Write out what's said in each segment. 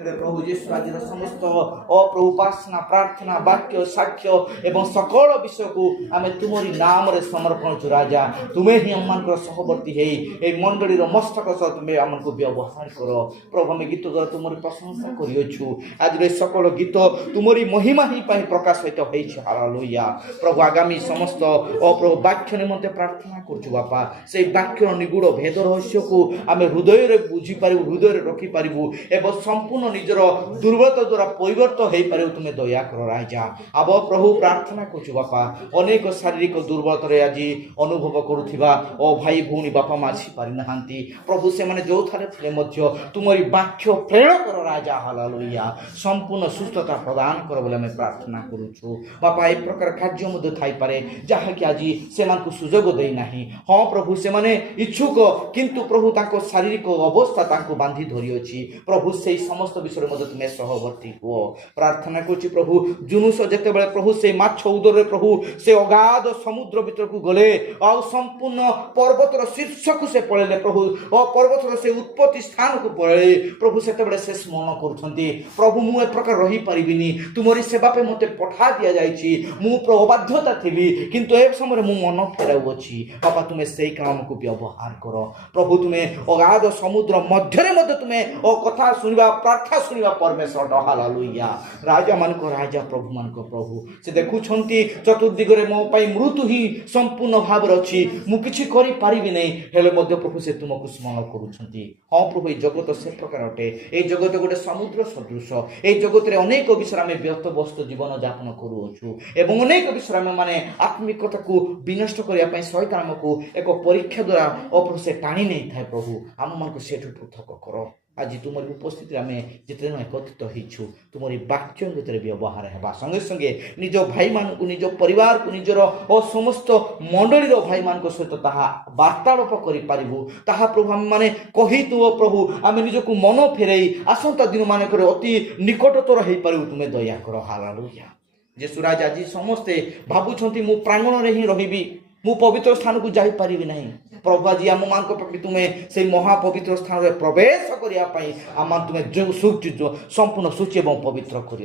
तेरे प्रभु जीशु आज समस्त अप्रभु उपासना प्रार्थना वाक्य साक्ष्य एवं सकल विषय को आम तुमरी नाम रे समर्पण छु राजा तुम्हें ही अम्मान सहवर्ती है ए मंडली मस्तक सह तुम्हें आमको व्यवहार कर प्रभु आम गीत द्वारा तुम प्रशंसा करियछु आज सकल गीत तुमरी महिमा ही पाई प्रकाशित होइछ हालेलुया प्रभु आगामी समस्त अप्रभु वाक्य निमंते प्रार्थना करछु बापा से वाक्यर निगूढ़ भेद रहस्य को आम हृदय रे बुझी पारिबु हृदय रे रखी पारिबु एवं संपूर्ण निजर दुर्बलता द्वारा परिवर्तन हो पारे तुम्हें दया कर राजा अब प्रभु प्रार्थना करछु बापा अनेक शारीरिक दुर्बलता आज अनुभव करुवा ओ भाई भौणी बापा माँ आसी पारि नाहांती प्रभु से माने जो थारे थिले मध्य तुमरी वाक्य प्रेरण कर राजा हालेलुया संपूर्ण सुस्थता प्रदान कर बोले मैं प्रार्थना करुछु बापा ए प्रकार कार्य मध्य थाई पारे जहा कि आज से मानकु सुजोग देई नाही हां प्रभु से माने इच्छुक किंतु प्रभु ताको शारीरिक अवस्था ताको बांधी धरि अछि प्रभु से समस्त विषय मध्य तुम्हें सहवर्ती हो प्रार्थना करुछि प्रभु जुनुस जेते बेले प्रभु से माछ उदर प्रभु से अगाध समुद्र भीतर को गले और संपूर्ण पर्वतर शीर्षक से पळेले प्रभु और पर्वतर से उत्पत्ति स्थान को पळे प्रभु सेते बेले से स्मरण करूछंती प्रभु मु ए प्रकार रही परिबिनी तुमरी सेवा पे मते पठा दिया जायछि मु प्रबाध्यता थिली किंतु ए समय मु मन फेराउ अछि बाबा तुम्हें सेही काम को व्यवहार करो प्रभु तुम्हें अगाध समुद्र मध्य तुम्हें ओ कथा सुनिबा प्रार्थना सुनिबा परमेश्वर हालेलुया राजा मान को राजा प्रभु मान को प्रभु से देखुछंती चतुर्दिग रे मो पई मृत्यु ही संपूर्ण भाव अछि मु किछि करि पारिबि नै हेले मध्य प्रभु से तुमको स्मरण करूछंती हां प्रभु ए जगत से प्रकार अटे ए जगत गोटे समुद्र सदृश ए जगत रे अनेक विषय में व्यस्त वस्तु जीवन यापन करूछु एवं अनेक विषय में माने आत्मिकता को विनष्ट करिया पई शैतान हमको एक परीक्षा द्वारा अप्रभु से टाणी नै थाए प्रभु हम मन को सेठु पृथक करो आज तुमरी उपस्थिति आम जिते एकत्रित होइछु तुमरी वाक्य भीतर व्यवहार हेबा संगे संगे निज भाई मान को निज परिवार को निजर और समस्त मंडली भाई मान सहित ताहा वार्तालाप करि पारिबु ताहा प्रभु हम माने कहि तो प्रभु आम निजको मन फेरई आसंता दिन मानकर अति निकटतर हो पारिबु तुम्हें दया कर हालेलुया जेसु राजा आज समस्ते भाबुछंती मु प्रांगण रे ही रहिबी मु पवित्र स्थान को जाई पारिबि नहीं प्रभु आज आम मान प्रति तुम्हें से महापवित्र स्थान में प्रवेश करने आम तुम्हें जो सूची जो संपूर्ण सूची एवं पवित्र कर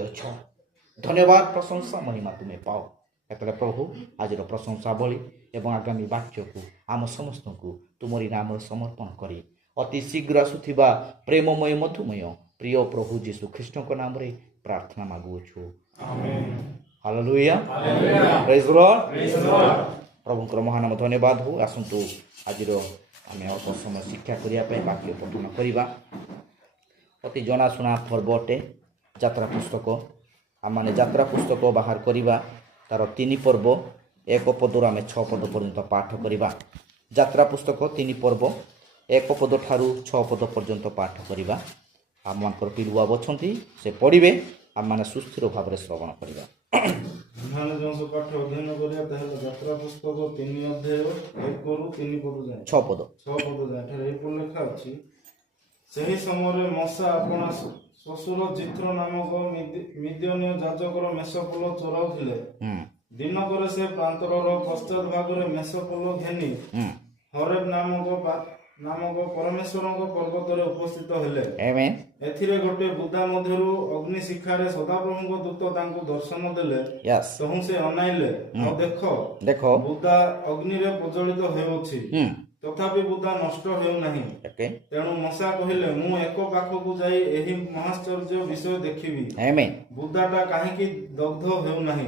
धन्यवाद प्रशंसा महिमा तुम्हें पाओ एतले प्रभु आज प्रशंसा बलि एवं आगामी वाक्य को आम समस्त को तुमरी नाम समर्पण करी अति शीघ्र आसुथिबा प्रेममय मधुमय प्रिय प्रभु जीशु ख्रीष्ट नाम रे प्रार्थना मागुछु amen hallelujah praise the Lord प्रभुଙ୍କର महानाम धन्यवाद हो आसतु आज आम अल्प समय शिक्षा करने वाक्य पठन करवा अति जनाशुना पर्व अटे यात्रा पुस्तक आम मैंने यात्रा पुस्तक बाहर करवा तार 3 पर्व 1 पदर आम 6 पद पर्यंत पाठ करवा यात्रा पुस्तक 3 पर्व 1 पद ठारू 6 पद पर्यंत पाठ करवा आम मान पिलुआ बचंती से पढ़े आम मैंने सुस्थिर भाव में श्रवण करवा जो पाठ अध्ययन करिया ताहेले यात्रा पुस्तक 3 अध्याय 1 करू 3 पद जाय 6 पद जाय एठारे एपर लेखा अछि सही समय मूसा अपना ससुर जित्र नामक मिद्यानीय याजकर मेषपल चोराउथिले दिनकर से प्रांतरर पश्चात भागरे मेषपल घेनी हरेब नामक परमेश्वर पर्वत उपस्थित हेले आमेन एथिरे गोटे बुदा मध्यरु अग्नि शिखारे सदाप्रभु दूत तांको दर्शन देले तहु से अनाइले और देखो बुदा अग्नि रे प्रज्वलित हेउछि तथापि बुदा नष्ट हेउ नाही तेणु मूसा कहिले मु एक पाख को जाई एही महाश्चर्य विषय देखिबी आमेन बुदाटा काहे कि दग्ध हेउ नाही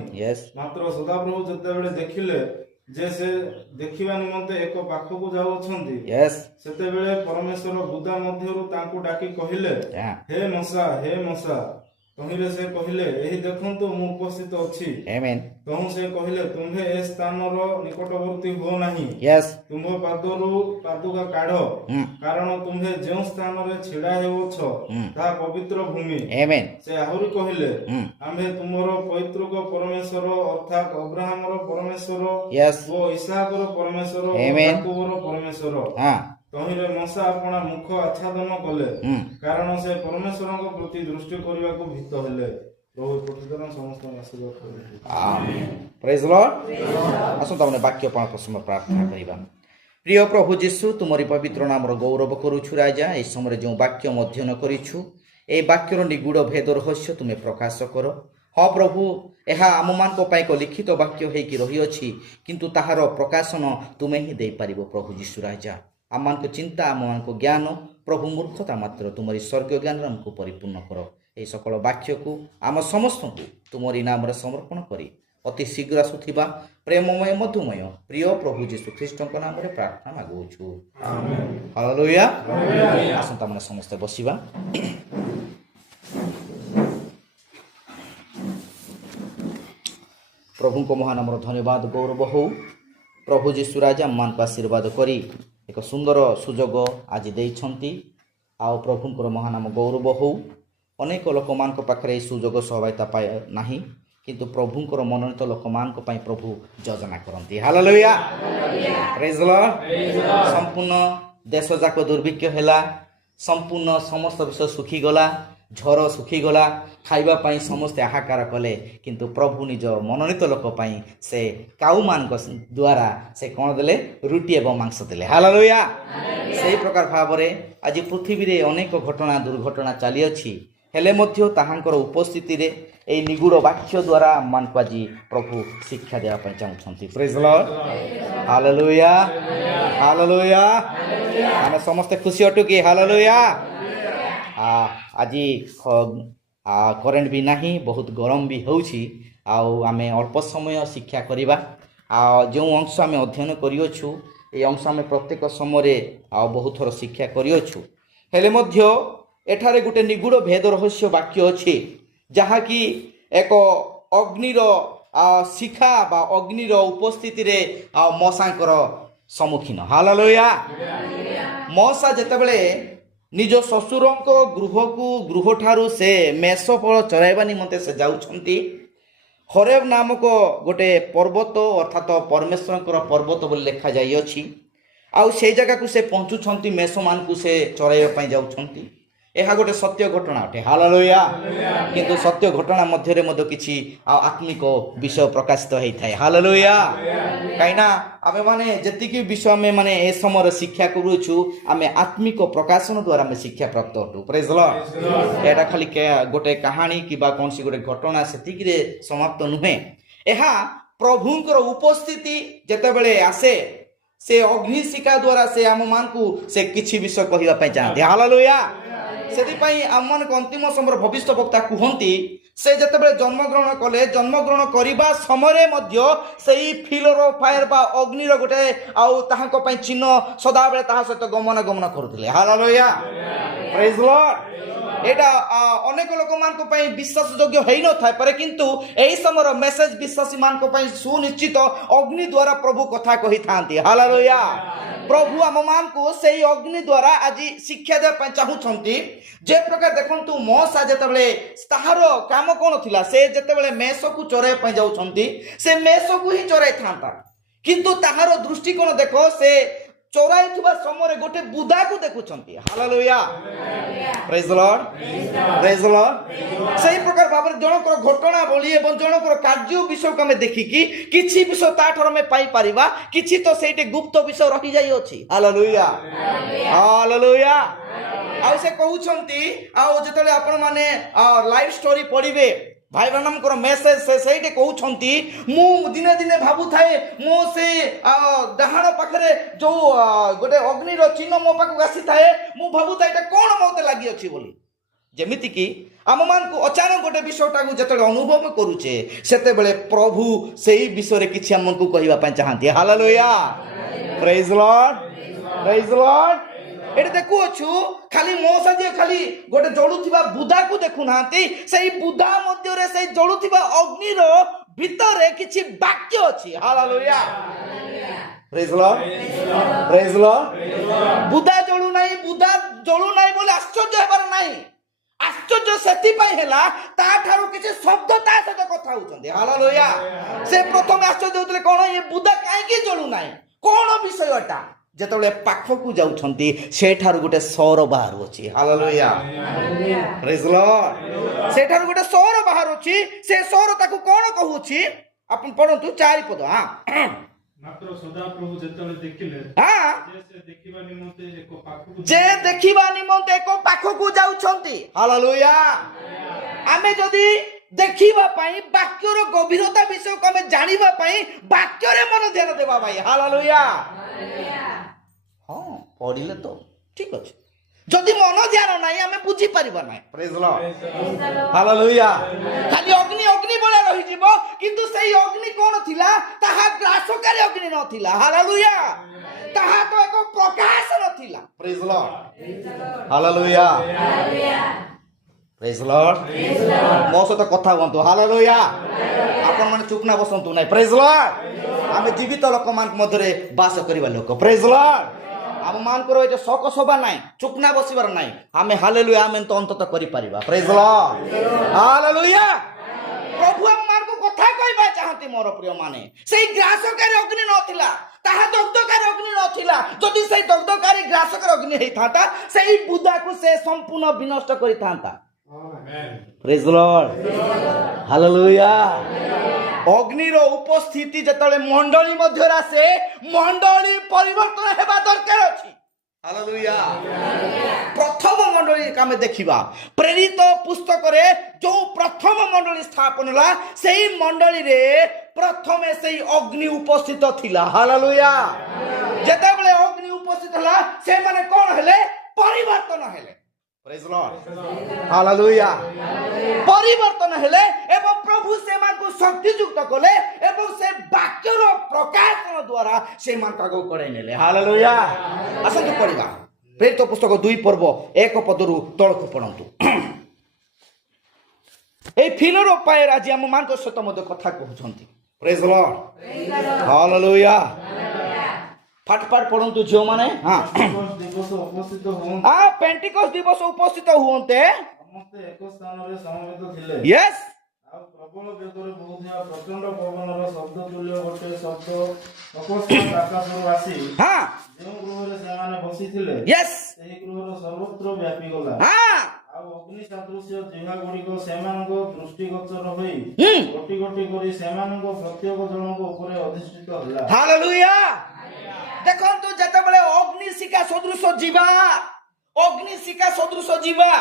मात्र सदाप्रभु जते बेले देखिले जे से देखिबा निमंते एक पाख को जाउ अछंती सेते बेले परमेश्वर बुदा मध्यरु तांको डाकी कहिले हे मूसा तहिरे से कहिले एही देखंतु मु उपस्थित अछि आमेन तहु से कहिले तुम्हे ए स्थानर निकटवर्ती हो नाही तुम पादरु पादुका काढ कारण तुम्हे जे स्थान रे छिडा हेउछ ता पवित्र भूमि आमेन से आहुरी कहिले आम्भे तुमरो पवित्रक परमेश्वर अर्थात अब्राहमर परमेश्वर ओ इसहाकर परमेश्वर याकूबर परमेश्वर तहिरे मूसा अपना मुख आच्छादन कले कारण से परमेश्वर प्रति दृष्टि करने को भीत हेले प्रभु प्रतिदिन समस्त आशीर्वाद करें आमेन प्रेज द लॉर्ड आसो तमने वाक्य पाठ प्रसंग प्रार्थना करिबा प्रिय प्रभु जीशु तुमरी पवित्र नाम रो गौरव करूछु राजा ए समय जो वाक्य अध्ययन करिछु এই বাক্যର ନିଗୁଡ଼ ଭେଦ ରହସ୍ୟ ତୁମେ ପ୍ରକାଶ କର। ହଁ ପ୍ରଭୁ, ଏହା ଆମମାନଙ୍କ ପାଇଁ ଏକ ଲିଖିତ ବାକ୍ୟ ହେଇକି ରହିଅଛି, କିନ୍ତୁ ତାହାର ପ୍ରକାଶନ ତୁମେ ହିଁ ଦେଇପାରିବ। ପ୍ରଭୁ ଯୀଶୁ ରାଜା, ଆମମାନଙ୍କ ଚିନ୍ତା, ଆମମାନଙ୍କ ଜ୍ଞାନ, ପ୍ରଭୁ ମୂର୍ଖତା ମାତ୍ର ତୁମରି ସ୍ୱର୍ଗୀୟ ଜ୍ଞାନରେ ଆମକୁ ପରିପୂର୍ଣ୍ଣ କର। ଏହି ସକଳ ବାକ୍ୟକୁ ଆମ ସମସ୍ତଙ୍କୁ ତୁମରି ନାମରେ ସମର୍ପଣ କରି ଅତି ଶୀଘ୍ର ଆସୁଥିବା ପ୍ରେମମୟ ମଧୁମୟ ପ୍ରିୟ ପ୍ରଭୁ ଯୀଶୁ ଖ୍ରୀଷ୍ଟଙ୍କ ନାମରେ ପ୍ରାର୍ଥନା ମାଗୁଅଛୁ। ହାଲେଲୁୟା। ଆସନ୍ତୁ ଆମେ ସମସ୍ତେ ବସିବା। ପ୍ରଭୁଙ୍କ ମହାନାମର ଧନ୍ୟବାଦ ଗୌରବ ହଉ। ପ୍ରଭୁ ଯୀଶୁ ରାଜା ଆମମାନଙ୍କୁ ଆଶୀର୍ବାଦ କରି ଏକ ସୁନ୍ଦର ସୁଯୋଗ ଆଜି ଦେଇଛନ୍ତି। ଆଉ ପ୍ରଭୁଙ୍କର ମହାନାମ ଗୌରବ ହଉ। ଅନେକ ଲୋକମାନଙ୍କ ପାଖରେ ଏହି ସୁଯୋଗ ସହଭାଗିତା ପାଏ ନାହିଁ, କିନ୍ତୁ ପ୍ରଭୁଙ୍କର ମନୋନୀତ ଲୋକମାନଙ୍କ ପାଇଁ ପ୍ରଭୁ ଯୋଜନା କରନ୍ତି। ହାଲେଲୁୟା। ପ୍ରେଜ୍ ଦ ଲର୍ଡ। ସମ୍ପୂର୍ଣ୍ଣ ଦେଶ ଯାକ ଦୁର୍ଭିକ୍ଷ ହେଲା, ସମ୍ପୂର୍ଣ୍ଣ ସମସ୍ତ ବିଷୟ ଶୁଖିଗଲା, ଝଡ଼ ଶୁଖିଗଲା, ଖାଇବା ପାଇଁ ସମସ୍ତେ ହାହାକାର କଲେ, କିନ୍ତୁ ପ୍ରଭୁ ନିଜ ମନୋନୀତ ଲୋକ ପାଇଁ ସେ କାଉମାନଙ୍କ ଦ୍ୱାରା ସେ କ'ଣ ଦେଲେ? ରୁଟି ଏବଂ ମାଂସ ଦେଲେ। ହାଲେଲୁୟା। ସେହି ପ୍ରକାର ଭାବରେ ଆଜି ପୃଥିବୀରେ ଅନେକ ଘଟଣା ଦୁର୍ଘଟଣା ଚାଲିଅଛି, ହେଲେ ମଧ୍ୟ ତାହାଙ୍କର ଉପସ୍ଥିତିରେ ଏହି ନିଗୁଡ଼ ବାକ୍ୟ ଦ୍ୱାରା ଆମମାନଙ୍କୁ ଆଜି ପ୍ରଭୁ ଶିକ୍ଷା ଦେବା ପାଇଁ ଚାହୁଁଛନ୍ତି। ପ୍ରେଜ୍ ଦ ଲର୍ଡ। ହାଲେଲୁୟା। ହାଲେଲୁୟା। ଆମେ ସମସ୍ତେ ଖୁସି ଅଟୁ କି? ହାଲେଲୁୟା। ଆଜି କରେଣ୍ଟ ବି ନାହିଁ, ବହୁତ ଗରମ ବି ହେଉଛି। ଆଉ ଆମେ ଅଳ୍ପ ସମୟ ଶିକ୍ଷା କରିବା। ଆଉ ଯେଉଁ ଅଂଶ ଆମେ ଅଧ୍ୟୟନ କରିଅଛୁ, এই ଅଂଶ ଆମେ ପ୍ରତ୍ୟେକ ସମୟରେ ବହୁତ ଥର ଶିକ୍ଷା କରିଅଛୁ, ହେଲେ ମଧ୍ୟ ଏଠାରେ ଗୋଟେ ନିଗୁଡ଼ ଭେଦ ରହସ୍ୟ ବାକ୍ୟ ଅଛି, ଯାହାକି ଏକ ଅଗ୍ନିର ଶିଖା ବା ଅଗ୍ନିର ଉପସ୍ଥିତିରେ ମଶାଙ୍କର ସମ୍ମୁଖୀନ। ହାଲେଲୁୟା। ମଶା ଯେତେବେଳେ ନିଜ ଶ୍ୱଶୁରଙ୍କ ଗୃହଠାରୁ ସେ ମେଷ ଫଳ ଚରାଇବା ନିମନ୍ତେ ସେ ଯାଉଛନ୍ତି, ହରେବ ନାମକ ଗୋଟେ ପର୍ବତ, ଅର୍ଥାତ୍ ପରମେଶ୍ୱରଙ୍କର ପର୍ବତ ବୋଲି ଲେଖାଯାଇଅଛି। ଆଉ ସେଇ ଜାଗାକୁ ସେ ପହଞ୍ଚୁଛନ୍ତି, ମେଷମାନଙ୍କୁ ସେ ଚରାଇବା ପାଇଁ ଯାଉଛନ୍ତି। ଏହା ଗୋଟେ ସତ୍ୟ ଘଟଣା ଅଟେ। ହାଲେଲୁୟା। କିନ୍ତୁ ସତ୍ୟ ଘଟଣା ମଧ୍ୟରେ ମଧ୍ୟ କିଛି ଆତ୍ମିକ ବିଷୟ ପ୍ରକାଶିତ ହେଇଥାଏ। ହାଲେଲୁୟା। କାହିଁକିନା ଆମେମାନେ ଯେତିକି ବିଷୟ ଆମେମାନେ ଏ ସମୟରେ ଶିକ୍ଷା କରୁଅଛୁ, ଆମେ ଆତ୍ମିକ ପ୍ରକାଶନ ଦ୍ୱାରା ଆମେ ଶିକ୍ଷା ପ୍ରାପ୍ତ ଅଟୁ। ପ୍ରେଜ୍ ଦ ଲର୍ଡ। ଏଇଟା ଖାଲି ଗୋଟେ କାହାଣୀ କିମ୍ବା କୌଣସି ଗୋଟେ ଘଟଣା ସେତିକିରେ ସମାପ୍ତ ନୁହେଁ। ଏହା ପ୍ରଭୁଙ୍କର ଉପସ୍ଥିତି ଯେତେବେଳେ ଆସେ, ସେ ଅଗ୍ନିଶିଖା ଦ୍ୱାରା ସେ ଆମମାନଙ୍କୁ ସେ କିଛି ବିଷୟ କହିବା ପାଇଁ ଚାହାନ୍ତି। ହାଲେଲୁୟା। ସେଥିପାଇଁ ଆମମାନଙ୍କ ଅନ୍ତିମ ସମୟର ଭବିଷ୍ୟ ବକ୍ତା କୁହନ୍ତି, ସେ ଯେତେବେଳେ ଜନ୍ମଗ୍ରହଣ କଲେ, ଜନ୍ମଗ୍ରହଣ କରିବା ସମୟରେ ମଧ୍ୟ ସେଇ ଫିଲର ଫାୟାର ବା ଅଗ୍ନିର ଗୋଟେ ଆଉ ତାହାଙ୍କ ପାଇଁ ଚିହ୍ନ ସଦାବେଳେ ତାହା ସହିତ ଗମନାଗମନ କରୁଥିଲେ। ହାଲେଲୁୟା। ପ୍ରେଜ୍ ଦ ଲର୍ଡ। ଏଇଟା ଅନେକ ଲୋକମାନଙ୍କ ପାଇଁ ବିଶ୍ୱାସ ଯୋଗ୍ୟ ହେଇନଥାଏ ପାରେ, କିନ୍ତୁ ଏହି ସମୟର ମେସେଜ ବିଶ୍ୱାସୀମାନଙ୍କ ପାଇଁ ସୁନିଶ୍ଚିତ ଅଗ୍ନି ଦ୍ୱାରା ପ୍ରଭୁ କଥା କହିଥାନ୍ତି। ହାଲେଲୁୟା। ପ୍ରଭୁ ଆମମାନଙ୍କୁ ସେଇ ଅଗ୍ନି ଦ୍ୱାରା ଆଜି ଶିକ୍ଷା ଦେବା ପାଇଁ ଚାହୁଁଛନ୍ତି। ଯେ ପ୍ରକାର ଦେଖନ୍ତୁ, ମଶା ଯେତେବେଳେ ତାହାର କାମ କ'ଣ ଥିଲା, ସେ ଯେତେବେଳେ ମେଷକୁ ଚରାଇବା ପାଇଁ ଯାଉଛନ୍ତି, ସେ ମେଷକୁ ହିଁ ଚରାଇଥାନ୍ତା, କିନ୍ତୁ ତାହାର ଦୃଷ୍ଟିକୋଣ ଦେଖ, ସେ ଚରାଇଥିବା ସମୟରେ ଗୋଟେ ବୁଦାକୁ ଦେଖୁଛନ୍ତି। ହାଲେଲୁୟା। ପ୍ରେଜ୍ ଦ ଲର୍ଡ। ପ୍ରେଜ୍ ଦ ଲର୍ଡ। ସେହି ପ୍ରକାର ଭାବରେ ଜଣଙ୍କର ଘଟଣା ବଳି ଏବଂ ଜଣଙ୍କର କାର୍ଯ୍ୟ ବିଷୟକୁ ଆମେ ଦେଖିକି କିଛି ବିଷୟ ତାଠାରୁ ଆମେ ପାଇପାରିବା, କିଛି ତ ସେଇଠି ଗୁପ୍ତ ବିଷୟ ରହିଯାଇଅଛି। ହାଲେଲୁୟା। ହାଲେଲୁୟା। ଆଉ ସେ କହୁଛନ୍ତି, ଆଉ ଯେତେବେଳେ ଆପଣମାନେ ଲାଇଭ୍ ଷ୍ଟୋରି ପଢ଼ିବେ, ଭାଇ ମାନଙ୍କର ମେସେଜ ସେ ସେଇଠି କହୁଛନ୍ତି, ମୁଁ ଦିନେ ଦିନେ ଭାବୁଥାଏ, ମୁଁ ସେ ଡାହାଣ ପାଖରେ ଯୋଉ ଗୋଟେ ଅଗ୍ନିର ଚିହ୍ନ ମୋ ପାଖକୁ ଆସିଥାଏ, ମୁଁ ଭାବୁଥାଏ ଏଇଟା କ'ଣ ମୋତେ ଲାଗିଅଛି ବୋଲି। ଯେମିତିକି ଆମମାନଙ୍କୁ ଅଚାନକ ଗୋଟେ ବିଷୟଟାକୁ ଯେତେବେଳେ ଅନୁଭବ କରୁଛେ, ସେତେବେଳେ ପ୍ରଭୁ ସେଇ ବିଷୟରେ କିଛି ଆମକୁ କହିବା ପାଇଁ ଚାହାନ୍ତି। ହାଲେଲୁୟା। ପ୍ରେଜ୍ ଦ ଲର୍ଡ। ପ୍ରେଜ୍ ଦ ଲର୍ଡ। ଏଠି ଦେଖୁଅଛୁ, ଖାଲି ମଶା ଯେ ଖାଲି ଗୋଟେ ଜଳୁଥିବା ବୁଦାକୁ ଦେଖୁନାହାନ୍ତି, ସେଇ ବୁଦା ମଧ୍ୟରେ ସେଇ ଜଳୁଥିବା ଅଗ୍ନିର ଭିତରେ କିଛି ବାକ୍ୟ ଅଛି। ହାଲେଲୁୟା। ପ୍ରେଜ୍ ଦ ଲର୍ଡ। ପ୍ରେଜ୍ ଦ ଲର୍ଡ। ବୁଦା ଜଳୁ ନାହିଁ ବୋଲି ଆଶ୍ଚର୍ଯ୍ୟ ହେବାର ନାହିଁ। ଆଶ୍ଚର୍ଯ୍ୟ ସେଥିପାଇଁ ହେଲା, ତାଠାରୁ କିଛି ଶବ୍ଦ ତା ସହିତ କଥା ହଉଛନ୍ତି। ହାଲେଲୁୟା। ସେ ପ୍ରଥମେ ଆଶ୍ଚର୍ଯ୍ୟ ହଉଥିଲେ, କ'ଣ ଏ ବୁଦା କାହିଁକି ଜଳୁ ନାହିଁ, କ'ଣ ବିଷୟ ଏଟା? ଯେତେବେଳେ ପାଖକୁ ଯାଉଛନ୍ତି, ସେଠାରୁ ଗୋଟେ ସ୍ୱର ବାହାରୁଅଛି। ହାଲେଲୁୟା। ପ୍ରେଜ୍ ଦ ଲର୍ଡ। ସେଠାରୁ ଗୋଟେ ସ୍ୱର ବାହାରୁଛି। ସେ ସ୍ୱର ତାକୁ କ'ଣ କହୁଛି? ଆପଣ ପଢ଼ନ୍ତୁ 4 ପଦ। ମାତ୍ର ସଦାପ୍ରଭୁ ଯେତେବେଳେ ଦେଖିଲେ ହଁ ଯେ ସେ ଦେଖିବା ନିମନ୍ତେ ଏକ ପାଖକୁ ଯେ ଦେଖିବା ନିମନ୍ତେ ଏକ ପାଖକୁ ଯାଉଛନ୍ତି। ହାଲେଲୁୟା। ଆମେ ଯଦି ଦେଖିବା ପାଇଁ ବାକ୍ୟର ଗଭୀରତା ବିଷୟକୁ ଆମେ ଜାଣିବା ପାଇଁ ବାକ୍ୟରେ ମନ ଧ୍ୟାନ ଦେବା ଭାଇ। ହାଲେଲୁୟା। ହଁ ପଢିଲେ ତ ଠିକ ଅଛି, ଯଦି ମନ ଧ୍ୟାନ ନାହିଁ ଆମେ ବୁଝିପାରିବା ନାହିଁ। ପ୍ରେଜ୍ ଦ ଲର୍ଡ। ହାଲେଲୁୟା। ଖାଲି ଅଗ୍ନି ଅଗ୍ନି ଭଳିଆ ରହିଯିବ, କିନ୍ତୁ ସେଇ ଅଗ୍ନି କଣ ଥିଲା? ତାହା ଗ୍ରାସକାରୀ ଅଗ୍ନି ନଥିଲା। ହାଲେଲୁୟା। ତାହା ତ ଏକ ପ୍ରକାଶ ନଥିଲା। ପ୍ରେଜ୍ ଦ ଲର୍ଡ। ହାଲେଲୁୟା। ପ୍ରେଜ୍ ଦ ଲର୍ଡ। ମୋ ସହିତ କଥା ହୁଅନ୍ତୁ। ହାଲେଲୁୟା। ଆପଣ ମାନେ ଚୁପ୍ ନା ବସନ୍ତୁ ନାହିଁ। ପ୍ରେଜ୍ ଦ ଲର୍ଡ। ଆମେ ଜୀବିତ ଲୋକମାନଙ୍କ ମଧ୍ୟରେ ବାସ କରିବା ଲୋକ। ପ୍ରେଜ୍ ଦ ଲର୍ଡ। ଆମ ମାନଙ୍କର ଏଠି ଶୋକ ସଭା ନାହିଁ, ଚୁପ୍ ନା ବସିବାର ନାହିଁ। ଆମେ ହାଲେଲୁୟା ଆମେ ତ ଅନ୍ତତଃ କରିପାରିବା। ପ୍ରେଜ୍ ଦ ଲର୍ଡ। ହାଲେଲୁୟା। ପ୍ରଭୁ ଆମମାନଙ୍କୁ କଥା କହିବା ଚାହାନ୍ତି ମୋର ପ୍ରିୟ ମାନେ। ସେଇ ଗ୍ରାସକାରୀ ଅଗ୍ନି ନଥିଲା, ତାହା ଦଗ୍ଧକାରୀ ଅଗ୍ନି ନଥିଲା। ଯଦି ସେଇ ଦଗ୍ଧକାରୀ ଗ୍ରାସକାରୀ ଅଗ୍ନି ହେଇଥାନ୍ତା, ସେଇ ବୁଦାକୁ ସେ ସମ୍ପୂର୍ଣ୍ଣ ବିନଷ୍ଟ କରିଥାନ୍ତା। ପ୍ରେଜ୍ ଦ ଲର୍ଡ। ହାଲେଲୁୟା। ଅଗ୍ନିର ଉପସ୍ଥିତି ଯେତେବେଳେ ମଣ୍ଡଳୀ ମଧ୍ୟରେ ଆସେ, ମଣ୍ଡଳୀ ପରିବର୍ତ୍ତନ ହେବା ଦରକାର ଅଛି। ହାଲେଲୁୟା। ପ୍ରଥମ ମଣ୍ଡଳୀ ଆମେ ଦେଖିବା ପ୍ରେରିତ ପୁସ୍ତକରେ ଯୋଉ ପ୍ରଥମ ମଣ୍ଡଳୀ ସ୍ଥାପନ ହେଲା, ସେଇ ମଣ୍ଡଳୀରେ ପ୍ରଥମେ ସେଇ ଅଗ୍ନି ଉପସ୍ଥିତ ଥିଲା। ହାଲେଲୁୟା। ଯେତେବେଳେ ଅଗ୍ନି ଉପସ୍ଥିତ ହେଲା, ସେମାନେ କଣ ହେଲେ? ପରିବର୍ତ୍ତନ ହେଲେ। ପ୍ରେଜ୍ ଦ ଲର୍ଡ। ହାଲେଲୁୟା। ପରିବର୍ତ୍ତନ ହେଲେ ଏବଂ ପ୍ରଭୁ ସେମାନଙ୍କୁ ଶକ୍ତିଯୁକ୍ତ କଲେ ଏବଂ ସେ ବାକ୍ୟର ପ୍ରକାଶନ ଦ୍ୱାରା ସେମାନଙ୍କୁ ଆଗକୁ କଢାଇ ନେଲେ। ହାଲେଲୁୟା। ଆସନ୍ତୁ ପଢିବା ପ୍ରେରିତ ପୁସ୍ତକ 2 ପର୍ବ 1 ପଦରୁ ତଳକୁ ପଢନ୍ତୁ। এই ଫିଲର ପାଏର ଆଜି ଆମ ମାନଙ୍କ ସହିତ ମଧ୍ୟ କଥା କହୁଛନ୍ତି। ପ୍ରେଜ୍ ଦ ଲର୍ଡ। ହାଲେଲୁୟା। ଫାଟ ଫାଟ ପଢନ୍ତୁ ଝିଅ ମାନେ। ହଁ ଦିବସ ଉପସ୍ଥିତ ହୁଅନ୍ତି। ପେଣ୍ଟିକୋଷ୍ଟ ଦିବସ ଉପସ୍ଥିତ ହୁଅନ୍ତେ ସମସ୍ତେ ଏକ ସ୍ଥାନରେ ସମବେତ ଥିଲେ। ୟେସ୍। ଆଉ ପ୍ରବଳ ବେଗରେ ବହୁଥିବା ପ୍ରଚଣ୍ଡ ପବନର ଶବ୍ଦ ତୁଲ୍ୟ ଗୋଟେ ଶବ୍ଦ ଅକସ୍ମାତ୍ ଆକାଶରୁ ଆସି ହଁ ଯେଉଁ ଗୃହରେ ସେମାନେ ବସିଥିଲେ ୟେସ୍। ସେହି ଗୃହର ସର୍ବତ୍ର ବ୍ୟାପିଗଲା। ଆଉ ଅଗ୍ନି ସଦୃଶ୍ୟ ଜିହ୍ବା ଗୁଡ଼ିକ ସେମାନଙ୍କ ଦୃଷ୍ଟିଗୋଚର ହୋଇ ଗୋଟି ଗୋଟି କରି ସେମାନଙ୍କ ପ୍ରତ୍ୟେକ ଜଣଙ୍କ ଉପରେ ଅଧିଷ୍ଠିତ ହେଲା। ହାଲେଲୁୟା। ଦେଖନ୍ତୁ ଯେତେବେଳେ ଅଗ୍ନିଶିଖା ସଦୃଶ ଯିବା, ଅଗ୍ନିଶିଖା ସଦୃଶ ଯିବା,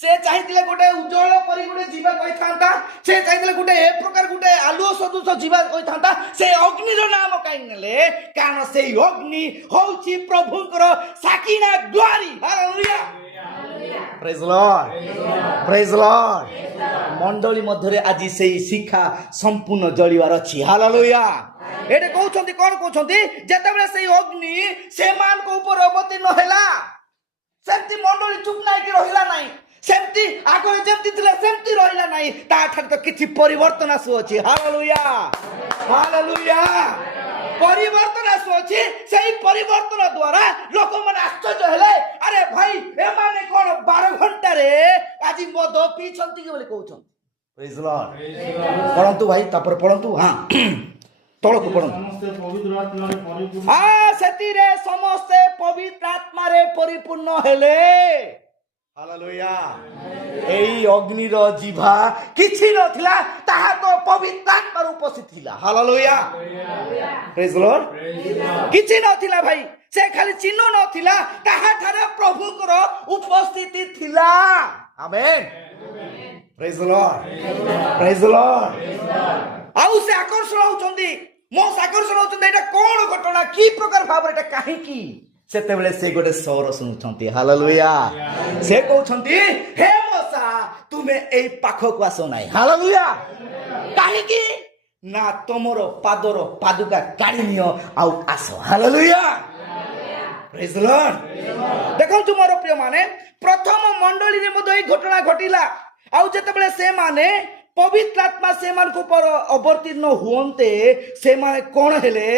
ସେ ଚାହିଁଥିଲେ ଗୋଟେ ଉଜ୍ଜଳ ପରି ଗୋଟେ ଯିବା କହିଥାନ୍ତା। ସେ ଚାହିଁଥିଲେ ଗୋଟେ ଏ ପ୍ରକାର ଗୋଟେ ଆଲୁଅ ସଦୃଶ ଯିବା କହିଥାନ୍ତା। ସେ ଅଗ୍ନିର ନାମ କାହିଁକି ନେଲେ? କାରଣ ସେଇ ଅଗ୍ନି ହଉଛି ପ୍ରଭୁଙ୍କର ସାକିନା ଗ୍ଲୋରି। ହାଲେଲୁୟା। ପ୍ରେଜ୍ ଦ ଲର୍ଡ। ପ୍ରେଜ୍ ଦ ଲର୍ଡ। ମଣ୍ଡଳୀ ମଧ୍ୟରେ ଆଜି ସେଇ ଶିଖା ସମ୍ପୂର୍ଣ୍ଣ ଜଳିବାର ଅଛି। ହାଲେଲୁୟା। ଏଠି କହୁଛନ୍ତି କଣ କହୁଛନ୍ତି? ଯେତେବେଳେ ସେଇ ଅଗ୍ନି ସେମାନଙ୍କ ଉପରେ ଅବତୀର୍ଣ୍ଣ ହେଲା, ସେମିତି ମଣ୍ଡଳୀ ଚୁପ୍ ନାଇକି ରହିଲା ନାହିଁ। ସେମିତି ଆଗରେ ଯେମିତି ଥିଲା ସେମିତି ରହିଲା ନାହିଁ। ତାଠାରୁ ତ କିଛି ପରିବର୍ତ୍ତନ ଆସୁଅଛି। ହାଲେଲୁୟା। ହାଲେଲୁୟା। ପରିବର୍ତ୍ତନ ଆସୁଅଛି। ସେଇ ପରିବର୍ତ୍ତନ ଦ୍ୱାରା ଲୋକମାନେ ଆଶ୍ଚର୍ଯ୍ୟ ହେଲେ, ଆରେ ଭାଇ ଏମାନେ କଣ 12 ଘଣ୍ଟାରେ ଆଜି ମଦ ପିଇଛନ୍ତି କି ବୋଲି କହୁଛନ୍ତି। ପ୍ରେଜ୍ ଦ ଲର୍ଡ। ପଢନ୍ତୁ ଭାଇ, ତାପରେ ପଢନ୍ତୁ। ତଳକୁ ପଢନ୍ତୁ। ସମସ୍ତେ ପବିତ୍ର ଆତ୍ମାରେ ପରିପୂର୍ଣ୍ଣ। ସେଥିରେ ସମସ୍ତେ ପବିତ୍ର ଆତ୍ମାରେ ପରିପୂର୍ଣ୍ଣ ହେଲେ। ହାଲେଲୁୟା। এই অগ্নির জিভা কিছু নথিলা, তাহা তো পবিত্র আত্মার উপস্থিত ଥିଲା। হালেলুয়া। Praise the lord. কিছু নথিলা ভাই, সে খালি চিহ্ন নথিলা, তাহা ঠারে প্রভুଙ୍କର উপস্থিতি ଥିଲା। Amen. Praise the lord. Praise the lord. ଆଉ ସେ ଆକର୍ଷଣ ହଉଛନ୍ତି, ମୋସ ଆକର୍ଷଣ ହଉଛନ୍ତି। ଏଇଟା କଣ ଘଟଣା, କି ପ୍ରକାର ଭାବରେ, ଏଟା କାହିଁକି? ସେତେବେଳେ ସେ ଗୋଟେ ସ୍ୱର ଶୁଣୁଛନ୍ତି। ହାଲେଲୁୟା। ସେ କହୁଛନ୍ତି, ହେ ମୋସା ତୁମେ ଏଇ ପାଖକୁ ଆସ ନାହିଁ। ହାଲେଲୁୟା। କାହିଁକି ନା ତମର ପାଦର ପାଦୁକା କାଢି ନିଅ ଆଉ ଆସ। ହାଲେଲୁୟା। ପ୍ରେଜ୍ ଦ ଲର୍ଡ। ଦେଖନ୍ତୁ ମୋର ପ୍ରିୟ ମାନେ, ପ୍ରଥମ ମଣ୍ଡଳୀରେ ମଧ୍ୟ ଏଇ ଘଟଣା ଘଟିଲା। ଆଉ ଯେତେବେଳେ ସେମାନେ ପବିତ୍ର ଆତ୍ମା ସେମାନଙ୍କ ଉପରେ ଅବତୀର୍ଣ୍ଣ ହୁଅନ୍ତେ, ସେମାନେ କଣ ହେଲେ?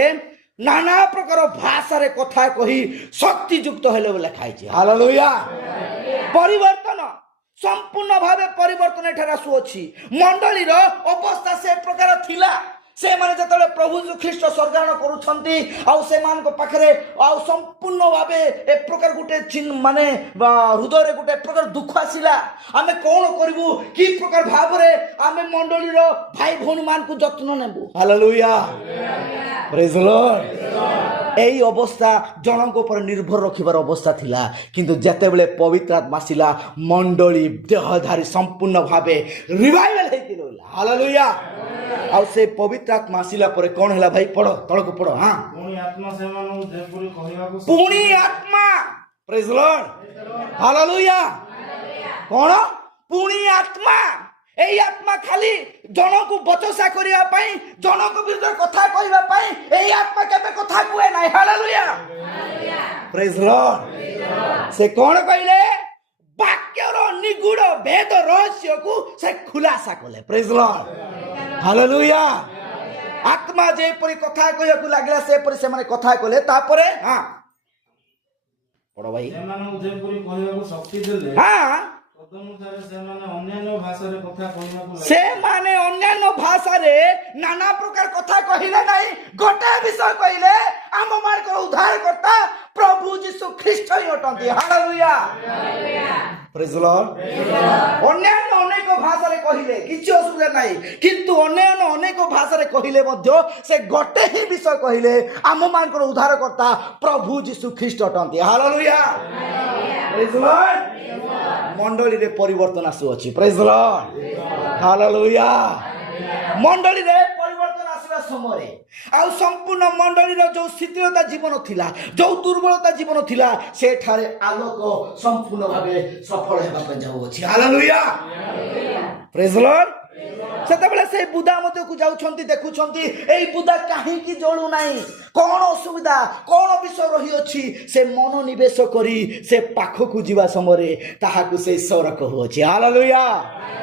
ନାନା ପ୍ରକାର ଭାଷାରେ କଥା କହି ଶକ୍ତିଯୁକ୍ତ ହେଲେ ବୋଲି ଲେଖା ହେଇଛି। ହାଲେଲୁୟା। ପରିବର୍ତ୍ତନ ସମ୍ପୂର୍ଣ୍ଣ ଭାବେ ପରିବର୍ତ୍ତନ ଏଠାରେ ଆସୁଅଛି। ମଣ୍ଡଳୀର ଅବସ୍ଥା ସେ ପ୍ରକାର ଥିଲା। से माने जतले प्रभु यीशु ख्रीष्ट स्वर्गारोहण करूछंती आ से मान को पाखरे आ संपूर्ण भाबे ए प्रकार गुटे माने हृदय रे गुटे प्रकार दुख आसिला आमे कोन करबू की प्रकार भाबरे आमे मंडली रो भाई भौणी मान को जत्न नेबू हालेलुया प्रेज द लॉर्ड एई अवस्था जनक ऊपर निर्भर रखिबार अवस्था थिला किंतु जेते बेले पवित्र आत्मा आसिला मंडली देहधारी संपूर्ण भाबे रिवाइवल हेति रहला हालेलुया आ से पवित्र आत्मा आसिला परे कोन हला भाई पढ़ो तळको पढ़ो हां पुणी आत्मा सेमानु जेपुरी कहिबाकू पुणी आत्मा प्रेज द लॉर्ड हालेलुया कोन पुणी आत्मा एई आत्मा खाली जनक बचसा करिया पई जनक विरुद्ध कथा कहिबा पई एई आत्मा केबे कथा कुए नै हालेलुया प्रेज द लॉर्ड से कोन कहिले वाक्यर निगूढ़ भेद रहस्य को से खुलासा कले प्रेज द लॉर्ड हालेलुया आत्मा जे परि कथा कहयकु लागला से परि से माने कथा कले तापरे हां पढो भाई सेमानु जेपुरी कहिबाकू शक्ति देले हां तदनुसारे सेमाने अन्य भाषा रे कथा कहिबाकू से माने अन्य भाषा रे नाना प्रकार कथा कहिले नाही गोटे विषय कहिले आम मान को उद्धार करता प्रभु यीशु ख्रीष्ट ही अटंती हालेलुया प्रेज द लॉर्ड अन्य अनेक भाषा रे कहिले किछि असुविधा नाही किंतु अन्य अनेक भाषा रे कहिले मध्य से गोटे ही विषय कहिले आम मान को उद्धार करता प्रभु यीशु ख्रीष्ट अटंती हालेलुया प्रेज द लॉर्ड मंडली रे परिवर्तन आसु अछि प्रेज द लॉर्ड हालेलुया मंडली रे परिवर्तन आसीबा समय आ संपूर्ण मंडली रो जो शिथिलता जीवन थिला जो दुर्बलता जीवन थिला से ठारे आलोक संपूर्ण भाबे सफल हेबा पे जाउ अछि हालेलुया प्रेज द लॉर्ड सेतेबेले से बुदा मते को जाउछंती देखुछंती एई बुदा काहे की जळु नाही कोन असुविधा कोन विषय रही अछि से मन निवेश करी से पाखो को जीवा समरे ताहा को से सरक हो अछि हालेलुया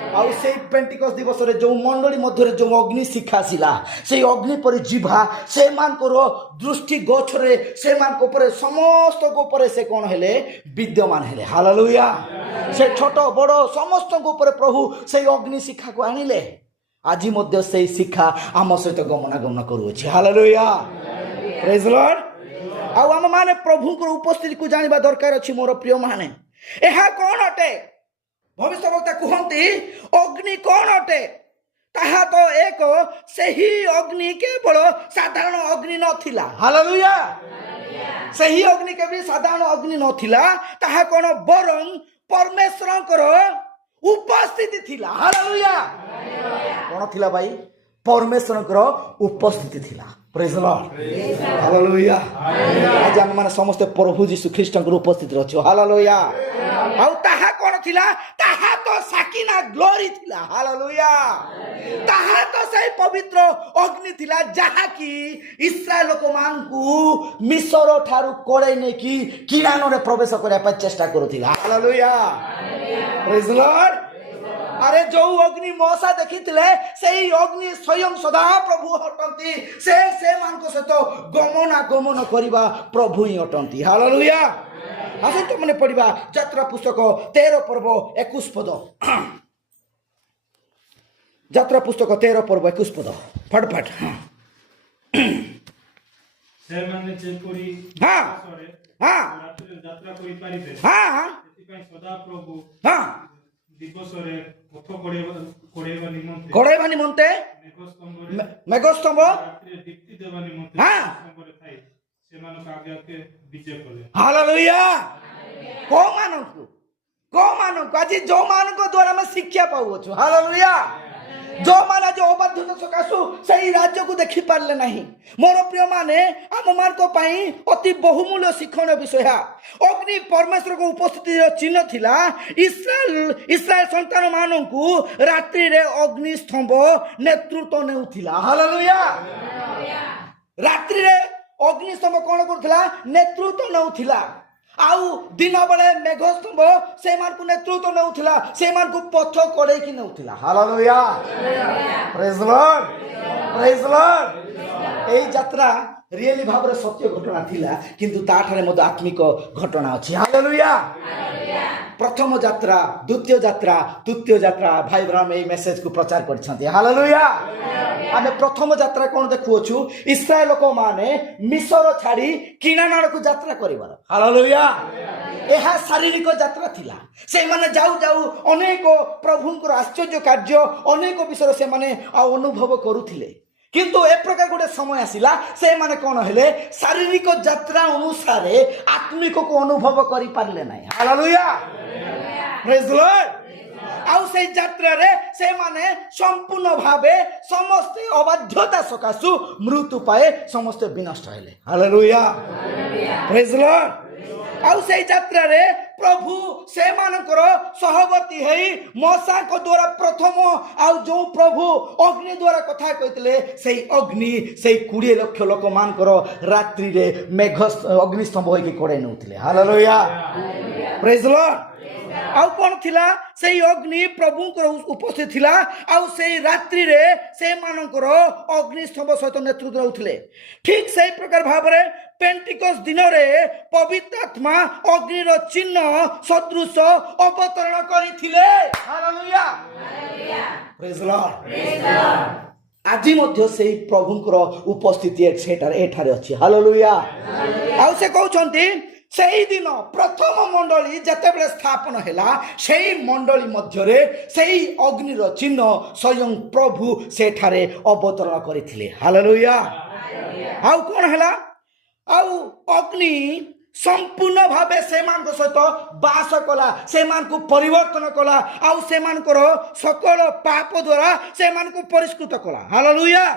आ से पेंटिकस दिवस रे जो मंडली मध्य रे जो अग्नि शिखा सिला से अग्नि पर जीवा से मान को दृष्टि गोछ रे से मान को पर समस्त को पर से कोन हेले विद्यमान हेले हालेलुया से छोट बड़ समस्त को पर प्रभु से अग्नि शिखा को आनिले आज मध्य से शिक्षा आम सहित गमनागमन करूछि हालेलुया प्रेज द लॉर्ड आ हम माने प्रभु को उपस्थिति को जानिबा दरकार अछि मोर प्रिय माने एहा कोन अटे भविष्यवक्ता कहंती अग्नि कोन अटे ताहा तो एक सही अग्नि केवल साधारण अग्नि नथिला हालेलुया सही अग्नि के भी साधारण अग्नि नथिला ताहा कोन बरं परमेश्वरकर उपस्थिति थिला हालेलुया कोन थिला भाई परमेश्वरकर उपस्थिति थिला प्रेज द लॉर्ड हालेलुया आज हम माने समस्त प्रभु यीशु ख्रीष्टकर उपस्थिति रहियो हालेलुया आ ताहा कोन थिला ताहा तो साकिना ग्लोरी थिला हालेलुया ताहा तो सही पवित्र अग्नि थिला जहा की इस्राएल लोक मान को मिस्र ठारू कोड़े ने की किरानो रे प्रवेश करया पर चेष्टा करूथिला हालेलुया प्रेज द लॉर्ड अरे जो अग्नि मौसा देखिथिले सेही अग्नि स्वयं सदा प्रभु हटंती से मान को सहित गमन करिबा प्रभु ही हटंती हालेलुया आसे तो मने पढ़िबा यात्रा पुस्तक 13 पर्व 21 पद यात्रा पुस्तक 13 पर्व 21 पद फटफट से माने जेपुरी हां हां यात्रा कोइ पारिबे हां सेति सदा प्रभु हां दिवस रे पथ कोड़ेबा निमंते मेघस्तंभ रात्रि दीप्ति देबा निमंते हां स्तंभरे थाई सेमानक आगे के विजय कले हालेलुया को मानक आज जो मानक द्वारा में शिक्षा पाउ छु हालेलुया जो माने जो अबाध्यता सकासु सही राज्य को देखि पारले नहीं मोर प्रिय माने आम मान को पई अति बहुमूल्य शिक्षण विषय अग्नि परमेश्वर को उपस्थिति रो चिन्ह थिला इस्राएल संतान मानन को रात्रि रे अग्नि स्तंभ नेतृत्व नेउथिला हालेलुया रात्रि रे अग्नि स्तंभ कोन करथिला नेतृत्व नेउथिला आउ दिन बेले मेघ स्तंभ से मान को नेतृत्व नेउथिला से मान को पथ कोड़े की नेउथिला हालेलुया प्रेज द लॉर्ड एई यात्रा रियली भाबरे सत्य घटना थिला किंतु ताठारे मद आत्मिक घटना अछि हालेलुया प्रथम यात्रा द्वितीय यात्रा तृतीय यात्रा भाई ब्राह्म यही मेसेज को प्रचार करछन्ती हालेलुया आमे प्रथम यात्रा कोन देखुछु इस्राएल लोक माने मिस्र छाड़ी किनानार को यात्रा करिवार हालेलुया एहा शारीरिक यात्रा थिला से माने जाऊ जाऊ अनेक प्रभुंकर आश्चर्य कार्य अनेक विषय से माने अनुभव करूथिले किंतु ए प्रकार गोटे समय आसिला से माने कोन हेले शारीरिक यात्रा अनुसार आत्मिक को अनुभव करि पारले नै हालेलुया प्रेज द लॉर्ड आउ से यात्रा रे से माने संपूर्ण भावे समस्त अबाध्यता सकासु मृत्यु पाए समस्त विनष्ट हेले हालेलुया प्रेज द लॉर्ड आउ से यात्रा रे प्रभु से मानकर सहवर्ती है मशा को द्वारा प्रथम आउ जो प्रभु अग्नि द्वारा कथा कहते से अग्नि से 20 लाख लोक मानकर रात्रि रे मेघ अग्निस्तंभ होइके कोड़े नउथिले हालेलुया प्रेज द लॉर्ड आउ कोन थिला से अग्नि प्रभुंकर उपस्थित थिला आउ से रात्रि रे से मानकर अग्निस्तंभ सहित नेतृत्व रहउथिले ठीक सही प्रकार भाबरे पेंटिकोस दिन रे पवित्र आत्मा अग्निर चिन्ह सदृश अवतरण करिथिले हालेलुया प्रेज द लॉर्ड आज मध्य से प्रभुंकर उपस्थिति एठारे अछि हालेलुया आउ से कहउछंती सेही दिन प्रथम मंडली जतेबेले स्थापन हैला सेही मंडली मध्यरे सेही अग्निर चिन्ह स्वयं प्रभु सेठारे अवतरण करिथिले हालेलुया आउ कोन हैला आउ अग्नि संपूर्ण भावे सेमान सहित बास कला सेमान को परिवर्तन कला आउ सेमान सकल पाप द्वारा सेमान को परिष्कृत कला हालेलुया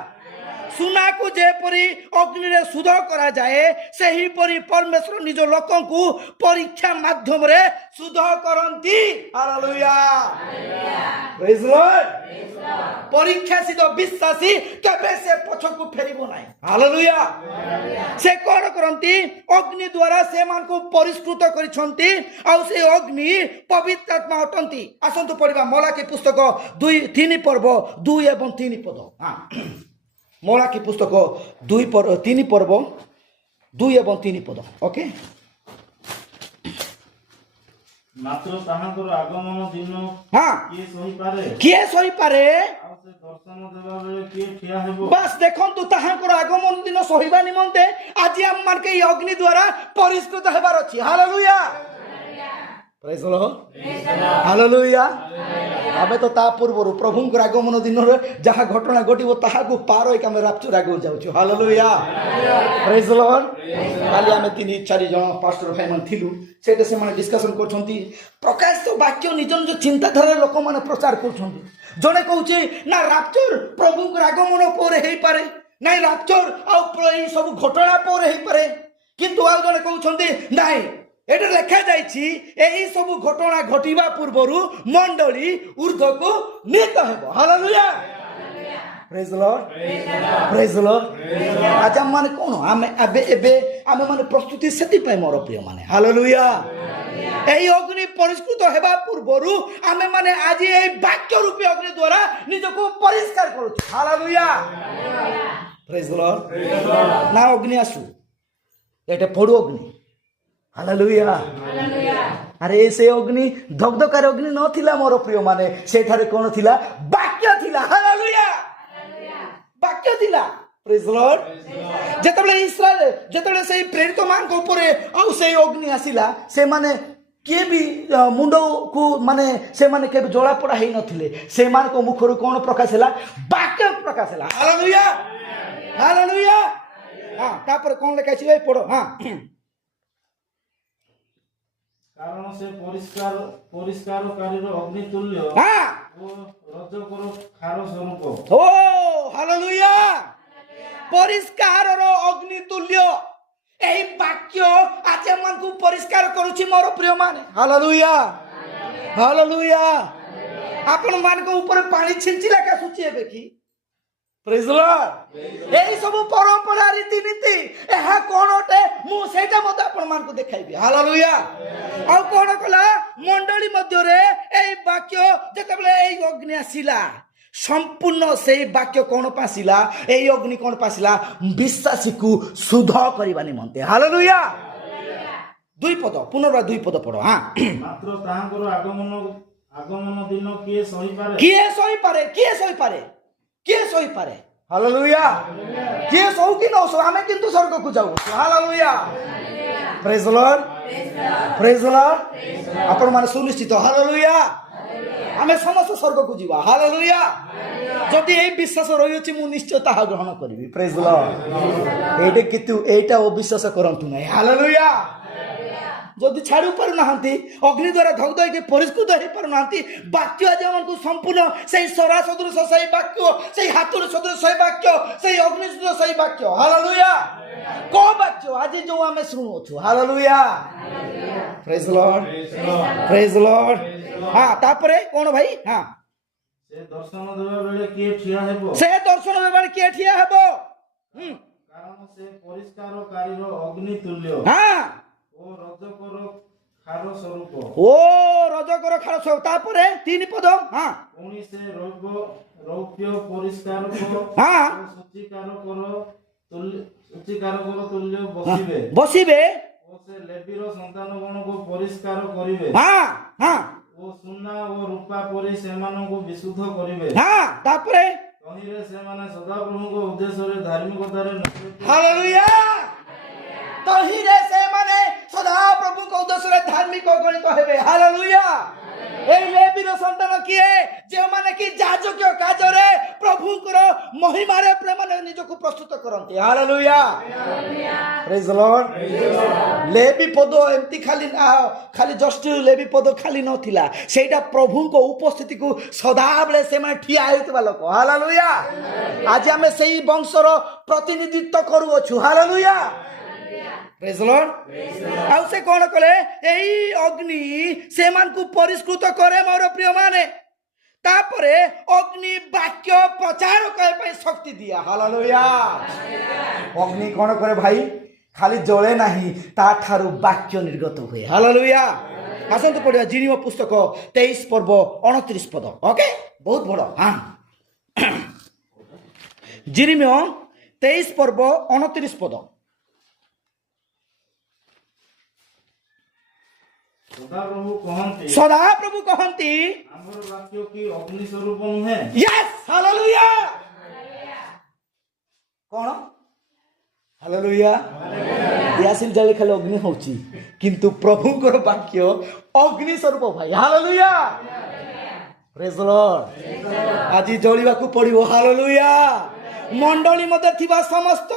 सुना को जेपरी अग्नि रे शुद्ध करा जाए सही परी परमेश्वर निज लोक को परीक्षा माध्यम रे शुद्ध करंती हालेलुया प्रेज द लॉर्ड परीक्षा सिद्ध विश्वासी केबे से पछ को फेरिबो नाही हालेलुया से कोन करंती अग्नि द्वारा से मान को परिष्कृत करिसंती आ से अग्नि पवित्र आत्मा अटंती आसंतु पढिबा मलाकी पुस्तक 2-3 पर्व 2 एवं 3 पद हां मलाकी पुस्तक 3 पर्व 2 एवं 3 पद ओके मात्र ताहांकर आगमन दिन हां किए सही पारे आ से दर्शन देबा बेले किए ठिया हेबो बस देखंतु ताहांकर आगमन दिन सहिबा निमंते आज हम मान के अग्नि द्वारा परिष्कृत हेबार अछि hallelujah praise the Lord hallelujah आबे तो ता पूर्व प्रभुंकर आगमन दिन रे जहा घटना घटिबो ताहा को पार होई हम राप्चर आगो जाउछु हालेलुया प्रेज द लॉर्ड काली हम 3-4 जन पास्टर भाई मन थिलु सेटे से माने डिस्कशन करछंती प्रकाश तो वाक्य निज निज चिंताधारा लोक माने प्रचार करछंती जने कहउची ना राप्चर प्रभुंकर आगमन पर हेई पारे नै राप्चर आ ई सब घटना पर हेई पारे किंतु आ जने कहउछंती नाही एटा लेखा जाइछि एही सब घटना घटिबा पूर्वरु मंडली ऊर्ध्व को नीत हेबो hallelujah praise the Lord praise the Lord आज हम माने कोन हम एबे हम माने प्रस्तुति सेति पय मोर प्रिय माने हालेलुया एही अग्नि परिष्कृत हेबा पूर्वरु हम माने आज एही वाक्य रूपी अग्नि द्वारा निजको परिष्कार करू हालेलुया प्रेज द लॉर्ड ना अग्नि आसु एटा पडु अग्नि हालेलुया अरे से अग्नि धगधकार अग्नि नथिला मोर प्रिय माने सेठारे कोन थिला वाक्य थिला हालेलुया वाक्य थिला प्रेज द लॉर्ड जेतबले इस्राएल जेतबले से प्रेरित मान को ऊपर आ से अग्नि आसिला से माने के भी मुंडो को माने से माने के जोड़ा पड़ा हे नथिले से मान को मुखरु कोन प्रकाश हला वाक्य प्रकाश हला हालेलुया हालेलुया हां तापर कोन लेखा छी ए पढो हां कारण से परिष्कारकारीर अग्नि तुल्य हां ओ रजकर खार स्वरूप ओ हालेलुया परिष्कारर अग्नि तुल्य एही वाक्य आज मन को परिष्कार करूची मोर प्रिय माने हालेलुया हालेलुया आपण मान को ऊपर पानी छिंचिला का सूची हेबे की प्रेज द लॉर्ड एही सब परंपरा रीति नीति एहा कोनोटे मु सेटा मत आपण मान को देखाइबे हालेलुया आ कोन कला मंडली मध्य रे एही वाक्य जेतबले एही अग्नि आसिला संपूर्ण से वाक्य कौन पासिला एही अग्नि कौन पासिला विश्वासी को शुद्ध करबा निमंते हालेलुया 2 ପଦ ପୁନର୍ବାର 2 ପଦ ପଢ। ହଁ ମାତ୍ର ତାହାଙ୍କର ଆଗମନ ଦିନ କିଏ ସହିପାରେ? କିଏ ସହିପାରେ? କିଏ ସହିପାରେ? କିଏ ସହିପାରେ? ହାଲେଲୁୟା। କିଏ ସହୁ କି ନ ସହୁ ଆମେ କିନ୍ତୁ ସ୍ୱର୍ଗକୁ ଯାଉ। ହାଲେଲୁୟା। ପ୍ରେଜ୍ ଦ ଲର୍ଡ, ପ୍ରେଜ୍ ଦ ଲର୍ଡ। ଆପଣ ମାନେ ସୁନିଶ୍ଚିତ? ହାଲେଲୁୟା। ଆମେ ସମସ୍ତେ ସ୍ୱର୍ଗକୁ ଯିବା। ହାଲେଲୁୟା। ଯଦି এই বিশ্বাস রয়েছে ମୁଁ ନିଶ୍ଚୟ ତାହା ଗ୍ରହଣ କରିବି। ପ୍ରେଜ୍ ଦ ଲର୍ଡ। ଏଇଟା କିନ୍ତୁ ଏଇଟା ଅବିଶ୍ୱାସ କରନ୍ତୁ ନାହିଁ। ହାଲେଲୁୟା। ଯଦି ଛାଡି ପାରୁନାହାନ୍ତି, ଅଗ୍ନି ଦ୍ୱାରା ଧଗ୍ଧ ହେଇକି ପରିଷ୍କୃତ ହେଇପାରୁନାହାନ୍ତି, ବାକ୍ୟ ଆଜି ଆମକୁ ସମ୍ପୂର୍ଣ୍ଣ ସେଇ ସରା ସଦୃଶ ସେଇ ବାକ୍ୟ, ସେଇ ହାତୁର ସଦୃଶ ସେଇ ବାକ୍ୟ, ସେଇ ଅଗ୍ନି ସଦୃଶ ସେଇ ବାକ୍ୟ। ହାଲେଲୁୟା। କୋ ବାକ୍ୟ ଆଜି ଯୋଉ ଆମେ ଶୁଣୁଛୁ। ହାଲେଲୁୟା। ପ୍ରେଜ୍ ଦ ଲର୍ଡ, ପ୍ରେଜ୍ ଦ ଲର୍ଡ। ହଁ ତାପରେ କଣ ଭାଇ? ହଁ ସେ ଦର୍ଶନ ଦେବା ବେଳେ କିଏ ଠିଆ ହେବ? ସେ ଦର୍ଶନ ଦେବା ବେଳେ କିଏ ଠିଆ ହେବ? କାରଣ ସେ ପରିଷ୍କାରକାରୀର ଅଗ୍ନି ତୁଲ୍ୟ ହଁ ଓ ରଜକର ଖାର ସ୍ୱରୂପ। ଓ ରଜକର ଖାର ସ୍ୱରୂପ। ତାପରେ 3 ପଦ। ହଁ ପୁଣି ସେ ରୌପ୍ୟ ପରିଷ୍କାରକ ହଁ ଓ ସୂଚିକାରକର ତୁଲ୍ୟ ବସିବେ ବସିବେ। ଓ ସେ ଲେବୀର ସନ୍ତାନ ଗଣକୁ ପରିଷ୍କାର କରିବେ। ହଁ ହଁ ଓ ସୁନା ଓ ରୂପା ପରି ସେମାନଙ୍କୁ ବିଶୁଦ୍ଧ କରିବେ। ହଁ ତାପରେ ତହିଁରେ ସେମାନେ ସଦାପ୍ରଭୁଙ୍କ ଉଦ୍ଦେଶ୍ୟରେ ଧାର୍ମିକତାରେ ହାଲେଲୁୟା। ତହିଁରେ ସେମାନେ ସଦା ପ୍ରଭୁଙ୍କ ଉଦ୍ଦେଶ୍ୟରେ ଧାର୍ମିକ ଗଣିତ ହେବେ। ହାଲେଲୁୟା। এই লেবীর সন্তান কিଏ? ଯେଉଁମାନେ କି ଯାଜକୀୟ କାର୍ଯ୍ୟରେ ପ୍ରଭୁଙ୍କର ମହିମାରେ ପ୍ରେମରେ ନିଜକୁ ପ୍ରସ୍ତୁତ କରନ୍ତି। ହାଲେଲୁୟା। ପ୍ରେଜ୍ ଦ ଲର୍ଡ। ଲେବୀ ପଦ ଏମିତି ଖାଲି ଜଷ୍ଟ ଲେବୀ ପଦ ଖାଲି ନଥିଲା, ସେଇଟା ପ୍ରଭୁଙ୍କ ଉପସ୍ଥିତିକୁ ସଦାବେଳେ ସେମାନେ ଠିଆ ହେଉଥିବା ଲୋକ। ହାଲେଲୁୟା। ଆଜି ଆମେ ସେଇ ବଂଶର ପ୍ରତିନିଧିତ୍ୱ କରୁଅଛୁ। ହାଲେଲୁୟା। ପ୍ରେଜ୍ ଦ ଲର୍ଡ। ଆଉ ସେ କଣ କଲେ? ଏଇ ଅଗ୍ନି ସେମାନଙ୍କୁ ପରିଷ୍କୃତ କରେ ମୋର ପ୍ରିୟ ମାନେ। ତାପରେ ଅଗ୍ନି ବାକ୍ୟ ପ୍ରଚାର କରିବା ପାଇଁ ଶକ୍ତି ଦିଏ। ହାଲେଲୁୟା। ଅଗ୍ନି କଣ କରେ ଭାଇ? ଖାଲି ଜଳେ ନାହିଁ, ତାଠାରୁ ବାକ୍ୟ ନିର୍ଗତ ହୁଏ। ହାଲେଲୁୟା। ଆସନ୍ତୁ ପଢିବା ଜିନିମ ପୁସ୍ତକ 23 ପର୍ବ 29 ପଦ। ଓକେ, ବହୁତ ବଡ। ହଁ ଜିନିମ 23 ପର୍ବ 29 ପଦ। ସଦାପ୍ରଭୁ କହନ୍ତି ଆମର ବାକ୍ୟ କି ଅଗ୍ନି ସ୍ୱରୂପ ନୁହେଁ? ୟେସ୍। ହାଲେଲୁୟା। କଣ? ହାଲେଲୁୟା। ଦିଆସିଲ ଜାଳି ଖାଲି ଅଗ୍ନି ହଉଛି, କିନ୍ତୁ ପ୍ରଭୁଙ୍କର ବାକ୍ୟ ଅଗ୍ନି ସ୍ୱରୂପ ଭାଇ। ହାଲେଲୁୟା। ପ୍ରେଜ୍ ଦ ଲର୍ଡ। ଆଜି ଜଳିବାକୁ ପଡିବ। ହାଲେଲୁୟା। ମଣ୍ଡଳୀ ମଧ୍ୟରେ ଥିବା ସମସ୍ତ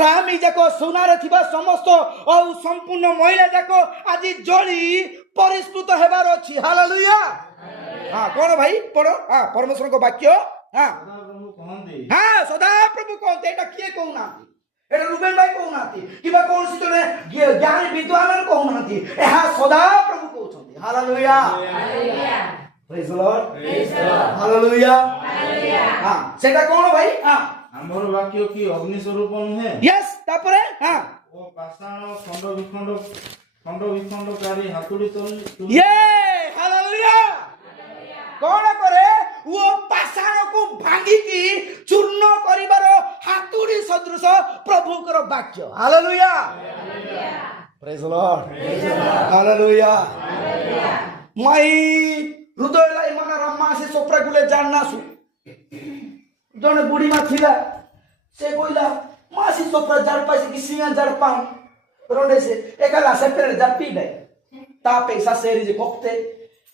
ରାମୀ ଯାକ, ସୁନାରେ ଥିବା ସମସ୍ତ ଆଉ ସମ୍ପୂର୍ଣ୍ଣ ମହିଳା ଯାକ ଆଜି ଜଳି ପରିଷ୍କୃତ ହେବାର ଅଛି। ହାଲେଲୁୟା। ହଁ କଣ ଭାଇ ପଢ? ହଁ ପରମେଶ୍ୱରଙ୍କ ବାକ୍ୟ। ହଁ ହଁ ସଦାପ୍ରଭୁ କହନ୍ତି। ଏଇଟା କିଏ କହୁନାହାନ୍ତି? ଏଇଟା ରୁବେନ ଭାଇ କହୁନାହାନ୍ତି, କିମ୍ବା କୌଣସି ଜଣେ ଜ୍ଞାନୀ ବିଦ୍ୱାନ କହୁନାହାନ୍ତି। ଏହା ସଦାପ୍ରଭୁ କହୁଛନ୍ତି। ହାଲେଲୁୟା। ପ୍ରେଜ୍ ଦ ଲର୍ଡ। ହାଲେଲୁୟା। ହଁ ସେଟା କଣ ଭାଇ? ହଁ ଆମର ବାକ୍ୟ କି ଅଗ୍ନି ସ୍ୱରୂପ ନୁହେଁ? ୟେସ୍। ତାପରେ ହଁ ଓ ପାଷାଣ ଖଣ୍ଡ ବିଖଣ୍ଡକାରୀ ହାତୁଡ଼ି ତୁଲ୍ୟ। ହାଲେଲୁୟା। କଣ କରେ? ଓ ପାଷାଣକୁ ଭାଙ୍ଗିକି ଚୂର୍ଣ୍ଣ କରିବାର ହାତୁଡ଼ି ସଦୃଶ ପ୍ରଭୁଙ୍କର ବାକ୍ୟ। ହାଲେଲୁୟା। ପ୍ରେଜ୍ ଦ ଲର୍ଡ। ହାଲେଲୁୟା। ମାଇ ହୃଦୟ লাই ମାନେ ରମ୍ମା ସେ ସୋପ୍ରା ଗୁଲେ ଜାଣନାସୁ। ଜଣେ ବୁଢୀ ମା ଥିଲା, ସେ କହିଲା ମାସି ସୋପ୍ରା ଜାଡ ପାଇছে କି ସିଆ ଜାଡ ପାଉ ରୋଡେ ସେ ଏକାଲା ସେପେରେ ଜାପି ଦେ ତା पैसा सेरी जे कोक्ते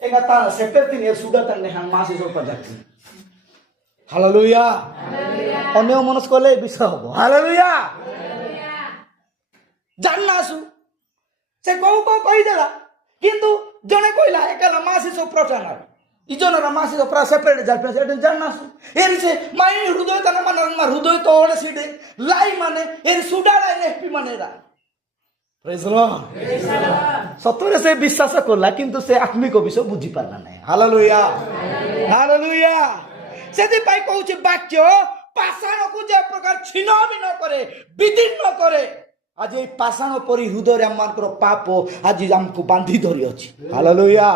एका ता सेपेरती ने सुडा तने हम मासी सोप्रा जाती। हालेलुया। अन्य मनस कले विषय हबो। हालेलुया। जाननासु से को कहि देला, किंतु जने कहला एकाला मासी सोप्रा टाना इजनरा मासी सोप्रा सेपरेट जापे से जाननासु एरी से माई हृदय तना मन हृदय तो ओले सिडे लाई माने एरी सुडा लाई नेपी मानेरा। Praise the Lord. सतरे से विश्वास करला, किंतु से आत्मिक विषय बुझी पारला नहीं। हालेलुया। हालेलुया। सेति पाई कहूची वाक्य पाषाण को जे प्रकार छिन्न भिन्न करे, विदीर्ण करे, आज ये पाषाण परी हृदय आमकर पाप आज हमको बांधी धरी अछि। हालेलुया।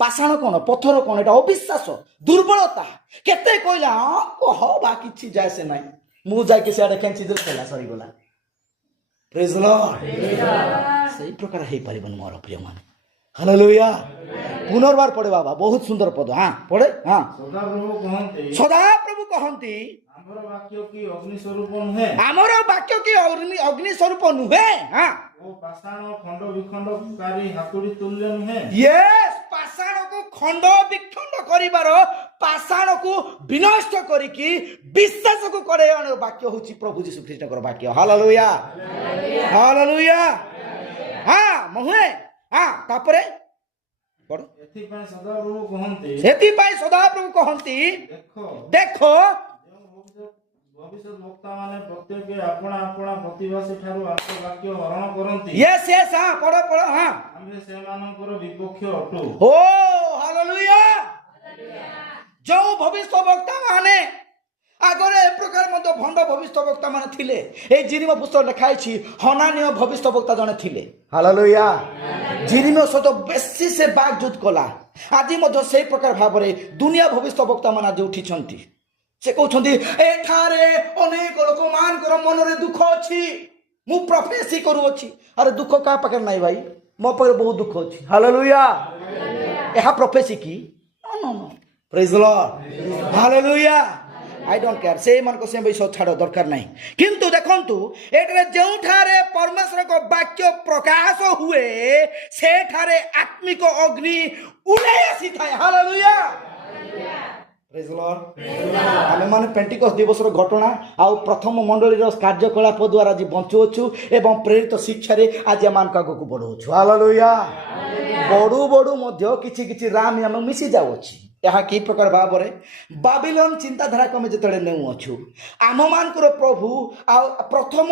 पाषाण कौन? पत्थर कौन? एटा अविश्वास, दुर्बलता। केते कहला कह बा किछि जाय से नाही, मु जाय के सेडे खेंची दे खेला सरी गला। ପ୍ରେଜ୍ ଦ ଲର୍ଡ। ସେଇ ପ୍ରକାର ହେଇପାରିବନି ମୋର ପ୍ରିୟ ମାନେ। ହାଲେଲୁୟା। ପୁନର୍ବାର ପଢେ ବାବା, ବହୁତ ସୁନ୍ଦର ପଦ। ହଁ ପଢେ। ହଁ, ସଦାପ୍ରଭୁ କହନ୍ତି ଆମର ବାକ୍ୟ କି ଅଗ୍ନି ସ୍ୱରୂପ ନୁହେଁ, ଆମର ବାକ୍ୟ କି ଅଗ୍ନି ସ୍ୱରୂପ ନୁହେଁ। ହଁ, ଓ ପାଷାଣ ଖଣ୍ଡ ବିଖଣ୍ଡକାରୀ ହାତୁଡ଼ି ତୁଲ୍ୟ ନୁହେଁ। ୟେସ୍, ପାଷାଣକୁ ଖଣ୍ଡ ବିଖଣ୍ଡ କରିବାର, ପାଷାଣକୁ ବିନଷ୍ଟ କରିକି ବିଶ୍ୱାସକୁ କରେଇବାର ବାକ୍ୟ ହଉଛି ପ୍ରଭୁ ଯୀଶୁ ଖ୍ରୀଷ୍ଟଙ୍କର ବାକ୍ୟ। Hallelujah, hallelujah. ହଁ ନୁହେଁ। ହଁ, ତାପରେ ଏଥିପାଇଁ ସଦାପ୍ରଭୁ କହନ୍ତି, ସେଥିପାଇଁ ସଦାପ୍ରଭୁ କହନ୍ତି ଦେଖ ଭବିଷ୍ୟତ ବକ୍ତା ମାନେ ପ୍ରତ୍ୟେକ ଆପଣା ଆପଣା ପ୍ରତିବାସୀ ଠାରୁ ଆତ୍ମ ବାକ୍ୟ ହରଣ କରନ୍ତି। Yes Yes. ହଁ ପଢ ପଢ। ହଁ, ଆମେ ସେମାନଙ୍କର ବିପକ୍ଷ ଅଟୁ। ଓ ହାଲେଲୁୟା। ଯୋଉ ଭବିଷ୍ୟ ବକ୍ତା ମାନେ ଆଗରେ ଏ ପ୍ରକାର ମଧ୍ୟ ଭଣ୍ଡ ଭବିଷ୍ୟ ବକ୍ତା ମାନେ ଥିଲେ। এই ଜିରିମ ପୁସ୍ତକ ଲେଖା ହେଇଛି ହନାନୀୟ ଭବିଷ୍ୟ ବକ୍ତା ଜଣେ ଥିଲେ। ହାଲେଲୁୟା। ଜିରିମ ସହିତ ବେଶୀ ସେ ବାଗଯୁଦ୍ଧ କଲା। ଆଜି ମଧ୍ୟ ସେଇ ପ୍ରକାର ଭାବରେ ଦୁନିଆ ଭବିଷ୍ୟ ବକ୍ତା ମାନେ ଆଜି ଉଠିଛନ୍ତି। ସେ କହୁଛନ୍ତି ଏଠାରେ ଅନେକ ଲୋକମାନଙ୍କର ମନରେ ଦୁଃଖ ଅଛି, ମୁଁ ପ୍ରଫେସି କରୁଅଛି। ଆରେ ଦୁଃଖ କାହା ପାଖରେ ନାହିଁ ଭାଇ, ମୋ ପାଖରେ ବହୁତ ଦୁଃଖ ଅଛି। ହାଲେଲୁୟା। ଏହା ପ୍ରଫେସି କି? No no. Praise the Lord. Hallelujah. I don't care, ସେମାନଙ୍କ ସେ ବିଷୟ ଛାଡ଼, ଦରକାର ନାହିଁ। କିନ୍ତୁ ଦେଖନ୍ତୁ ଏଠାରେ ଯେଉଁଠାରେ ପରମେଶ୍ୱରଙ୍କ ବାକ୍ୟ ପ୍ରକାଶ ହୁଏ ସେଠାରେ ଆତ୍ମିକ ଅଗ୍ନି ଉଡ଼େଇ ଆସିଥାଏ। ହାଲେଲୁୟା। ପ୍ରେଜ୍ ଦ ଲର୍ଡ। ଆମେମାନେ ପେଣ୍ଟିକସ୍ ଦିବସର ଘଟଣା ଆଉ ପ୍ରଥମ ମଣ୍ଡଳୀର କାର୍ଯ୍ୟକଳାପ ଦ୍ୱାରା ଆଜି ବଞ୍ଚୁଅଛୁ ଏବଂ ପ୍ରେରିତ ଶିକ୍ଷାରେ ଆଜି ଆମମାନଙ୍କୁ ଆଗକୁ ବଢ଼ଉଛୁ। ହାଲେଲୁୟା। ବଢ଼ୁ ବଢ଼ୁ ମଧ୍ୟ କିଛି କିଛି ରାମ ଆମେ ମିଶି ଯାଉଅଛି। ଏହା କି ପ୍ରକାର ଭାବରେ ବାବିଲନ ଚିନ୍ତାଧାରାକୁ ଆମେ ଯେତେବେଳେ ନେଉଅଛୁ, ଆମମାନଙ୍କର ପ୍ରଭୁ ଆଉ ପ୍ରଥମ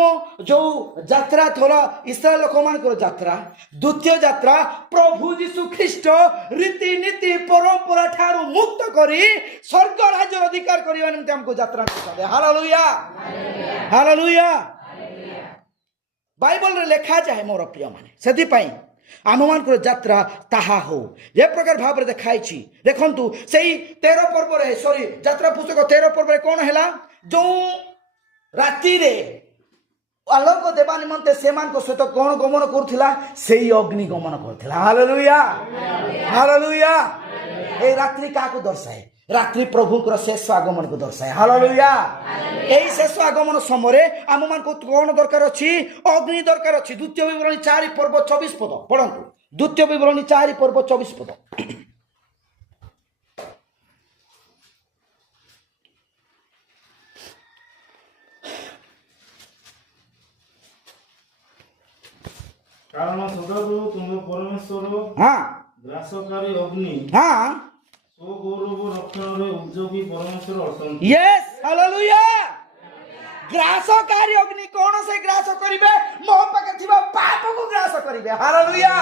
ଯେଉଁ ଯାତ୍ରା ଥର ଇସ୍ରାଏଲ ଲୋକମାନଙ୍କର ଯାତ୍ରା, ଦ୍ୱିତୀୟ ଯାତ୍ରା ପ୍ରଭୁ ଯୀଶୁ ଖ୍ରୀଷ୍ଟ ରୀତିନୀତି ପରମ୍ପରା ଠାରୁ ମୁକ୍ତ କରି ସ୍ୱର୍ଗ ରାଜ୍ୟର ଅଧିକାର କରିବା ନିମନ୍ତେ ଆମକୁ ଯାତ୍ରା କରୁଛନ୍ତି। Hallelujah, hallelujah. ବାଇବଲରେ ଲେଖାଯାଏ ମୋର ପ୍ରିୟମାନେ, ସେଥିପାଇଁ ଆମମାନଙ୍କର ଯାତ୍ରା ତାହା ହଉ ଯେ ପ୍ରକାର ଭାବରେ ଦେଖାଇଛି। ଦେଖନ୍ତୁ ସେଇ 13 ପର୍ବରେ, ଯାତ୍ରା ପୁସ୍ତକ 13 ପର୍ବରେ କ'ଣ ହେଲା? ଯେଉଁ ରାତିରେ ଆଲୋକ ଦେବା ନିମନ୍ତେ ସେମାନଙ୍କ ସହିତ କ'ଣ ଗମନ କରୁଥିଲା? ସେଇ ଅଗ୍ନି ଗମନ କରୁଥିଲା। Hallelujah, hallelujah. ଏଇ ରାତ୍ରି କାହାକୁ ଦର୍ଶାଏ? ରାତ୍ରି ପ୍ରଭୁଙ୍କର ଶେଷ ଆଗମନକୁ ଦର୍ଶାଏ। ହାଲେଲୁୟା। এই ଶେଷ ଆଗମନ ସମୟରେ ଆମମାନଙ୍କୁ କ'ଣ ଦରକାର ଅଛି? ଅଗ୍ନି ଦରକାର ଅଛି। ଦ୍ୱିତୀୟ ବିବରଣୀ 4 ପର୍ବ 24 ପଦ ପଢ଼ନ୍ତୁ। ଦ୍ୱିତୀୟ ବିବରଣୀ 4 ପର୍ବ 24 ପଦ। କାରଣ ସଦାପ୍ରଭୁ ତୁମେ ପରମେଶ୍ୱର ଗ୍ରାସକାରୀ ଅଗ୍ନି, ସ୍ୱଗୌରବ ରକ୍ଷଣରେ ଉଦ୍ଯୋଗୀ ପରମେଶ୍ୱର ଅଟନ୍ତି। Yes, hallelujah. ଗ୍ରାସକାରୀ ଅଗ୍ନି କ'ଣ ସେ ଗ୍ରାସ କରିବେ? ମୋ ପାଖରେ ଥିବା ପାପକୁ ଗ୍ରାସ କରିବେ। ହାଲେଲୁୟା।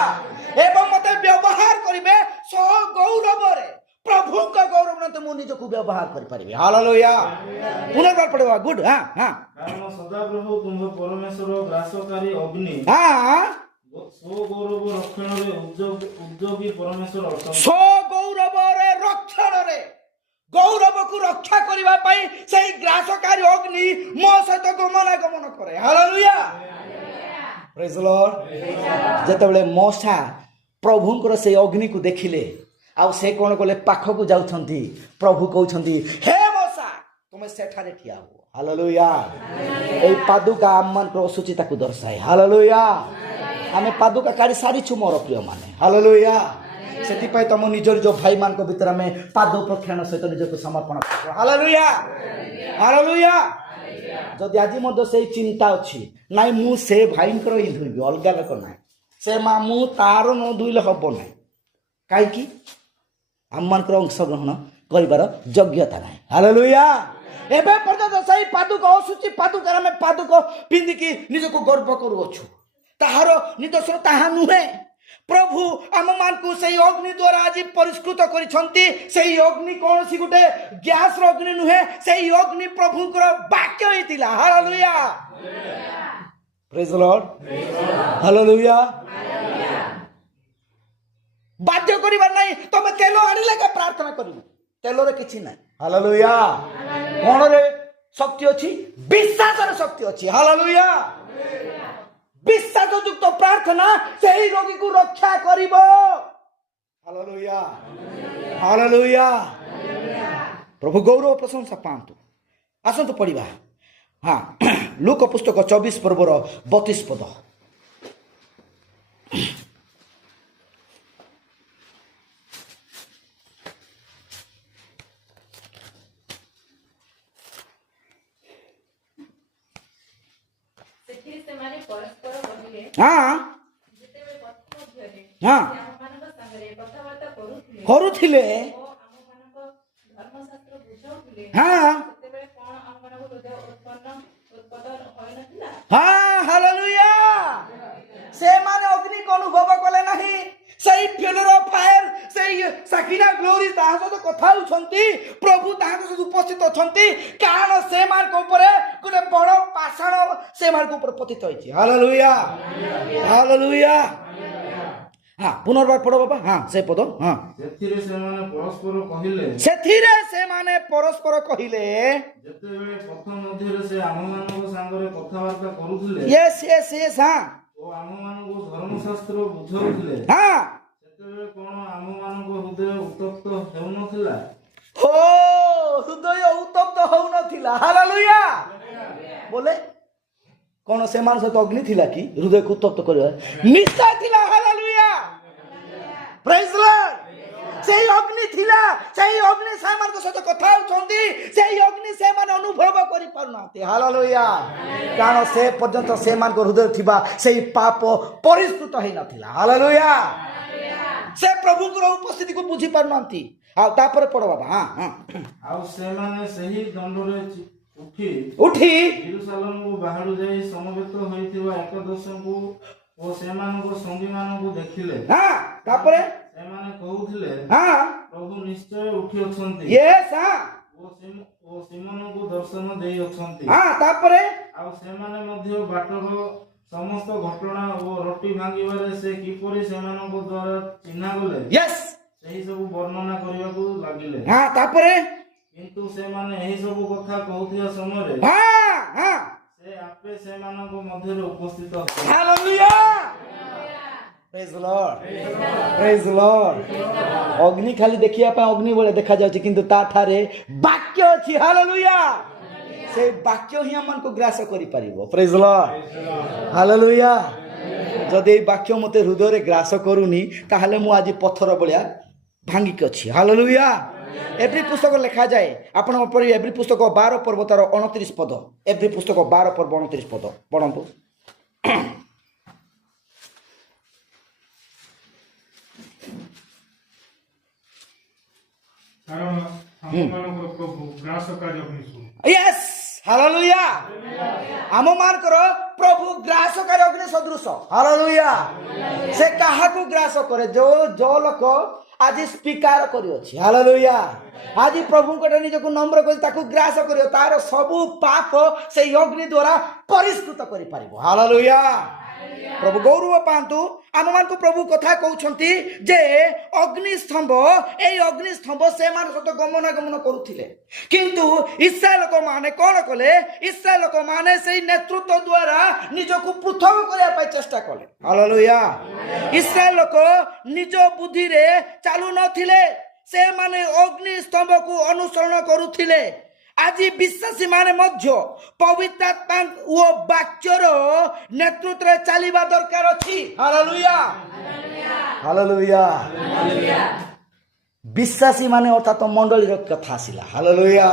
ଏବଂ ମୋତେ ବ୍ୟବହାର କରିବେ ସ୍ୱଗୌରବରେ। ପ୍ରଭୁଙ୍କ ଗୌରବ ନିମନ୍ତେ ମୁଁ ନିଜକୁ ବ୍ୟବହାର କରିପାରିବି। ହାଲେଲୁୟା। ପୁନର୍ବାର ପଢ଼ିବା। ଗୁଡ୍। ହଁ ହଁ। କାରଣ ସଦାପ୍ରଭୁ ତୁମେ ପରମେଶ୍ୱର ଗ୍ରାସକାରୀ ଅଗ୍ନି, ସ୍ୱଗୌରବ ରକ୍ଷଣରେ ଉଦ୍ଯୋଗୀ ପରମେଶ୍ୱର ଅଟନ୍ତି। ସ୍ୱଗୌରବରେ ରକ୍ଷଣରେ, ଗୌରବକୁ ରକ୍ଷା କରିବା ପାଇଁ ସେଇ ଗ୍ରାସକାରୀ ଅଗ୍ନି ମୋ ସହିତ ଗମନାଗମନ କରେ। ହାଲେଲୁୟା, ପ୍ରେଜ୍ ଦ ଲର୍ଡ। ଯେତେବେଳେ ମୂଷା ପ୍ରଭୁଙ୍କର ସେଇ ଅଗ୍ନିକୁ ଦେଖିଲେ ଆଉ ସେ କ'ଣ କଲେ? ପାଖକୁ ଯାଉଛନ୍ତି। ପ୍ରଭୁ କହୁଛନ୍ତି ହେ ମୂଷା ତୁମେ ସେଠାରେ ଠିଆ ହୁଅ। ହାଲେଲୁୟା। এই ପାଦୁକା ଆମମାନଙ୍କର ଅସୁଚିତାକୁ ଦର୍ଶାଏ। ହାଲେଲୁୟା। ଆମେ ପାଦୁକା କାଢ଼ି ସାରିଛୁ ମୋର ପ୍ରିୟମାନେ। ହାଲେଲୁୟା। ସେଥିପାଇଁ ତମ ନିଜ ନିଜ ଭାଇମାନଙ୍କ ଭିତରେ ଆମେ ପାଦ ପ୍ରକ୍ଷାଳନ ସହିତ ନିଜକୁ ସମର୍ପଣ କରୁ। Hallelujah, hallelujah. ଯଦି ଆଜି ମଧ୍ୟ ସେଇ ଚିନ୍ତା ଅଛି, ନାଇଁ ମୁଁ ସେ ଭାଇଙ୍କର ହିଁ ଧୋଇବି, ଅଲଗା ଲୋକ ନାହିଁ, ସେ ମୁଁ ତାର ନ ଧୋଇଲେ ହବ ନାହିଁ। କାହିଁକି? ଆମମାନଙ୍କର ଅଂଶଗ୍ରହଣ କରିବାର ଯୋଗ୍ୟତା ନାହିଁ। ହାଲେଲୁୟା। ଏବେ ପର୍ଯ୍ୟନ୍ତ ସେଇ ପାଦୁକ ଅସୁଚି ପାଦୁକାରେ ଆମେ ପାଦୁକ ପିନ୍ଧିକି ନିଜକୁ ଗର୍ବ କରୁଅଛୁ। ତାହାର ନିଦର୍ଶନ ତାହା ନୁହେଁ। ପ୍ରଭୁ ଆମମାନଙ୍କୁ ସେଇ ଅଗ୍ନି ଦ୍ୱାରା ଆଜି ପରିଷ୍କୃତ କରିଛନ୍ତି। ସେଇ ଅଗ୍ନି କୌଣସି ଗୋଟେ ଗ୍ୟାସର ଅଗ୍ନି ନୁହେଁ, ସେଇ ଅଗ୍ନି ପ୍ରଭୁଙ୍କର ବାକ୍ୟ ହେଇଥିଲା। ହାଲେଲୁୟା, ପ୍ରେଜ୍ ଦ ଲର୍ଡ, ହାଲେଲୁୟା। ବାଧ୍ୟ କରିବାର ନାହିଁ ତମେ ତେଲ ଆଣିଲେ କା ପ୍ରାର୍ଥନା କରିବୁ, ତେଲରେ କିଛି ନାହିଁ। ହାଲେଲୁୟା। କଣରେ ଶକ୍ତି ଅଛି? ବିଶ୍ୱାସର ଶକ୍ତି ଅଛି। ହାଲେଲୁୟା। বিশ্বাসଯুক্ତ ପ୍ରାର୍ଥନା ସେହି ରୋଗୀକୁ ରକ୍ଷା କରିବ। Hallelujah hallelujah. ପ୍ରଭୁ ଗୌରବ ପ୍ରଶଂସା ପାଆନ୍ତୁ। ଆସନ୍ତୁ ପଢିବା। ହଁ, ଲୁକ ପୁସ୍ତକ 24 ପର୍ବର 32 ପଦ। ସେଥିରେ ସେମାନେ ପରସ୍ପର କହିଲେ, ହଁ ଯେତେବେଳେ ପଥ ମଧ୍ୟରେ ହଁ ସେ ଆମମାନଙ୍କ ସାଙ୍ଗରେ କଥାବାର୍ତ୍ତା କରୁଥିଲେ କରୁଥିଲେ। ଓ ଆମମାନଙ୍କ ଧର୍ମଶାସ୍ତ୍ର ବୁଝାଉଥିଲେ, ହଁ ସେତେବେଳେ କଣ ଆମମାନଙ୍କ ହୃଦୟ ଉତ୍ପନ୍ନ ହୋଇନଥିଲା? ହଁ ହାଲେଲୁୟା। ସେମାନେ ଅଗ୍ନିକୁ ଅନୁଭବ କଲେ ନାହିଁ। ସେଇ ଫିଲର ଫାୟାର, ସେଇ ସାକିନା ଗ୍ଲୋରି ତାହା ସହିତ କଥା ହେଉଛନ୍ତି। ପ୍ରଭୁ ତାହାଙ୍କ ସହିତ ଉପସ୍ଥିତ ଅଛନ୍ତି, କାରଣ ସେମାନଙ୍କ ଉପରେ ଗୋଟେ ବଡ ପାଷାଣ ସେମାନଙ୍କ ଉପରେ ପତିତ ହୋଇଛି। Hallelujah hallelujah. ହଁ, ପୁନର୍ବାର ପଢ ବାବା। ହଁ, ସେ ପଦ। ହଁ, ସେଥିରେ ସେମାନେ ପରସ୍ପର କହିଲେ, ସେଥିରେ ସେମାନେ ପରସ୍ପର କହିଲେ। ଯେତେବେଳେ ପଥ ମଧ୍ୟରେ ସେ ଆମମାନଙ୍କ ସାଙ୍ଗରେ କଥାବାର୍ତ୍ତା କରୁଥିଲେ ୟେସ୍ ୟେସ୍ ୟେସ୍। ହଁ ଓ ଆମମାନଙ୍କୁ ଧର୍ମଶାସ୍ତ୍ର ବୁଝାଉଥିଲେ, ହଁ। ସେତେବେଳେ କଣ ଆମମାନଙ୍କ ହୃଦୟ ଉତ୍ତପ୍ତ ହେଉନଥିଲା? ଓ ହୃଦୟ ଉତ୍ତପ୍ତ ହଉନଥିଲା। ହାଲେଲୁୟା। ବୋଲେ କଣ ସେମାନଙ୍କ ସହିତ ଅଗ୍ନି ଥିଲା କି ହୃଦୟକୁ ଉତ୍ତପ୍ତ କରିବା? ନିଶ୍ଚୟ ଥିଲା। ହାଲେଲୁୟା ପ୍ରେଜ୍ ଦ ଲର୍ଡ। ସେଇ ଅଗ୍ନି ଥିଲା। ସେଇ ଅଗ୍ନି ସେମାନଙ୍କ ସହିତ କଥା ହେଉଛନ୍ତି। ସେଇ ଅଗ୍ନି ସେମାନେ ଅନୁଭବ କରିପାରୁନାହାନ୍ତି। ହାଲେଲୁୟା। କାରଣ ସେ ପର୍ଯ୍ୟନ୍ତ ସେମାନଙ୍କ ହୃଦୟରେ ଥିବା ସେଇ ପାପ ପରିଷ୍କୃତ ହେଇନଥିଲା। ହାଲେଲୁୟା। ସେ ପ୍ରଭୁଙ୍କର ଉପସ୍ଥିତିକୁ ବୁଝି ପାରୁନାହାନ୍ତି। ଆଉ ତାପରେ ପଢ ବାବା। ହଁ ହଁ। ଆଉ ସେମାନେ ସେହି ଦଣ୍ଡରେ ଉଠି ଯେରୁସାଲେମକୁ ବାହାରୁ ଯାଇ ସମବେତ ହୋଇଥିବା ଏକାଦଶଙ୍କୁ ଓ ସେମାନଙ୍କ ସଙ୍ଗୀମାନଙ୍କୁ ଦେଖିଲେ। ହଁ, ତାପରେ ସେମାନେ କହୁଥିଲେ, ହଁ ପ୍ରଭୁ ନିଶ୍ଚୟ ଉଠି ଅଛନ୍ତି ୟେସ୍। ହଁ ଓ ସିମୋନଙ୍କୁ ଦର୍ଶନ ଦେଇଅଛନ୍ତି। ହଁ, ତାପରେ ଆଉ ସେମାନେ ମଧ୍ୟ ବାଟର ସମସ୍ତ ଘଟଣା ଓ ରୋଟି ଭାଙ୍ଗିବାରେ ସେ କିପରି ସେମାନଙ୍କ ଦ୍ୱାରା ଚିହ୍ନା ଗଲେ ୟେସ୍। ସେହି ସବୁ ବର୍ଣ୍ଣନା କରିବାକୁ ଲାଗିଲେ। ହଁ, ତାପରେ କିନ୍ତୁ ସେମାନେ ଏହି ସବୁ କଥା କହୁଥିବା ସମୟରେ ହଁ ହଁ। ସେ ଆପେ ସେମାନଙ୍କ ମଧ୍ୟରେ ଉପସ୍ଥିତ ହେଲେ। ହାଲେଲୁୟା ପ୍ରେଜ୍ ଦ ଲର୍ଡ ପ୍ରେଜ୍ ଦ ଲର୍ଡ। ଅଗ୍ନି ଖାଲି ଦେଖିବା ପାଇଁ ଅଗ୍ନି ଭଳିଆ ଦେଖାଯାଉଛି, କିନ୍ତୁ ତା ଠାରେ ବାକ୍ୟ ଅଛି। ହାଲେଲୁୟା। ସେଇ ବାକ୍ୟ ହିଁ ଆମମାନଙ୍କୁ ଗ୍ରାସ କରିପାରିବ। ପ୍ରେଜ୍ ଦ ଲର୍ଡ ହାଲେଲୁୟା। ଯଦି ଏଇ ବାକ୍ୟ ମୋତେ ହୃଦୟରେ ଗ୍ରାସ କରୁନି, ତାହେଲେ ମୁଁ ଆଜି ପଥର ଭଳିଆ ଭାଙ୍ଗିକି ଅଛି। ହାଲେଲୁୟା। ଏଭ୍ରି ପୁସ୍ତକ ଲେଖାଯାଏ। ଆପଣଙ୍କ ପରି ଏଭ୍ରି ପୁସ୍ତକ 12 ପର୍ବ ତାର 29 ପଦ। ଏଭ୍ରି ପୁସ୍ତକ 12 ପର୍ବ 29 ପଦ ପଢନ୍ତୁ। କାରଣ ଆମମାନଙ୍କର ପ୍ରଭୁ ଗ୍ରାସକାରୀ ଅଗ୍ନି ସ୍ୱରୂପ। Yes hallelujah. ଆମମାନଙ୍କର ପ୍ରଭୁ ଗ୍ରାସକାରୀ ଅଗ୍ନି ସଦୃଶ। ହାଲେଲୁୟା। ସେ କାହାକୁ ଗ୍ରାସ କରେ? ଯୋଉ ଲୋକ ଆଜି ସ୍ୱୀକାର କରିଅଛି। ହାଲେଲୁୟା। ଆଜି ପ୍ରଭୁଙ୍କଠାରେ ନିଜକୁ ନମ୍ର କରି ତାକୁ ଗ୍ରାସ କରିବ, ତାର ସବୁ ପାପ ସେଇ ଅଗ୍ନି ଦ୍ୱାରା ପରିଷ୍କୃତ କରିପାରିବ। ହାଲେଲୁୟା। ପ୍ରଭୁ ଗୌରବ ପାଆନ୍ତୁ। ଆମମାନଙ୍କୁ ପ୍ରଭୁ କଥା କହୁଛନ୍ତି ଯେ ଅଗ୍ନିସ୍ତମ୍ଭ, ଏଇ ଅଗ୍ନିସ୍ତମ୍ଭ ସେମାନଙ୍କ ସହିତ ଗମନାଗମନ କରୁଥିଲେ, କିନ୍ତୁ ଇସ୍ରାଏଲ ଲୋକମାନେ କଣ କଲେ? ଇସ୍ରାଏଲ ଲୋକମାନେ ସେଇ ନେତୃତ୍ୱ ଦ୍ୱାରା ନିଜକୁ ପୃଥକ କରିବା ପାଇଁ ଚେଷ୍ଟା କଲେ। ହାଲେଲୁୟା। ଇସ୍ରାଏଲ ଲୋକ ନିଜ ବୁଦ୍ଧିରେ ଚାଲୁ ନଥିଲେ, ସେମାନେ ଅଗ୍ନିସ୍ତମ୍ଭକୁ ଅନୁସରଣ କରୁଥିଲେ। ଆଜି ବିଶ୍ୱାସୀ ମାନେ ମଧ୍ୟ ପବିତ୍ର ଆତ୍ମା ଓ ବାକ୍ୟର ନେତୃତ୍ୱରେ ଚାଲିବା ଦରକାର ଅଛି। Hallelujah hallelujah. ବିଶ୍ୱାସୀ ମାନେ ଅର୍ଥାତ ମଣ୍ଡଳୀର କଥା ଆସିଲା। ହାଲେଲୁୟା।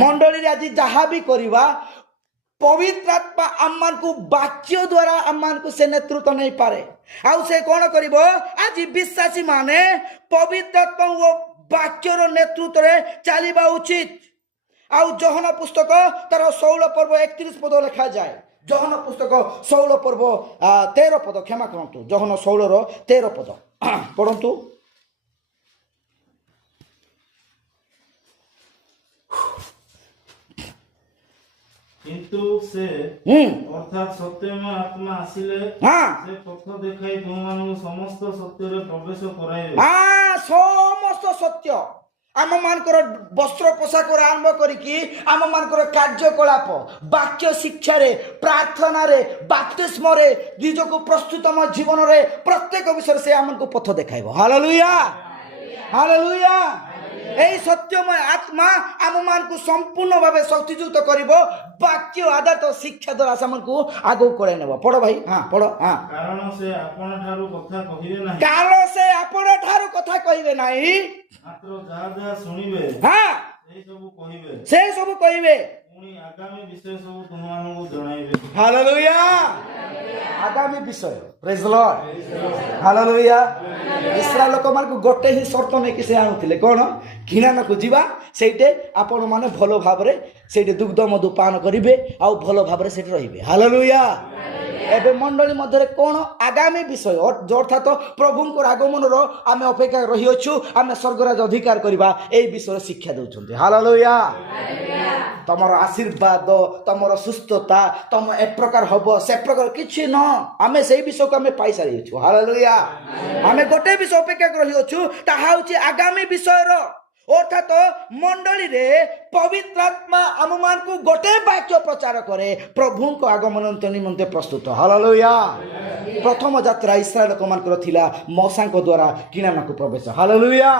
ମଣ୍ଡଳୀରେ ଆଜି ଯାହା ବି କରିବା, ପବିତ୍ର ଆତ୍ମା ଆମମାନଙ୍କୁ ବାକ୍ୟ ଦ୍ୱାରା ଆମମାନଙ୍କୁ ସେ ନେତୃତ୍ୱ ନେଇପାରେ। ଆଉ ସେ କଣ କରିବ? ଆଜି ବିଶ୍ୱାସୀ ମାନେ ପବିତ୍ର ଆତ୍ମା ଓ ବାକ୍ୟର ନେତୃତ୍ୱରେ ଚାଲିବା ଉଚିତ। ଆଉ ଯୋହନ ପୁସ୍ତକ ତାର 16 ପର୍ବ 31 ପଦ ଲେଖାଯାଏ। ଯୋହନ ପୁସ୍ତକ 16 ପର୍ବ 13 ପଦ, କ୍ଷମା କରନ୍ତୁ, ଯୋହନ 16ର 13 ପଦ ପଢନ୍ତୁ। କିନ୍ତୁ ସେ ଅର୍ଥାତ୍ ସତ୍ୟମୟ ଆତ୍ମା ଆସିଲେ ସେ ପଥ ଦେଖାଇ ତୁମମାନଙ୍କୁ ସମସ୍ତ ସତ୍ୟରେ ପ୍ରବେଶ କରାଇବେ। ସମସ୍ତ ସତ୍ୟ। आम मानकर वस्त्र पोशाक आरंभ करिकी आम मानकर कार्यकलाप वाक्य शिक्षा रे प्रार्थना रे बाप्तिस्म रे निजको प्रस्तुतम जीवन रे प्रत्येक विषय से आमको पथ देखाइबो। Hallelujah hallelujah. এই সত্যময় আত্মা আমমানকু সম্পূর্ণ ভাবে শক্তিযুক্ত করিব বাক্য আধারিত শিক্ষা দ্বারা আমমানকু আগুক করে নেব। পড়ো ভাই, হ্যাঁ পড়ো। হ্যাঁ, কারণ সে আপন ঠারু কথা কহিবে নাই, কারণ সে আপন ঠারু কথা কহিবে নাই, মাত্র যাহা যাহা শুনিবে হ্যাঁ সেই সবু কহিবে, সেই সব কহিবে, পুনি আগামী বিষয় সবু তোমাମାନଙ୍କୁ জଣାইবে। হালেলুয়া। আগামী বিষয়, প্রেজ দ লর্ড, হালেলুয়া। ইসরাଏଲ ଲୋକମାନଙ୍କୁ ଗୋଟେ ହିଁ ସର୍ତ୍ତ ନେଇକି ସେ ଆଣୁଥିଲେ, କ'ଣ? ଘିଣାନକୁ ଯିବା, ସେଇଠି ଆପଣମାନେ ଭଲ ଭାବରେ ସେଇଠି ଦୁଗ୍ଧ ମଧୁ ପାନ କରିବେ ଆଉ ଭଲ ଭାବରେ ସେଇଠି ରହିବେ। ହାଲେଲୁୟା। ଏବେ ମଣ୍ଡଳୀ ମଧ୍ୟରେ କ'ଣ? ଆଗାମୀ ବିଷୟ ଅର୍ଥାତ୍ ପ୍ରଭୁଙ୍କର ଆଗମନର ଆମେ ଅପେକ୍ଷା ରହିଅଛୁ, ଆମେ ସ୍ୱର୍ଗରାଜ ଅଧିକାର କରିବା, ଏଇ ବିଷୟରେ ଶିକ୍ଷା ଦେଉଛନ୍ତି। ହାଲେଲୁୟା। ତମର ଆଶୀର୍ବାଦ, ତମର ସୁସ୍ଥତା, ତମ ଏ ପ୍ରକାର ହବ ସେ ପ୍ରକାର କିଛି ନ, ଆମେ ସେଇ ବିଷୟକୁ ଆମେ ପାଇସାରିଅଛୁ। ହାଲେଲୁୟା। ଆମେ ଗୋଟେ ବିଷୟ ଅପେକ୍ଷା ରହିଅଛୁ, ତାହା ହେଉଛି ଆଗାମୀ ବିଷୟର অর্থাৎ মণ্ডলীরে পবিত্র আত্মা আমমানকু গোটে বাক্য প্রচার করে প্রভুঙ্ক আগমন নিমন্তে প্রস্তুত। হালেলুয়া। প্রথম যাত্রা ইসরায়েল ଲୋକମାନଙ୍କର ଥିଲା ମଶାଙ୍କ ଦ୍ୱାରା କିଣାନାକୁ ପ୍ରବେଶ। ହାଲେଲୁୟା।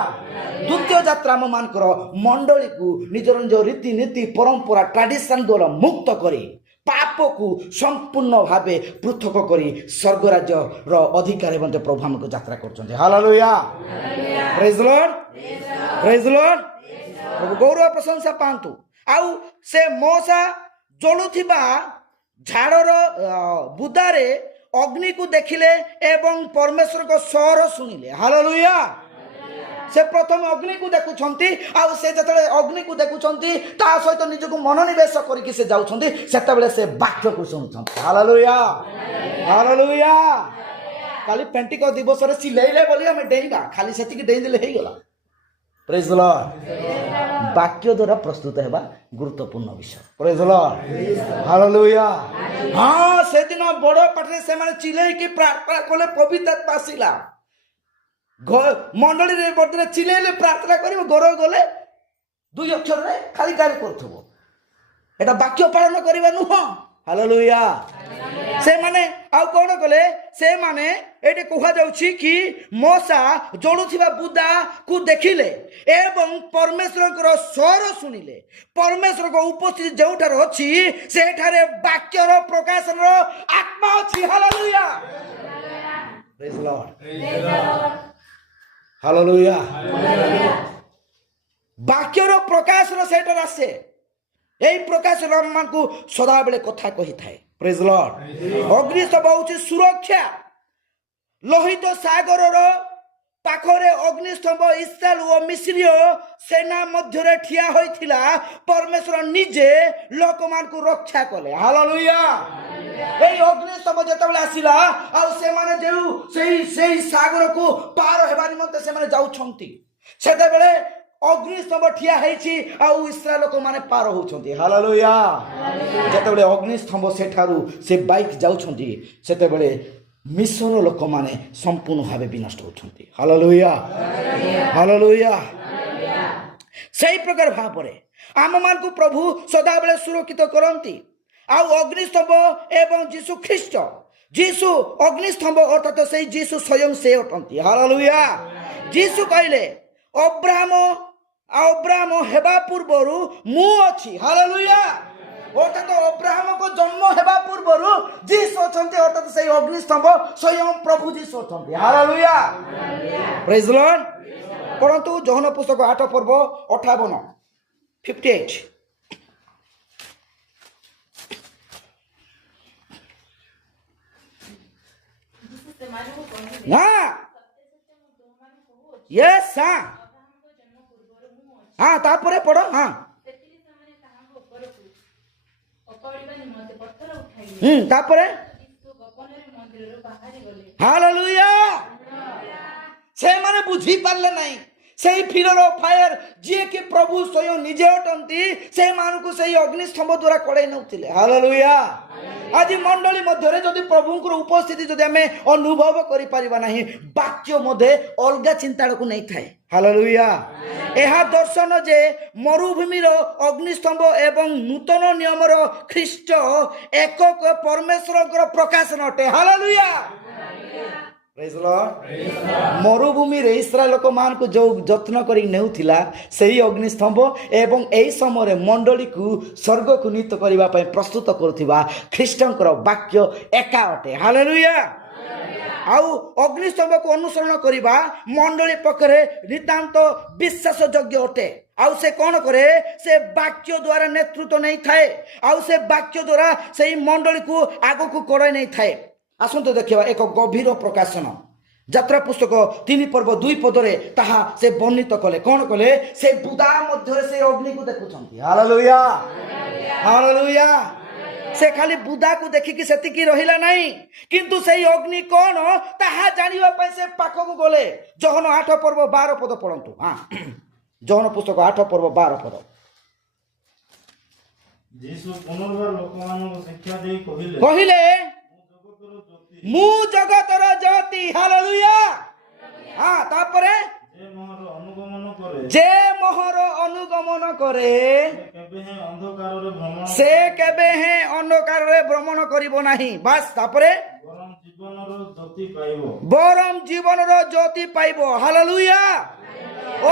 ଦ୍ୱିତୀୟ ଯାତ୍ରା ଆମମାନଙ୍କର ମଣ୍ଡଳୀକୁ ନିଜର ନିଜ ରୀତିନୀତି ପରମ୍ପରା ଟ୍ରାଡିସନ୍ ଦ୍ୱାରା ମୁକ୍ତ କରି ପାପକୁ ସମ୍ପୂର୍ଣ୍ଣ ଭାବେ ପୃଥକ କରି ସ୍ୱର୍ଗରାଜ୍ୟର ଅଧିକାର ନିମନ୍ତେ ପ୍ରଭୁ ଆମକୁ ଯାତ୍ରା କରୁଛନ୍ତି। ହାଲେଲୁୟା। ପ୍ରେଜ୍ ଲର୍ଡ, ପ୍ରେଜ୍ ଲର୍ଡ। ପ୍ରଭୁ ଗୌରବ ପ୍ରଶଂସା ପାଆନ୍ତୁ। ଆଉ ସେ ମଶା ଜଳୁଥିବା ଝାଡ଼ର ବୁଦାରେ ଅଗ୍ନିକୁ ଦେଖିଲେ ଏବଂ ପରମେଶ୍ୱରଙ୍କ ସ୍ୱର ଶୁଣିଲେ। ହାଲେଲୁୟା। ସେ ପ୍ରଥମେ ଅଗ୍ନିକୁ ଦେଖୁଛନ୍ତି, ଆଉ ସେ ଯେତେବେଳେ ଅଗ୍ନିକୁ ଦେଖୁଛନ୍ତି ତା ସହିତ ନିଜକୁ ମନୋନିବେଶ କରିକି ସେ ଯାଉଛନ୍ତି, ସେତେବେଳେ ସେ ବାକ୍ୟକୁ ଶୁଣୁଛନ୍ତି। Hallelujah hallelujah. କାଲି ପେଣ୍ଟିକ ଦିବସରେ ସିଲେଇଲେ ବୋଲି ଆମେ ଡେଇଁବା, ଖାଲି ସେତିକି ଡେଇଁଦେଲେ ହେଇଗଲା। ପ୍ରେଜ୍ ଦ ଲର୍ଡ। ବାକ୍ୟ ଦ୍ୱାରା ପ୍ରସ୍ତୁତ ହେବା ଗୁରୁତ୍ୱପୂର୍ଣ୍ଣ ବିଷୟ। ପ୍ରେଜ୍ ଦ ଲର୍ଡ, ହାଲେଲୁୟା। ହଁ, ସେଦିନ ବଡ଼ ପାଟିରେ ସେମାନେ ଚିଲେଇକି ପ୍ରାର୍ଥନା କଲେ, ପବିତ୍ର ଆତ୍ମା ଆସିଲା। ମଣ୍ଡଳୀରେ ମଧ୍ୟରେ ଚିଲେଇଲେ, ପ୍ରାର୍ଥନା କରିବ, ଘର ଗଲେ 2 ଅକ୍ଷରରେ ଖାଲି ଗାଳି କରୁଥିବ। এটা বাক্য পালন করিবা নুহ। ହାଲେଲୁୟା। ସେମାନେ ଆଉ କ'ଣ କଲେ? ସେମାନେ ଏଠି କୁହାଯାଉଛି କି ମଶା ଜଳୁଥିବା ବୁଦାକୁ ଦେଖିଲେ ଏବଂ ପରମେଶ୍ୱରଙ୍କର ସ୍ୱର ଶୁଣିଲେ। ପରମେଶ୍ୱରଙ୍କ ଉପସ୍ଥିତି ଯେଉଁଠାରେ ଅଛି ସେଠାରେ ବାକ୍ୟର ପ୍ରକାଶନର ଆତ୍ମା ଅଛି। ହାଲେଲୁୟା। ପ୍ରେଜ୍ ଦ ଲର୍ଡ, ହାଲେଲୁୟା। ବାକ୍ୟର ପ୍ରକାଶନ ସେଠାରେ ଆସେ। এই প্রকাশন ଆମମାନଙ୍କୁ ସଦାବେଳେ କଥା କହିଥାଏ। ପ୍ରେଜ୍ ଲର୍ଡ। ଅଗ୍ନିସ୍ତମ୍ଭ ହେଉଛି ସୁରକ୍ଷା। ଲୋହିତ ସାଗରର ପାଖରେ ଅଗ୍ନିସ୍ତମ୍ଭ ଇସ୍ରାଏଲ ଓ ମିଶ୍ରୀୟ ସେନା ମଧ୍ୟରେ ଠିଆ ହୋଇଥିଲା। ପରମେଶ୍ୱର ନିଜେ ଲୋକମାନଙ୍କୁ ରକ୍ଷା କଲେ। ହାଲେଲୁୟା। এই ଅଗ୍ନିସ୍ତମ୍ଭ ଯେତେବେଳେ ଆସିଲା ଆଉ ସେମାନେ ଯେଉଁ ସେଇ ସାଗରକୁ ପାର ହେବା ନିମନ୍ତେ ସେମାନେ ଯାଉଛନ୍ତି, ସେତେବେଳେ ଅଗ୍ନିସ୍ତମ୍ଭ ଠିଆ ହେଇଛି ଆଉ ଇସ୍ରାଏଲ ଲୋକମାନେ ପାର ହଉଛନ୍ତି। ହାଲେଲୁୟା। ଯେତେବେଳେ ଅଗ୍ନିସ୍ତମ୍ଭ ସେଠାରୁ ସେ ବାଇକ୍ ଯାଉଛନ୍ତି, ସେତେବେଳେ ମିଶନ ଲୋକମାନେ ସମ୍ପୂର୍ଣ୍ଣ ଭାବେ ବିନଷ୍ଟ ହଉଛନ୍ତି। Hallelujah hallelujah. ସେହି ପ୍ରକାର ଭାବରେ ଆମମାନଙ୍କୁ ପ୍ରଭୁ ସଦାବେଳେ ସୁରକ୍ଷିତ କରନ୍ତି। ଆଉ ଅଗ୍ନିସ୍ତମ୍ଭ ଏବଂ ଯୀଶୁ ଖ୍ରୀଷ୍ଟ, ଯୀଶୁ ଅଗ୍ନିସ୍ତମ୍ଭ ଅର୍ଥାତ୍ ସେଇ ଯୀଶୁ ସ୍ୱୟଂ ସେ ଅଟନ୍ତି। ହାଲେଲୁୟା। ଯୀଶୁ କହିଲେ ଅବ୍ରାହ୍ମ ହେବା ପୂର୍ବରୁ ମୁଁ ଅଛି। ହାଲେଲୁୟା। ଅର୍ଥାତ୍ ଅବ୍ରାହ୍ମଙ୍କ ଜନ୍ମ ହେବା ପୂର୍ବରୁ ଯୀଶୁ ଅଛନ୍ତି, ଅର୍ଥାତ୍ ସେଇ ଅଗ୍ନିସ୍ତମ୍ଭ ସ୍ୱୟଂ ପ୍ରଭୁ ଯୀଶୁ ଅଛନ୍ତି। ହାଲେଲୁୟା। ପ୍ରେଜ୍ ଦ ଲର୍ଡ। ପଢ଼ନ୍ତୁ ଯୋହନ ପୁସ୍ତକ 8 ପର୍ବ 58 58। ହଁ ୟେସ୍, ହଁ ହଁ, ତାପରେ ପଢ଼। ହଁ, ତାପରେ ହାଲେଲୁୟା। ସେମାନେ ବୁଝି ପାରିଲେ ନାହିଁ সেই ফিলর অফ ফায়ার ଯିଏ କି ପ୍ରଭୁ ସ୍ୱୟଂ ନିଜେ ଅଟନ୍ତି ସେମାନଙ୍କୁ ସେଇ ଅଗ୍ନିସ୍ତମ୍ଭ ଦ୍ୱାରା କଡ଼େଇ ନେଉଥିଲେ। ହାଲେଲୁୟା। ଆଜି ମଣ୍ଡଳୀ ମଧ୍ୟରେ ଯଦି ପ୍ରଭୁଙ୍କର ଉପସ୍ଥିତି ଯଦି ଆମେ ଅନୁଭବ କରିପାରିବା ନାହିଁ, ବାକ୍ୟ ମଧ୍ୟ ଅଲଗା ଚିନ୍ତାକୁ ନେଇଥାଏ। ହାଲେଲୁୟା। ଏହା ଦର୍ଶନ ଯେ ମରୁଭୂମିର ଅଗ୍ନିସ୍ତମ୍ଭ ଏବଂ ନୂତନ ନିୟମର ଖ୍ରୀଷ୍ଟ ଏକକ ପରମେଶ୍ୱରଙ୍କର ପ୍ରକାଶନ ଅଟେ। ହାଲେଲୁୟା। ମରୁଭୂମିରେ ଇସ୍ରାଏଲ ଲୋକମାନଙ୍କୁ ଯେଉଁ ଯତ୍ନ କରି ନେଉଥିଲା ସେହି ଅଗ୍ନିସ୍ତମ୍ଭ ଏବଂ ଏହି ସମୟରେ ମଣ୍ଡଳୀକୁ ସ୍ୱର୍ଗକୁ ନୀତ କରିବା ପାଇଁ ପ୍ରସ୍ତୁତ କରୁଥିବା ଖ୍ରୀଷ୍ଟଙ୍କର ବାକ୍ୟ ଏକା ଅଟେ। ହାଲେଲୁୟା। ଆଉ ଅଗ୍ନିସ୍ତମ୍ଭକୁ ଅନୁସରଣ କରିବା ମଣ୍ଡଳୀ ପକ୍ଷରେ ନିତାନ୍ତ ବିଶ୍ୱାସ ଯୋଗ୍ୟ ଅଟେ। ଆଉ ସେ କ'ଣ କରେ? ସେ ବାକ୍ୟ ଦ୍ୱାରା ନେତୃତ୍ୱ ନେଇଥାଏ ଆଉ ସେ ବାକ୍ୟ ଦ୍ୱାରା ସେହି ମଣ୍ଡଳୀକୁ ଆଗକୁ କଢ଼ାଇ ନେଇଥାଏ। ଆସନ୍ତୁ ଦେଖିବା ଏକ ଗଭୀର ପ୍ରକାଶନ। ଯାତ୍ରା ପୁସ୍ତକ 3 ପର୍ବ 2 ପଦରେ ତାହା ସେ ବର୍ଣ୍ଣିତ କଲେ। କ'ଣ କଲେ? ସେ ବୁଦା ମଧ୍ୟରେ ସେ ଅଗ୍ନିକୁ ଦେଖୁଛନ୍ତି। ହାଲେଲୁୟା। ହାଲେଲୁୟା। ସେ ଖାଲି ବୁଦାକୁ ଦେଖିକି ସେତିକି ରହିଲା ନାହିଁ, କିନ୍ତୁ ସେଇ ଅଗ୍ନି କ'ଣ ତାହା ଜାଣିବା ପାଇଁ ସେ ପାଖକୁ ଗଲେ। ଯୋହନ 8 ପର୍ବ 12 ପଦ ପଢ଼ନ୍ତୁ। ଯୋହନ ପୁସ୍ତକ 8 ପର୍ବ 12 ପଦ। ଯୀଶୁ ପୁନର୍ବାର ଲୋକମାନଙ୍କୁ ଶିକ୍ଷା ଦେଇ କହିଲେ, ମୁଁ ଜଗତର ଜ୍ୟୋତି। ହାଲେଲୁୟା। ତାପରେ ଯେ ମୋହର ଅନୁଗମନ କରେ ସେ କେବେ ହେଁ ଅନ୍ଧକାରରେ ଭ୍ରମଣ କରିବ ନାହିଁ। ବାସ୍। ତାପରେ ବରଂ ଜୀବନର ଜ୍ୟୋତି ପାଇବ। ହାଲେଲୁୟା।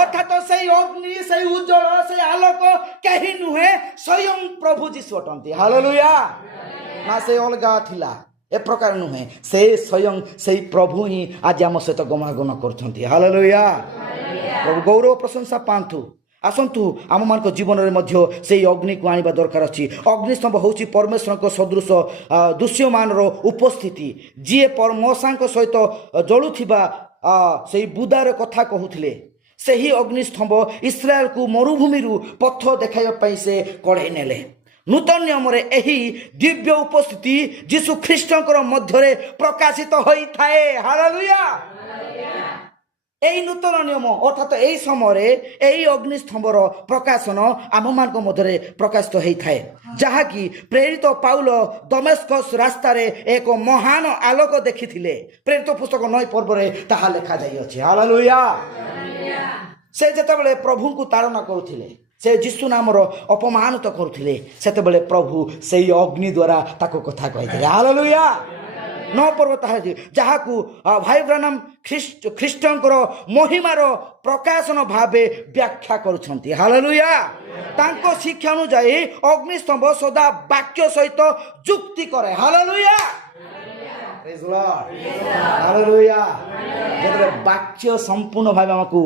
ଅର୍ଥାତ ସେଇ ଅଗ୍ନି, ସେଇ ଉଜ୍ଜଳ, ସେଇ ଆଲୋକ କେହି ନୁହେଁ, ସ୍ୱୟଂ ପ୍ରଭୁ ଯୀଶୁ ଅଟନ୍ତି। ହାଲେଲୁୟା। ନା ସେ ଅଲଗା ଥିଲା, ଏ ପ୍ରକାର ନୁହେଁ। ସେ ସ୍ୱୟଂ ସେଇ ପ୍ରଭୁ ହିଁ ଆଜି ଆମ ସହିତ ଗମନାଗମନ କରୁଛନ୍ତି। ହାଲେଲୁୟା। ପ୍ରଭୁ ଗୌରବ ପ୍ରଶଂସା ପାଆନ୍ତୁ। ଆସନ୍ତୁ ଆମମାନଙ୍କ ଜୀବନରେ ମଧ୍ୟ ସେଇ ଅଗ୍ନିକୁ ଆଣିବା ଦରକାର ଅଛି। ଅଗ୍ନିସ୍ତମ୍ଭ ହେଉଛି ପରମେଶ୍ୱରଙ୍କ ସଦୃଶ ଦୃଶ୍ୟମାନର ଉପସ୍ଥିତି, ଯିଏ ମଶାଙ୍କ ସହିତ ଜଳୁଥିବା ସେଇ ବୁଦାର କଥା କହୁଥିଲେ। ସେହି ଅଗ୍ନିସ୍ତମ୍ଭ ଇସ୍ରାଏଲକୁ ମରୁଭୂମିରୁ ପଥ ଦେଖାଇବା ପାଇଁ ସେ କଢ଼େଇ ନେଲେ। ନୂତନ ନିୟମରେ ଏହି ଦିବ୍ୟ ଉପସ୍ଥିତି ଯୀଶୁ ଖ୍ରୀଷ୍ଟଙ୍କର ମଧ୍ୟରେ ପ୍ରକାଶିତ ହୋଇଥାଏ। ହାଲେଲୁୟା। ଏହି ନୂତନ ନିୟମ ଅର୍ଥାତ ଏହି ସମୟରେ ଏହି ଅଗ୍ନିସ୍ତମ୍ଭର ପ୍ରକାଶନ ଆମମାନଙ୍କ ମଧ୍ୟରେ ପ୍ରକାଶିତ ହୋଇଥାଏ, ଯାହାକି ପ୍ରେରିତ ପାଉଲ ଦମସ୍କସ୍ ରାସ୍ତାରେ ଏକ ମହାନ ଆଲୋକ ଦେଖିଥିଲେ। ପ୍ରେରିତ ପୁସ୍ତକ 9 ପର୍ବରେ ତାହା ଲେଖାଯାଇଅଛି। ହାଲେଲୁୟା। ସେ ଯେତେବେଳେ ପ୍ରଭୁଙ୍କୁ ତାଡ଼ନା କରୁଥିଲେ, ସେ ଯୀଶୁ ନାମର ଅପମାନିତ କରୁଥିଲେ, ସେତେବେଳେ ପ୍ରଭୁ ସେଇ ଅଗ୍ନି ଦ୍ୱାରା ତାକୁ କଥା କହିଥିଲେ। ହାଲେଲୁୟା। 9 ପର୍ବ ତାହା ଯାହାକୁ ଭାଇ ବ୍ରାନାମ୍ ଖ୍ରୀଷ୍ଟଙ୍କର ମହିମାର ପ୍ରକାଶନ ଭାବେ ବ୍ୟାଖ୍ୟା କରୁଛନ୍ତି। ହାଲେଲୁୟା। ତାଙ୍କ ଶିକ୍ଷା ଅନୁଯାୟୀ ଅଗ୍ନିସ୍ତମ୍ଭ ସଦା ବାକ୍ୟ ସହିତ ଯୁକ୍ତି କରେ। ହାଲେଲୁୟା। ହାଲେଲୁୟା। ଯେତେବେଳେ ବାକ୍ୟ ସମ୍ପୂର୍ଣ୍ଣ ଭାବେ ଆମକୁ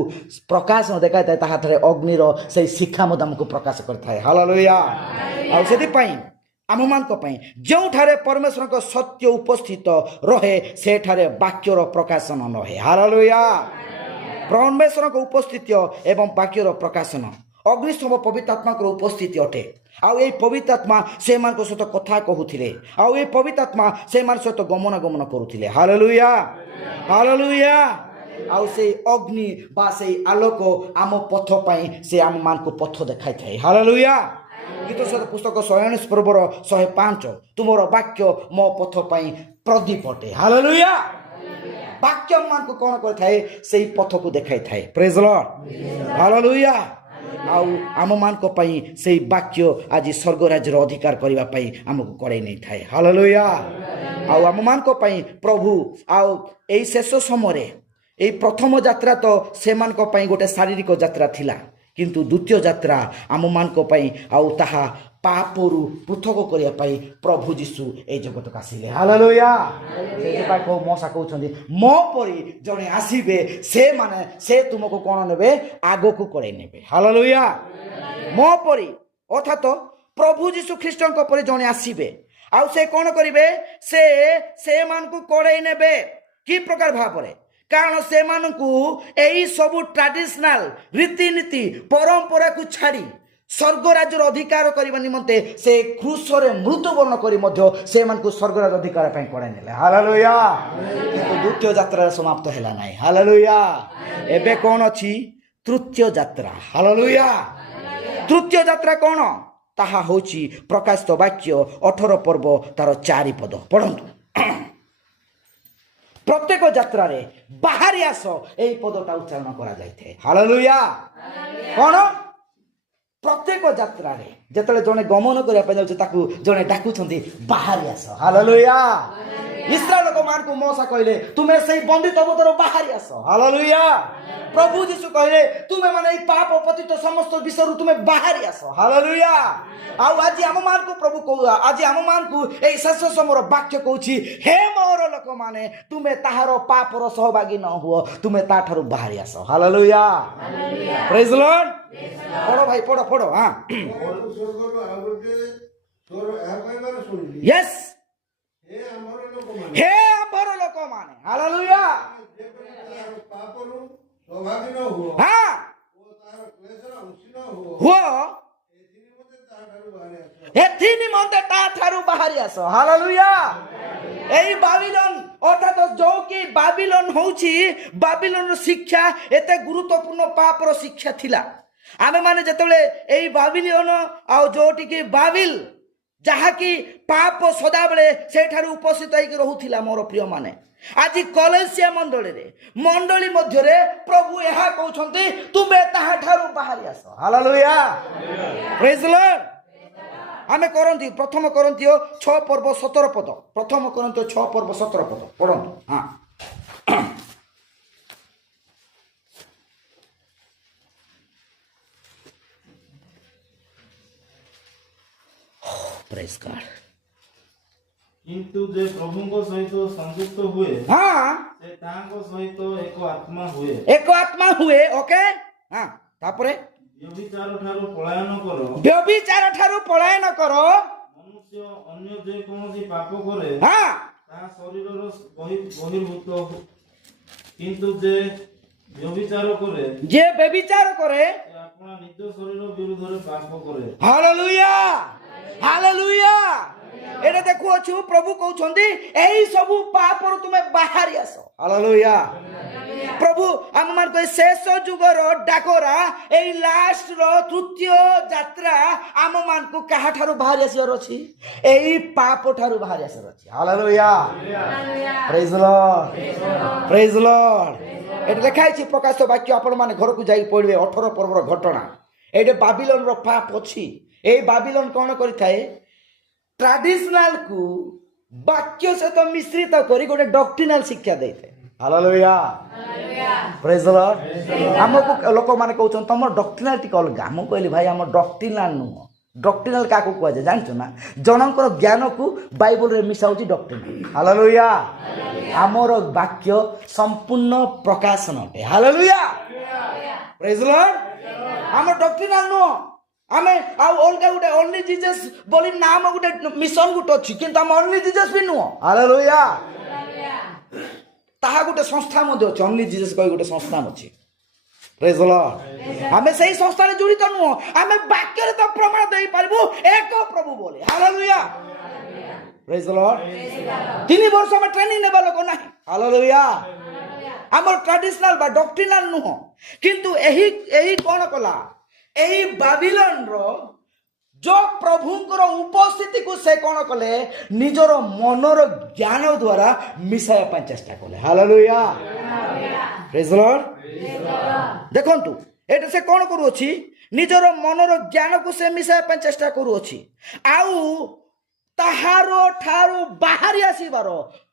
ପ୍ରକାଶନ ଦେଖାଇଥାଏ, ତାହାଠାରେ ଅଗ୍ନିର ସେଇ ଶିକ୍ଷା ମଧ୍ୟ ଆମକୁ ପ୍ରକାଶ କରିଥାଏ। ହାଲେଲୁୟା। ଆଉ ସେଥିପାଇଁ ଆମମାନଙ୍କ ପାଇଁ ଯେଉଁଠାରେ ପରମେଶ୍ୱରଙ୍କ ସତ୍ୟ ଉପସ୍ଥିତ ରହେ, ସେଠାରେ ବାକ୍ୟର ପ୍ରକାଶନ ରହେ। ହାଲେଲୁୟା। ପରମେଶ୍ୱରଙ୍କ ଉପସ୍ଥିତି ଏବଂ ବାକ୍ୟର ପ୍ରକାଶନ। ଅଗ୍ନିସ୍ତମ୍ଭ ପବିତ୍ରାତ୍ମାଙ୍କର ଉପସ୍ଥିତି ଅଟେ। ଆଉ ଏହି ପବିତ୍ରାତ୍ମା ସେମାନଙ୍କ ସହିତ କଥା କହୁଥିଲେ, ଆଉ ଏହି ପବିତ୍ରାତ୍ମା ସେମାନଙ୍କ ସହିତ ଗମନାଗମନ କରୁଥିଲେ। ହାଲେଲୁୟା। ହାଲେଲୁୟା। ଆଉ ସେଇ ଅଗ୍ନି ବା ସେଇ ଆଲୋକ ଆମ ପଥ ପାଇଁ ସେ ଆମମାନଙ୍କୁ ପଥ ଦେଖାଇଥାଏ। ହାଲେଲୁୟା। ଗୀତ ପୁସ୍ତକ 119 ପର୍ବର 105 ତୁମର ବାକ୍ୟ ମୋ ପଥ ପାଇଁ ପ୍ରଦୀପ ଅଟେ। ହାଲେଲୁୟା। ବାକ୍ୟ ଆମମାନଙ୍କୁ କ'ଣ କରିଥାଏ? ସେଇ ପଥକୁ ଦେଖାଇଥାଏ। ପ୍ରେଜ୍ ଦ ଲର୍ଡ। ହାଲେଲୁୟା। ଆଉ ଆମମାନଙ୍କ ପାଇଁ ସେଇ ବାକ୍ୟ ଆଜି ସ୍ୱର୍ଗ ରାଜ୍ୟର ଅଧିକାର କରିବା ପାଇଁ ଆମକୁ କଢ଼େଇ ନେଇଥାଏ। ହାଲେଲୁୟା। ଆଉ ଆମମାନଙ୍କ ପାଇଁ ପ୍ରଭୁ ଆଉ ଏଇ ଶେଷ ସମୟରେ ଏଇ ପ୍ରଥମ ଯାତ୍ରା ତ ସେମାନଙ୍କ ପାଇଁ ଗୋଟେ ଶାରୀରିକ ଯାତ୍ରା ଥିଲା, କିନ୍ତୁ ଦ୍ୱିତୀୟ ଯାତ୍ରା ଆମମାନଙ୍କ ପାଇଁ ଆଉ ତାହା ପାପରୁ ପୃଥକ କରିବା ପାଇଁ ପ୍ରଭୁ ଯୀଶୁ ଏହି ଜଗତକୁ ଆସିଲେ। ହାଲେଲୁୟା। ସେଥିପାଇଁ ମଶା କହୁଛନ୍ତି, ମୋ ପରି ଜଣେ ଆସିବେ, ସେ ତୁମକୁ କ'ଣ ନେବେ? ଆଗକୁ କଢ଼େଇ ନେବେ। ହାଲେଲୁୟା। ମୋ ପରି ଅର୍ଥାତ ପ୍ରଭୁ ଯୀଶୁ ଖ୍ରୀଷ୍ଟଙ୍କ ପରି ଜଣେ ଆସିବେ, ଆଉ ସେ କ'ଣ କରିବେ? ସେମାନଙ୍କୁ କଢ଼େଇ ନେବେ। କି ପ୍ରକାର ଭାବରେ? କାରଣ ସେମାନଙ୍କୁ ଏହି ସବୁ ଟ୍ରାଡିସନାଲ ରୀତିନୀତି ପରମ୍ପରାକୁ ଛାଡ଼ି ସ୍ୱର୍ଗ ରାଜ୍ୟର ଅଧିକାର କରିବା ନିମନ୍ତେ ସେ କ୍ରୁଶରେ ମୃତ୍ୟୁବରଣ କରି ମଧ୍ୟ ସେମାନଙ୍କୁ ସ୍ୱର୍ଗ ରାଜ୍ୟ ଅଧିକାର ପାଇଁ କଢ଼ାଇ ନେଲେ। ହାଲେଲୁୟା। କିନ୍ତୁ ଦ୍ୱିତୀୟ ଯାତ୍ରାରେ ସମାପ୍ତ ହେଲା ନାହିଁ। ହାଲେଲୁୟା। ଏବେ କ'ଣ ଅଛି? ତୃତୀୟ ଯାତ୍ରା। ହାଲେଲୁୟା। ତୃତୀୟ ଯାତ୍ରା କ'ଣ? ତାହା ହେଉଛି ପ୍ରକାଶିତ ବାକ୍ୟ 18 ପର୍ବ ତାର 4 ପଦ ପଢ଼ନ୍ତୁ। ପ୍ରତ୍ୟେକ ଯାତ୍ରାରେ ବାହାରି ଆସ ଏହି ପଦଟା ଉଚ୍ଚାରଣ କରାଯାଇଥାଏ। ହାଲେଲୁୟା। କ'ଣ? ପ୍ରତ୍ୟେକ ଯାତ୍ରାରେ ଯେତେବେଳେ ଜଣେ ଗମନ କରିବା ପାଇଁ ଯାଉଛି ତାକୁ ଜଣେ ଡାକୁଛନ୍ତି ବାହାରି ଆସ। ହାଲେଲୁୟା। ଇସ୍ରାଏଲ ଲୋକମାନଙ୍କୁ ମୋଶା କହିଲେ ତୁମେ ସେଇ ବନ୍ଦିତ ବୋଧରୁ ବାହାରି ଆସ। ହାଲେଲୁୟା। ପ୍ରଭୁ ଯୀଶୁ କହିଲେ ତୁମେ ମାନେ ଏଇ ପାପ ପତିତ ସମସ୍ତ ବିଷୟରୁ ତୁମେ ବାହାରି ଆସ। ହାଲେଲୁୟା। ଆଉ ଆଜି ଆମମାନଙ୍କୁ ପ୍ରଭୁ ଆଜି ଆମମାନଙ୍କୁ ଏଇ ଶେଷ ସମୟର ବାକ୍ୟ କହୁଛି ହେ ମୋର ଲୋକମାନେ ତୁମେ ତାହାର ପାପର ସହଭାଗୀ ନ ହୁଅ, ତୁମେ ତାଠାରୁ ବାହାରି ଆସ। ହାଲେଲୁୟା। ପ୍ରେଜ୍ ଦ ଲର୍ଡ। ପଢ଼ ଭାଇ, ପଢ଼ ପଢ଼। ହଁ, ୟେସ୍। ହେ ଆମର ଲୋକମାନେ। ହାଲେଲୁୟା। ହଁ, ହୁଅ ଏଥି ନିମନ୍ତେ ତାଠାରୁ ବାହାରି ଆସ। ହାଲେଲୁୟା। এই বাবিলন অর্থাৎ ଯୋଉକି ବାବିଲନ ହେଉଛି ବାବିଲନର ଶିକ୍ଷା ଏତେ ଗୁରୁତ୍ୱପୂର୍ଣ୍ଣ ପାପର ଶିକ୍ଷା ଥିଲା। ଆମେମାନେ ଯେତେବେଳେ ଏଇ ବାବିଲନ ଆଉ ଯୋଉଠିକି ବାବିଲ ଯାହାକି ପାପ ସଦାବେଳେ ସେଠାରୁ ଉପସ୍ଥିତ ହେଇକି ରହୁଥିଲା। ମୋର ପ୍ରିୟମାନେ, ଆଜି କଲେସିଆ ମଣ୍ଡଳୀ ମଧ୍ୟରେ ପ୍ରଭୁ ଏହା କହୁଛନ୍ତି ତୁମେ ତାହାଠାରୁ ବାହାରି ଆସ। ହାଲେଲୁୟା। ପ୍ରେଜ୍ ଦ ଲର୍ଡ। ଆମେ କରନ୍ତି 1 କରନ୍ତିୟ 6 ପର୍ବ 17 ପଦ। 1 କରନ୍ତିୟ 6 ପର୍ବ 17 ପଦ ପଢ଼ନ୍ତୁ। ହଁ, ପ୍ରେଜ୍ ଗଡ୍। କିନ୍ତୁ ଯେ ପ୍ରଭୁଙ୍କ ସହିତ ସଂଯୁକ୍ତ ହୁଏ ହଁ, ସେ ତାଙ୍କ ସହିତ ଏକ ଆତ୍ମା ହୁଏ। ଏକ ଆତ୍ମା ହୁଏ। ଓକେ। ହଁ, ତାପରେ ବ୍ୟଭିଚାର ଠାରୁ ପଳାୟନ କର। ବ୍ୟଭିଚାର ଠାରୁ ପଳାୟନ କର। ମନୁଷ୍ୟ ଅନ୍ୟ ଯେ କୌଣସି ପାପ କରେ ହଁ, ତାହା ଶରୀରର ବହିର୍ଭୂତ, କିନ୍ତୁ ଯେ ବ୍ୟଭିଚାର କରେ যে ব্যভিচার করে। ସେ ଆପଣା ନିଜ ଶରୀର ବିରୁଦ୍ଧରେ ପାପ କରେ। ହାଲେଲୁୟା। ହାଲେଲୁୟା। এটা ଦେଖୁଅଛୁ ପ୍ରଭୁ କହୁଛନ୍ତି ଏହି ସବୁ ପାପରୁ ତୁମେ ବାହାରି ଆସ। ହାଲେଲୁୟା। ପ୍ରଭୁ ଆମମାନଙ୍କ ଶେଷ ଯୁଗର ଡାକରା ଏଇ ଲାଷ୍ଟର ତୃତୀୟ ଯାତ୍ରା ଆମମାନଙ୍କୁ କାହାଠାରୁ ବାହାରି ଆସିବାର ଅଛି? ଏଇ ପାପ ଠାରୁ ବାହାରି ଆସିବାର ଅଛି। ହାଲେଲୁୟା। ପ୍ରେଜ୍ ଦ ଲର୍ଡ। ପ୍ରେଜ୍ ଦ ଲର୍ଡ। এটা লেখা ହେଇଛି ପ୍ରକାଶିତ ବାକ୍ୟ ଆପଣମାନେ ଘରକୁ ଯାଇ ପଢ଼ିବେ 18 ପର୍ବର ଘଟଣା। ଏଇଠି ବାବିଲନର ପାପ ଅଛି। এই ବାବିଲନ କ'ଣ କରିଥାଏ? ଟ୍ରାଡିସନାଲକୁ ବାକ୍ୟ ସହିତ ମିଶ୍ରିତ କରି ଗୋଟେ ଡକ୍ଟ୍ରିନାଲ ଶିକ୍ଷା ଦେଇଥାଏ। ହାଲେଲୁୟା। ପ୍ରେଜ୍ ଦ ଲର୍ଡ। ଆମକୁ ଲୋକମାନେ କହୁଛନ୍ତି ତମ ଡକ୍ଟ୍ରିନାଲ ଟିକେ ଅଲଗା। ମୁଁ କହିଲି ଭାଇ ଆମ ଡକ୍ଟ୍ରିନାଲ ନୁହଁ। ଡକ୍ଟ୍ରିନାଲ କାହାକୁ କୁହାଯାଏ ଜାଣିଛ ନା? ଜଣଙ୍କର ଜ୍ଞାନକୁ ବାଇବଲରେ ମିଶା ହେଉଛି ଡକ୍ଟ୍ରିନାଲ। ହାଲେଲୁୟା। ଆମର ବାକ୍ୟ ସମ୍ପୂର୍ଣ୍ଣ ପ୍ରକାଶନ ଅଟେ। ହାଲେଲୁୟା। ପ୍ରେଜ୍ ଦ ଲର୍ଡ। ଆମର ଡକ୍ଟ୍ରିନାଲ ନୁହଁ। ଆମେ ଆଉ ଅଲଗା ଗୋଟେ ଓନ୍ଲି ଜିଜସ୍ ବୋଲି ନାମ ଗୋଟେ ମିଶନ ଗୋଟେ ଅଛି, କିନ୍ତୁ ଆମ ଓନ୍ଲି ଜିଜସ୍ ବି ନୁହଁ। ହାଲେଲୁୟା। ତାହା ଗୋଟେ ସଂସ୍ଥା ମଧ୍ୟ ଅଛି। ଓନ୍ଲି ଜିଜସ୍ କହି ଗୋଟେ ସଂସ୍ଥା ଅଛି। ପ୍ରେଜ୍ ଦ ଲର୍ଡ। ଆମେ ସେଇ ସଂସ୍ଥାରେ ଜଡ଼ିତ ନୁହଁ। ଆମେ ବାକ୍ୟରେ ତ ପ୍ରମାଣ ଦେଇପାରିବୁ ଏକ ପ୍ରଭୁ ବୋଲି। ହାଲେଲୁୟା। ପ୍ରେଜ୍ ଦ ଲର୍ଡ। 3 ବର୍ଷ ଆମେ ଟ୍ରେନିଂ ନେବା ଲୋକ ନାହିଁ। ହାଲେଲୁୟା। ଆମର ଟ୍ରାଡିସନାଲ ବା ଡକ୍ଟ୍ରିନାଲ ନୁହଁ। କିନ୍ତୁ ଏହି କ'ଣ କଲା? ଏହି ବାବିଲନର ଯୋଉ ପ୍ରଭୁଙ୍କର ଉପସ୍ଥିତିକୁ ସେ କ'ଣ କଲେ? ନିଜର ମନର ଜ୍ଞାନ ଦ୍ୱାରା ମିଶାଇବା ପାଇଁ ଚେଷ୍ଟା କଲେ। ହାଲେଲୁୟା। ପ୍ରେଜ୍ ଦ ଲର୍ଡ। ଦେଖନ୍ତୁ ଏଇଟା ସେ କ'ଣ କରୁଅଛି? ନିଜର ମନର ଜ୍ଞାନକୁ ସେ ମିଶାଇବା ପାଇଁ ଚେଷ୍ଟା କରୁଅଛି। ଆଉ ତାହାର ଠାରୁ ବାହାରି ଆସିବାର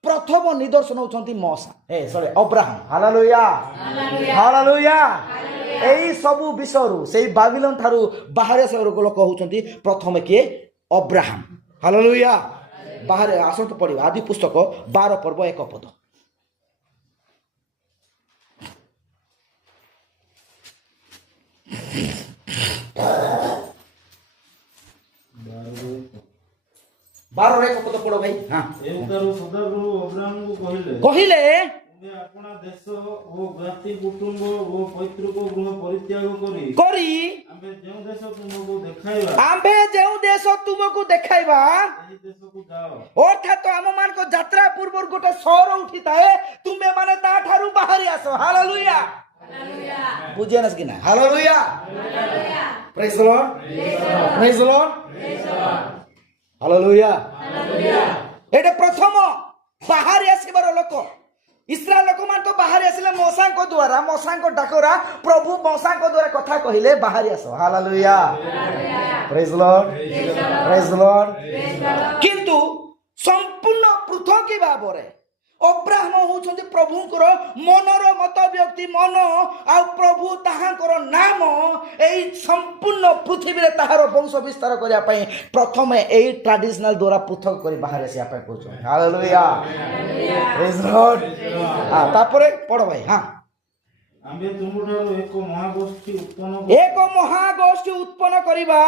ପ୍ରଥମ ନିଦର୍ଶନ ହେଉଛନ୍ତି ମୋଶା, ଅବ୍ରାହମ। ହାଲେଲୁୟା। ହାଲେଲୁୟା। ଏହି ସବୁ ବିଷୟରୁ ସେଇ ବାବିଲନ ଠାରୁ ବାହାରି ଆସିବାର ଲୋକ ହେଉଛନ୍ତି ପ୍ରଥମେ କିଏ? ଅବ୍ରାହମ। ହାଲେଲୁୟା। ବାହାରେ ଆସନ୍ତୁ ପଢ଼ିବା ଆଦି ପୁସ୍ତକ 12 ପର୍ବ 1 ପଦ। ବାର ରେ ପଦ ପଢ଼ ଭାଇ। କହିଲେ ଆପଣା ଦେଶ ଓ ଜାତି କୁଟୁମ୍ବ ଓ ପୈତୃକ ଗୃହ ପରିତ୍ୟାଗ କରି ଆମ୍ଭେ ଯେଉଁ ଦେଶ ତୁମକୁ ଦେଖାଇବା ସେହି ଦେଶକୁ ଯାଅ। ଅର୍ଥାତ ଆମମାନଙ୍କ ଯାତ୍ରା ପୂର୍ବରୁ ଗୋଟେ ସହର ଉଠିଥାଏ, ତୁମେ ମାନେ ତା ଠାରୁ ବାହାରି ଆସ। ହାଲେଲୁୟା। বুঝে না কি না? Hallelujah, praise the lord, praise the lord, hallelujah. এটা প্রথম বাহারি আসিবার লোক। ইসরাଏଲ ଲୋକମାନେ ତ ବାହାରି ଆସିଲେ ମଶାଙ୍କ ଦ୍ୱାରା, ମଶାଙ୍କ ଡାକରା ପ୍ରଭୁ ମଶାଙ୍କ ଦ୍ୱାରା କଥା କହିଲେ ବାହାରି ଆସ। ହାଲେଲୁୟା, ପ୍ରେଜ୍ ଦ ଲର୍ଡ, ପ୍ରେଜ୍ ଦ ଲର୍ଡ। କିନ୍ତୁ ସମ୍ପୂର୍ଣ୍ଣ ପୃଥକ ଭାବରେ ଅବ୍ରାହମ ହେଉଛନ୍ତି ପ୍ରଭୁଙ୍କର ମନର ମତ ବ୍ୟକ୍ତି, ମନ ଆଉ ପ୍ରଭୁ ତାହାଙ୍କର ନାମ ଏଇ ସମ୍ପୂର୍ଣ୍ଣ ପୃଥିବୀରେ ତାହାର ବଂଶ ବିସ୍ତାର କରିବା ପାଇଁ ପ୍ରଥମେ ଏଇ ଟ୍ରାଡିସନାଲ ଦ୍ୱାରା ପୃଥକ କରି ବାହାରି ଆସିବା ପାଇଁ କହୁଛନ୍ତି। ହାଲେଲୁୟା, ପ୍ରେଜ୍ ଦ ଲର୍ଡ। ତାପରେ ପଢ ଭାଇ। ଆମ୍ଭେ ତୁମଠାରୁ ଏକ ମହାଗୋଷ୍ଠୀ ଉତ୍ପନ୍ନ କରିବା,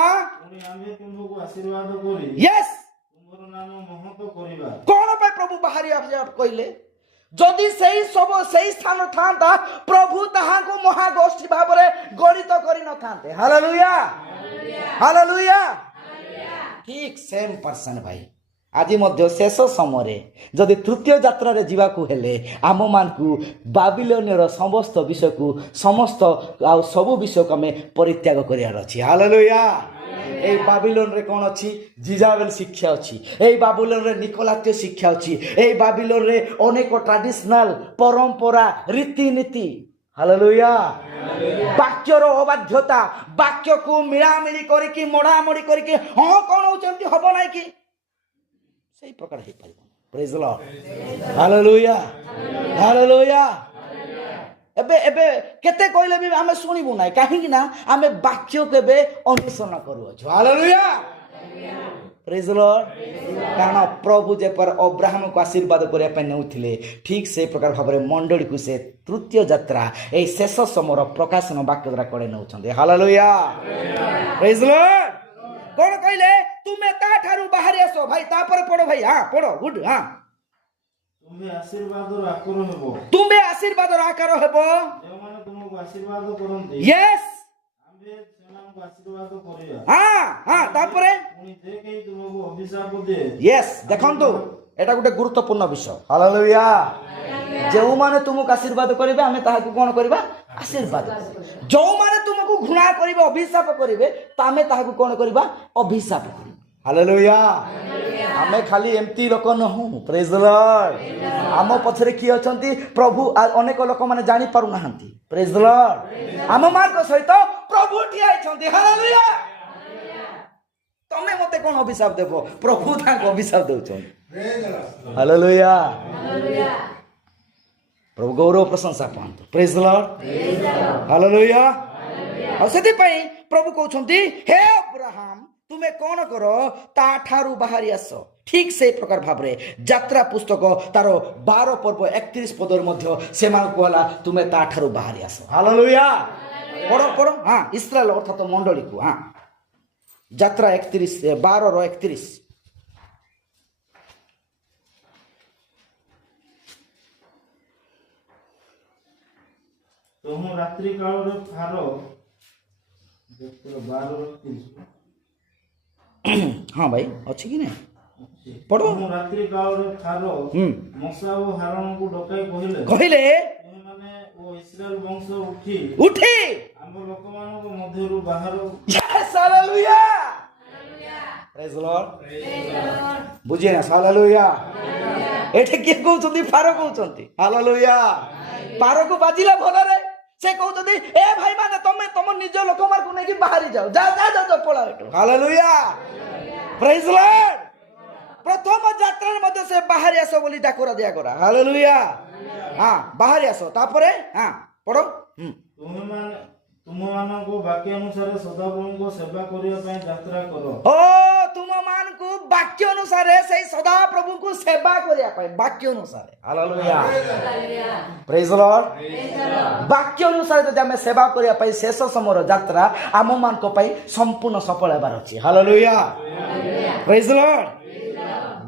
ପୁଣି ଆମ୍ଭେ ତୁମକୁ ଆଶୀର୍ବାଦ କରି ୟେସ୍ ତୁମର ନାମ ମହତ କରିବା। କଣ ପାଇଁ ପ୍ରଭୁ ବାହାରି ଆସିବା କହିଲେ? ଯଦି ସେଇ ସ୍ଥାନ ଥାନ୍ତା ପ୍ରଭୁ ତାହାଙ୍କୁ ମହାଗୋଷ୍ଠୀ ଭାବରେ ଗଣିତ କରିନଥାନ୍ତେ। Hallelujah, hallelujah. ଠିକ ସେମ୍ ପର୍ସନ ଭାଇ ଆଜି ମଧ୍ୟ ଶେଷ ସମୟରେ ଯଦି ତୃତୀୟ ଯାତ୍ରାରେ ଯିବାକୁ ହେଲେ ଆମମାନଙ୍କୁ ବାବିଲୋନର ସମସ୍ତ ବିଷୟକୁ ଆଉ ସବୁ ବିଷୟକୁ ଆମେ ପରିତ୍ୟାଗ କରିବାର ଅଛି। ହାଲେଲୁୟା। এই বাবিলନରେ କ'ଣ ଅଛି? ଜିଜାବେଲ ଶିକ୍ଷା ଅଛି। এই ବାବିଲନରେ ନିକୋଲାତୀୟ ଶିକ୍ଷା ଅଛି। এই ବାବିଲନରେ ଅନେକ ଟ୍ରାଡିସନାଲ ପରମ୍ପରା, ରୀତିନୀତି। ହାଲେଲୁୟା। ବାକ୍ୟର ଅବାଧ୍ୟତା, ବାକ୍ୟକୁ ମିଳାମିଳି କରିକି ମୋଡ଼ାମୋଡ଼ି କରିକି ହଁ କ'ଣ ହଉଛନ୍ତି ହବ ନାହିଁ କି ସେଇ ପ୍ରକାର ହେଇପାରିବ। ପ୍ରେଜ୍ ଦ ଲର୍ଡ, ହାଲେଲୁୟା, ହାଲେଲୁୟା। ଏବେ ଏବେ କେତେ କହିଲେ ବି ଆମେ ଶୁଣିବୁ ନାହିଁ, କାହିଁକି ନା ଆମେ ବାକ୍ୟକୁ ଏବେ ଅନୁସରଣ କରୁଅଛୁ। ହାଲେଲୁୟା, ପ୍ରେଜ୍ ଦ ଲର୍ଡ। କାରଣ ପ୍ରଭୁ ଯେପରି ଅବ୍ରାହମକୁ ଆଶୀର୍ବାଦ କରିବା ପାଇଁ ନେଉଥିଲେ ଠିକ୍ ସେଇ ପ୍ରକାର ଭାବରେ ମଣ୍ଡଳୀକୁ ସେ ତୃତୀୟ ଯାତ୍ରା ଏଇ ଶେଷ ସମୟର ପ୍ରକାଶନ ବାକ୍ୟ ଦ୍ୱାରା କଡ଼େ ନେଉଛନ୍ତି। ହାଲେଲୁୟା, ପ୍ରେଜ୍ ଦ ଲର୍ଡ। କ'ଣ କହିଲେ? ତୁମେ ତା ଠାରୁ ବାହାରି ଆସ। ଭାଇ ତାପରେ ପଢ ଭାଇ। ପଢ ଗୁଡ୍। ତୁମେ ଆଶୀର୍ବାଦର ଆକାର ହେବ, ତୁମେ ଆଶୀର୍ବାଦର ଆକାର ହେବ। ଯେଉଁମାନେ ତୁମକୁ ଆଶୀର୍ବାଦ କରନ୍ତି, ୟେସ୍, ଆମ୍ଭେ ସେମାନଙ୍କୁ ଆଶୀର୍ବାଦ କରିବା। ତାପରେ ପୁଣି ଯେ କେହି ତୁମକୁ ଅଭିଶାପ ଦିଏ, ୟେସ୍, ଦେଖନ୍ତୁ ଏଟା ଗୋଟେ ଗୁରୁତ୍ୱପୂର୍ଣ୍ଣ ବିଷୟ। ହାଲେଲୁୟା। ଯେଉଁମାନେ ତୁମକୁ ଆଶୀର୍ବାଦ କରିବେ ଆମେ ତାହାକୁ କ'ଣ କରିବା? ଆଶୀର୍ବାଦ। ଯେଉଁମାନେ ତୁମକୁ ଘୃଣା କରିବେ, ଅଭିଶାପ କରିବେ, ଆମେ ତାହାକୁ କ'ଣ କରିବା? ଅଭିଶାପ କରିବା। ହାଲେଲୁୟା। ଆମେ ଖାଲି ଏମିତି ଲୋକ ନୁହଁ। ପ୍ରେଜ୍ ଦ ଲର୍ଡ। ଆମ ପଛରେ କିଏ ଅଛନ୍ତି? ପ୍ରଭୁ। ଅନେକ ଲୋକମାନେ ଜାଣିପାରୁନାହାନ୍ତି। ପ୍ରେଜ୍ ଦ ଲର୍ଡ। ଆମମାନଙ୍କ ସହିତ ପ୍ରଭୁ ଠିଆ ହେଇଛନ୍ତି। ହାଲେଲୁୟା। ତମେ ମତେ କ'ଣ ଅଭିଶାପ ଦେବ? ପ୍ରଭୁ ତାଙ୍କୁ ଅଭିଶାପ ଦେଉଛନ୍ତି। ହାଲେଲୁୟା। ପ୍ରଭୁ ଗୌରବ ପ୍ରଶଂସା ପାଆନ୍ତୁ। ପ୍ରେଜ୍ ଦ ଲର୍ଡ, ହାଲେଲୁୟା। ଆଉ ସେଥିପାଇଁ ପ୍ରଭୁ କହୁଛନ୍ତି ହେ ଅବ୍ରାହମ ତୁମେ କ'ଣ କର? ତା ଠାରୁ ବାହାରି ଆସ। ଠିକ୍ ସେଇ ପ୍ରକାର ଭାବରେ ଯାତ୍ରା ପୁସ୍ତକ ତାର 12 ପର୍ବ 31 ପଦରେ ମଧ୍ୟ ସେମାନଙ୍କୁ ହେଲା ତୁମେ ତା ଠାରୁ ବାହାରି ଆସ। ହାଲେଲୁୟା। ପଢ ପଢ। ଇସ୍ରାଏଲ ଅର୍ଥାତ ମଣ୍ଡଳୀକୁ। ଯାତ୍ରା 12:31। ତମ ରାତ୍ରି କାଳରେ ଫାର 12:30। ହଁ ଭାଇ ଅଛି କି ନାହିଁ? ପଢ। ରାତ୍ରି କାଳରେ ଫାର ମଶା ଓ ହାରଣକୁ ଡକାଇ କହିଲେ, ତୁମେମାନେ ଓ ଇସ୍ରାଏଲ ବଂଶ ଉଠି ଆମ ଲୋକମାନଙ୍କ ମଧ୍ୟରୁ ବାହାର। ହାଲେଲୁୟା, ପ୍ରେଜ୍ ଦ ଲର୍ଡ। ବୁଝିଏ ନା? ହାଲେଲୁୟା। ଏଠି କିଏ କହୁଛନ୍ତି? ଫାର କହୁଛନ୍ତି। ହାଲେଲୁୟା। ପାରକୁ ବାଜିଲା ଭଲରେ ସେ କହୁଛନ୍ତି ଏ ଭାଇ ମାନେ ତମେ ତମ ନିଜ ଲୋକମାନଙ୍କୁ ନେଇକି ବାହାରି ଯାଅ, ଯାଅ ପଳାଅ ଏଠୁ। ହାଲେଲୁୟା, ପ୍ରେଜ୍ ଦ ଲର୍ଡ। ପ୍ରଥମ ଯାତ୍ରାରେ ମଧ୍ୟ ସେ ବାହାରି ଆସ ବୋଲି ଡାକରା ଦିଆଗଲା। ହାଲେଲୁୟା। ବାହାରି ଆସ। ତାପରେ ପଢ। ତୁମମାନଙ୍କୁ ବାକ୍ୟ ଅନୁସାରେ ସଦାପ୍ରଭୁଙ୍କ ସେବା କରିବା ପାଇଁ ଯାତ୍ରା କର। ତୁମମାନଙ୍କୁ ବାକ୍ୟ ଅନୁସାରେ ସେଇ ସଦାପ୍ରଭୁଙ୍କୁ ସେବା କରିବା ପାଇଁ ବାକ୍ୟ ଅନୁସାରେ। ହାଲେଲୁୟା, ପ୍ରେଜ୍ ଦ ଲର୍ଡ। ବାକ୍ୟ ଅନୁସାରେ ଯଦି ଆମେ ସେବା କରିବା ପାଇଁ ଶେଷ ସମୟର ଯାତ୍ରା ଆମମାନଙ୍କ ପାଇଁ ସମ୍ପୂର୍ଣ୍ଣ ସଫଳ ହେବାର ଅଛି। ହାଲେଲୁୟା, ପ୍ରେଜ୍ ଦ ଲର୍ଡ।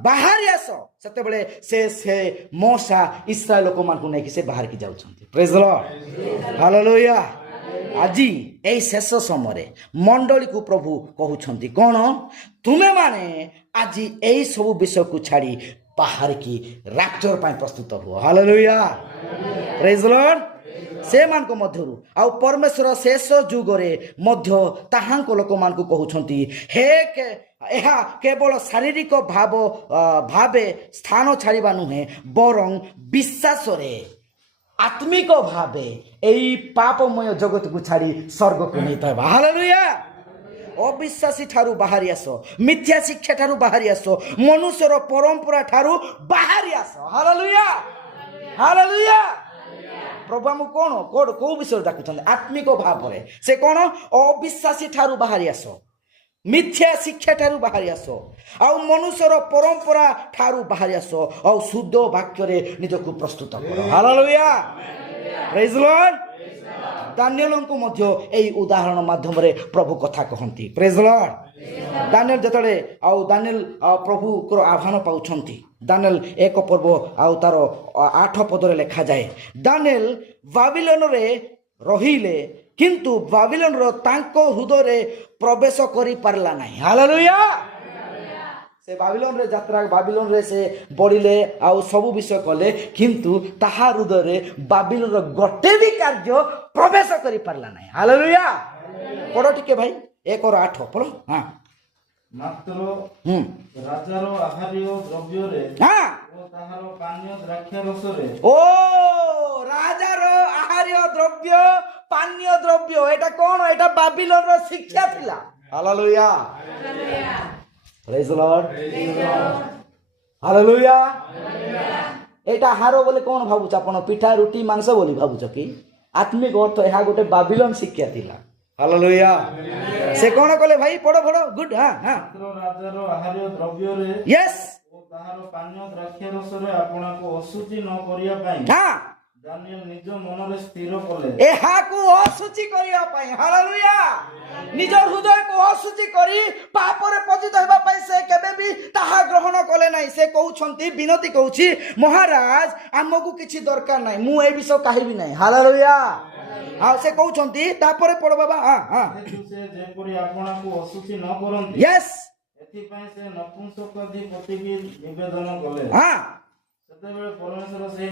ବାହାରି ଆସ। ସେତେବେଳେ ସେ ମଶା ଇସ୍ରାଏଲ ଲୋକମାନଙ୍କୁ ନେଇକି ସେ ବାହାରିକି ଯାଉଛନ୍ତି। ପ୍ରେଜ୍ ଦ ଲର୍ଡ, ହାଲେଲୁୟା। ଆଜି ଏଇ ଶେଷ ସମୟରେ ମଣ୍ଡଳୀକୁ ପ୍ରଭୁ କହୁଛନ୍ତି କ'ଣ? ତୁମେମାନେ ଆଜି ଏଇ ସବୁ ବିଷୟକୁ ଛାଡ଼ି ବାହାରିକି ରାପ୍ଚର ପାଇଁ ପ୍ରସ୍ତୁତ ହୁଅ। ହାଲେଲୁୟା, ପ୍ରେଜ୍ ଦ ଲର୍ଡ। ସେମାନଙ୍କ ମଧ୍ୟରୁ ଆଉ ପରମେଶ୍ୱର ଶେଷ ଯୁଗରେ ମଧ୍ୟ ତାହାଙ୍କ ଲୋକମାନଙ୍କୁ କହୁଛନ୍ତି ଏହା କେବଳ ଶାରୀରିକ ଭାବେ ସ୍ଥାନ ଛାଡ଼ିବା ନୁହେଁ, ବରଂ ବିଶ୍ୱାସରେ ଆତ୍ମିକ ଭାବେ ଏଇ ପାପମୟ ଜଗତକୁ ଛାଡ଼ି ସ୍ୱର୍ଗକୁ ନେଇଥାଏ। ହାଲେଲୁୟା। ଅବିଶ୍ୱାସୀ ଠାରୁ ବାହାରି ଆସ, ମିଥ୍ୟା ଶିକ୍ଷା ଠାରୁ ବାହାରି ଆସ, ମନୁଷ୍ୟର ପରମ୍ପରା ଠାରୁ ବାହାରି ଆସ। Hallelujah, hallelujah. ପ୍ରଭୁ ଆମକୁ କୋଉ ବିଷୟରେ ଡାକୁଛନ୍ତି? ଆତ୍ମିକ ଭାବରେ। ସେ କ'ଣ? ଅବିଶ୍ୱାସୀ ଠାରୁ ବାହାରି ଆସ, ମିଥ୍ୟା ଶିକ୍ଷା ଠାରୁ ବାହାରି ଆସ, ଆଉ ମନୁଷ୍ୟର ପରମ୍ପରା ଠାରୁ ବାହାରି ଆସ, ଆଉ ଶୁଦ୍ଧ ବାକ୍ୟରେ ନିଜକୁ ପ୍ରସ୍ତୁତ କର। ହାଲେଲୁୟା, ପ୍ରେଜ୍ ଦ ଲର୍ଡ। ଦାନିଏଲଙ୍କୁ ମଧ୍ୟ ଏହି ଉଦାହରଣ ମାଧ୍ୟମରେ ପ୍ରଭୁ କଥା କହନ୍ତି। ପ୍ରେଜ୍ ଦ ଲର୍ଡ। ଦାନିଏଲ ଯେତେବେଳେ ଦାନିଏଲ ପ୍ରଭୁଙ୍କର ଆହ୍ୱାନ ପାଉଛନ୍ତି, ଦାନିଏଲ 1 ପର୍ବ ଆଉ ତାର 8 ପଦରେ ଲେଖାଯାଏ, ଦାନିଏଲ ବାବିଲୋନରେ ରହିଲେ କିନ୍ତୁ ବାବିଲୋନର ତାଙ୍କ ହୃଦୟରେ ପ୍ରବେଶ କରିପାରିଲା ନାହିଁ। ହାଲେଲୁୟା। ସେ ବାବିଲୋନରେ ସେ ବଢ଼ିଲେ ଆଉ ସବୁ ବିଷୟ କଲେ, କିନ୍ତୁ ତାହା ହୃଦୟରେ ବାବିଲୋନର ଗୋଟେ ବି କାର୍ଯ୍ୟ ପ୍ରବେଶ କରିପାରିଲା ନାହିଁ। ହାଲେଲୁୟା। ପଢ଼ ଟିକେ ଭାଇ, 1:8 ପଢ଼। ହଁ। ମାତ୍ର ରାଜାର ଆହାର୍ୟ ଦ୍ରବ୍ୟରେ ଓ ତାହାର ପାନୀୟ ଦ୍ରାକ୍ଷା ରସରେ। ଓ ରାଜାର ଆହାର୍ୟ ଦ୍ରବ୍ୟ, ପାନୀୟ ଦ୍ରବ୍ୟ, ଏଟା କ'ଣ? ଏଟା ବାବିଲୋନର ଶିକ୍ଷା ଥିଲା। ହାଲେଲୁୟା, ପ୍ରେଜ୍ ଦ ଲର୍ଡ, ହାଲେଲୁୟା। ଏଇଟା ଆହାର ବୋଲି କ'ଣ ଭାବୁଛ ଆପଣ? ପିଠା, ରୁଟି, ମାଂସ ବୋଲି ଭାବୁଛ କି? ଆତ୍ମିକ ଅର୍ଥ ଏହା ଗୋଟେ ବାବିଲୋନ ଶିକ୍ଷା ଥିଲା। ହାଲେଲୁୟା। ସେ କ'ଣ କଲେ ଭାଇ? ପଢ଼ ଗୁଡ୍। ରାଜାର ଆହାର୍ୟ ଦ୍ରବ୍ୟରେ ୟେସ୍ ଓ ତାହାର ପାନୀୟ ଦ୍ରାକ୍ଷା ରସରେ ଆପଣଙ୍କୁ ଅଶୁଚି ନ କରିବା ପାଇଁ ଦାନିଏଲ ନିଜ ମନରେ ସ୍ଥିର କଲେ। ଏହାକୁ ଅଶୁଚି କରିବା ପାଇଁ। ହାଲେଲୁୟା। ନିଜ ହୃଦୟକୁ ଅଶୁଚି କରି ପାପରେ ପତିତ ହେବା ପାଇଁ ସେ କେବେ ବି ତାହା ଗ୍ରହଣ କଲେ ନାହିଁ। ସେ କହୁଛନ୍ତି, ବିନତି କହୁଛି, ମହାରାଜ ଆମକୁ କିଛି ଦରକାର ନାହିଁ, ମୁଁ ଏ ବିଷୟ କହିବି ନାହିଁ। ହାଲେଲୁୟା। ଆଉ ସେ କହୁଛନ୍ତି, ତାପରେ ପଢ ବାବା। ସେ ଯେପରି ଆପଣଙ୍କୁ ଅଶୁଚି ନ କରନ୍ତି, ୟେସ୍, ଏଥିପାଇଁ ସେ ନପୁଂସକାଧିପତିକି ନିବେଦନ କଲେ। ସେତେବେଳେ ପରମେଶ୍ୱର ସେହି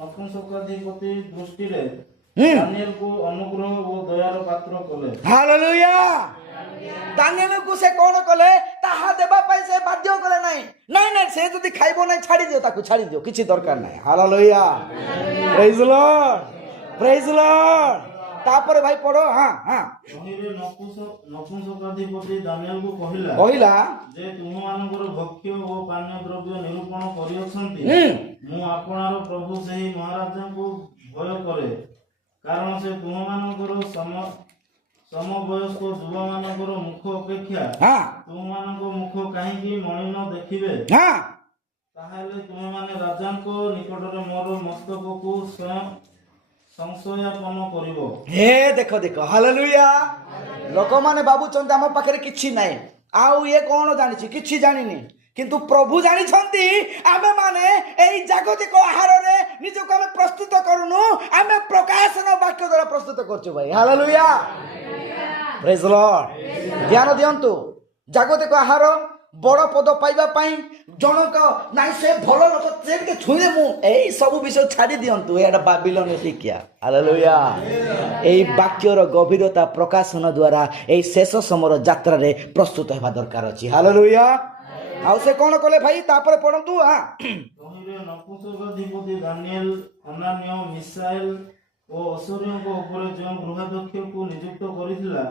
ନପୁଂସକାଧିପତି ଦୃଷ୍ଟିରେ ଦାନିଏଲକୁ ଅନୁଗ୍ରହ ଓ ଦୟାର ପାତ୍ର କଲେ। ହାଲେଲୁୟା। ଦାନିଏଲକୁ ସେ କ'ଣ କଲେ? ତାହା ଦେବା ପାଇଁ ସେ ବାଧ୍ୟ କଲେ ନାହିଁ। ନାଇଁ, ସେ ଯଦି ଖାଇବ ନାହିଁ, ଛାଡ଼ି ଦିଅ, ତାକୁ ଛାଡ଼ି ଦିଅ, କିଛି ଦରକାର ନାହିଁ। ହାଲେଲୁୟା, ପ୍ରେଜ୍ ଦ ଲର୍ଡ, ପ୍ରେଜ୍ ଦ ଲର୍ଡ। ତାପରେ ଭାଇ ପଢ। ନପୁଂସକାଧିପତି ଦାନିଏଲକୁ କହିଲା ଯେ ତୁମମାନଙ୍କର ଭକ୍ଷ୍ୟ ଓ ପାନୀୟ ଦ୍ରବ୍ୟ ନିରୂପଣ କରିଅଛନ୍ତି, ମୁଁ ଆପଣର ପ୍ରଭୁ ସେହି ମହାରାଜାଙ୍କୁ ଭୟ କରେ, କାରଣ ସେ ତୁମମାନଙ୍କର ସମବୟସ୍କ ଯୁବମାନଙ୍କର ମୁଖ ଅପେକ୍ଷା ତୁମମାନଙ୍କ ମୁଖ କାହିଁକି ମଳିନ ଦେଖିବେ? ତାହେଲେ ତୁମେମାନେ ରାଜାଙ୍କ ନିକଟରେ ମୋର ମସ୍ତକକୁ ସଂଶୟାପନ କରିବ। ଦେଖ ହାଲେଲୁୟା। ଲୋକମାନେ ଭାବୁଛନ୍ତି ଆମ ପାଖରେ କିଛି ନାହିଁ, ଆଉ ଇଏ କ'ଣ ଜାଣିଛି? କିଛି ଜାଣିନି। କିନ୍ତୁ ପ୍ରଭୁ ଜାଣିଛନ୍ତି ଆମେ ମାନେ ଏଇ ଜାଗତିକ ଆହାରରେ ନିଜକୁ ଆମେ ପ୍ରସ୍ତୁତ କରୁନୁ, ଆମେ ପ୍ରକାଶନ ବାକ୍ୟ ଦ୍ୱାରା ପ୍ରସ୍ତୁତ କରୁଛୁ ଭାଇ। ହାଲେଲୁୟା, ପ୍ରେଜ୍ ଦ ଲର୍ଡ। ଧ୍ୟାନ ଦିଅନ୍ତୁ, ଜାଗତିକ ଆହାର ବଡ଼ ପଦ ପାଇବା ପାଇଁ ଜଣକ ନାଇଁ, ସେ ଭଲ ଲୋକ, ସେ ଟିକେ ଛୁଇଁଲେ ମୁଁ ଏଇ ସବୁ ବିଷୟ ଛାଡ଼ି ଦିଅନ୍ତୁ, ଏଇଟା ବାବିଲୋନ ଶିକ୍ଷା। ହାଲେଲୁୟା। ଏଇ ବାକ୍ୟର ଗଭୀରତା ପ୍ରକାଶନ ଦ୍ୱାରା ଏଇ ଶେଷ ସମୟର ଯାତ୍ରାରେ ପ୍ରସ୍ତୁତ ହେବା ଦରକାର ଅଛି। ହାଲେଲୁୟା। ଆଉ ସେ କ'ଣ କଲେ ଭାଇ? ତାପରେ ପଢନ୍ତୁ। ନପୁଂସକାଧିପତି ଦାନିଏଲ ଅନାନ୍ୟ, ମିଶାଏଲ ଓ ଅସୂର୍ୟଙ୍କ ଉପରେ ଯେଉଁ ଗୃହାଧ୍ୟକ୍ଷକୁ ନିଯୁକ୍ତ କରିଥିଲା,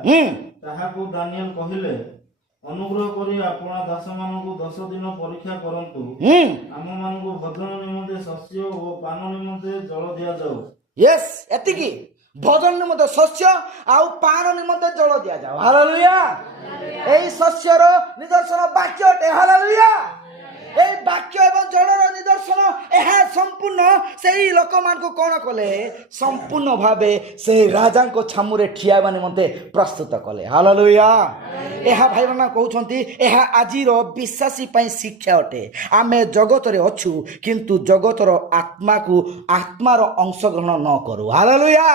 ତାହାକୁ ଦାନିଏଲ କହିଲେ, ଅନୁଗ୍ରହ କରି ଆପଣ ଦାସମାନଙ୍କୁ 10 ଦିନ ପରୀକ୍ଷା କରନ୍ତୁ, ଆମମାନଙ୍କୁ ଭୋଜନ ନିମନ୍ତେ ଶସ୍ୟ ଓ ପାନ ନିମନ୍ତେ ଜଳ ଦିଆଯାଉ। ୟେସ୍, ଏତିକି। ଭୋଜନ ନିମନ୍ତେ ଶସ୍ୟ ଆଉ ପାନ ନିମନ୍ତେ ଜଳ ଦିଆଯାଉ। ହାଲେଲୁୟା। ଏଇ ଶସ୍ୟର ନିଦର୍ଶନ ବାକ୍ୟ ଅଟେ। ହାଲେଲୁୟା। এই বাক্য এবং জলর নিদর্শন ଏହା ସମ୍ପୂର୍ଣ୍ଣ ସେହି ଲୋକମାନଙ୍କୁ କ'ଣ କଲେ? ସମ୍ପୂର୍ଣ୍ଣ ଭାବେ ସେହି ରାଜାଙ୍କ ଛାମୁରେ ଠିଆବା ନିମନ୍ତେ ପ୍ରସ୍ତୁତ କଲେ। ହାଲେଲୁୟା। ଏହା ଭାଇମାନେ କହୁଛନ୍ତି, ଏହା ଆଜିର ବିଶ୍ୱାସୀ ପାଇଁ ଶିକ୍ଷା ଅଟେ। ଆମେ ଜଗତରେ ଅଛୁ, କିନ୍ତୁ ଜଗତର ଆତ୍ମାର ଅଂଶଗ୍ରହଣ ନ କରୁ। ହାଲେଲୁୟା।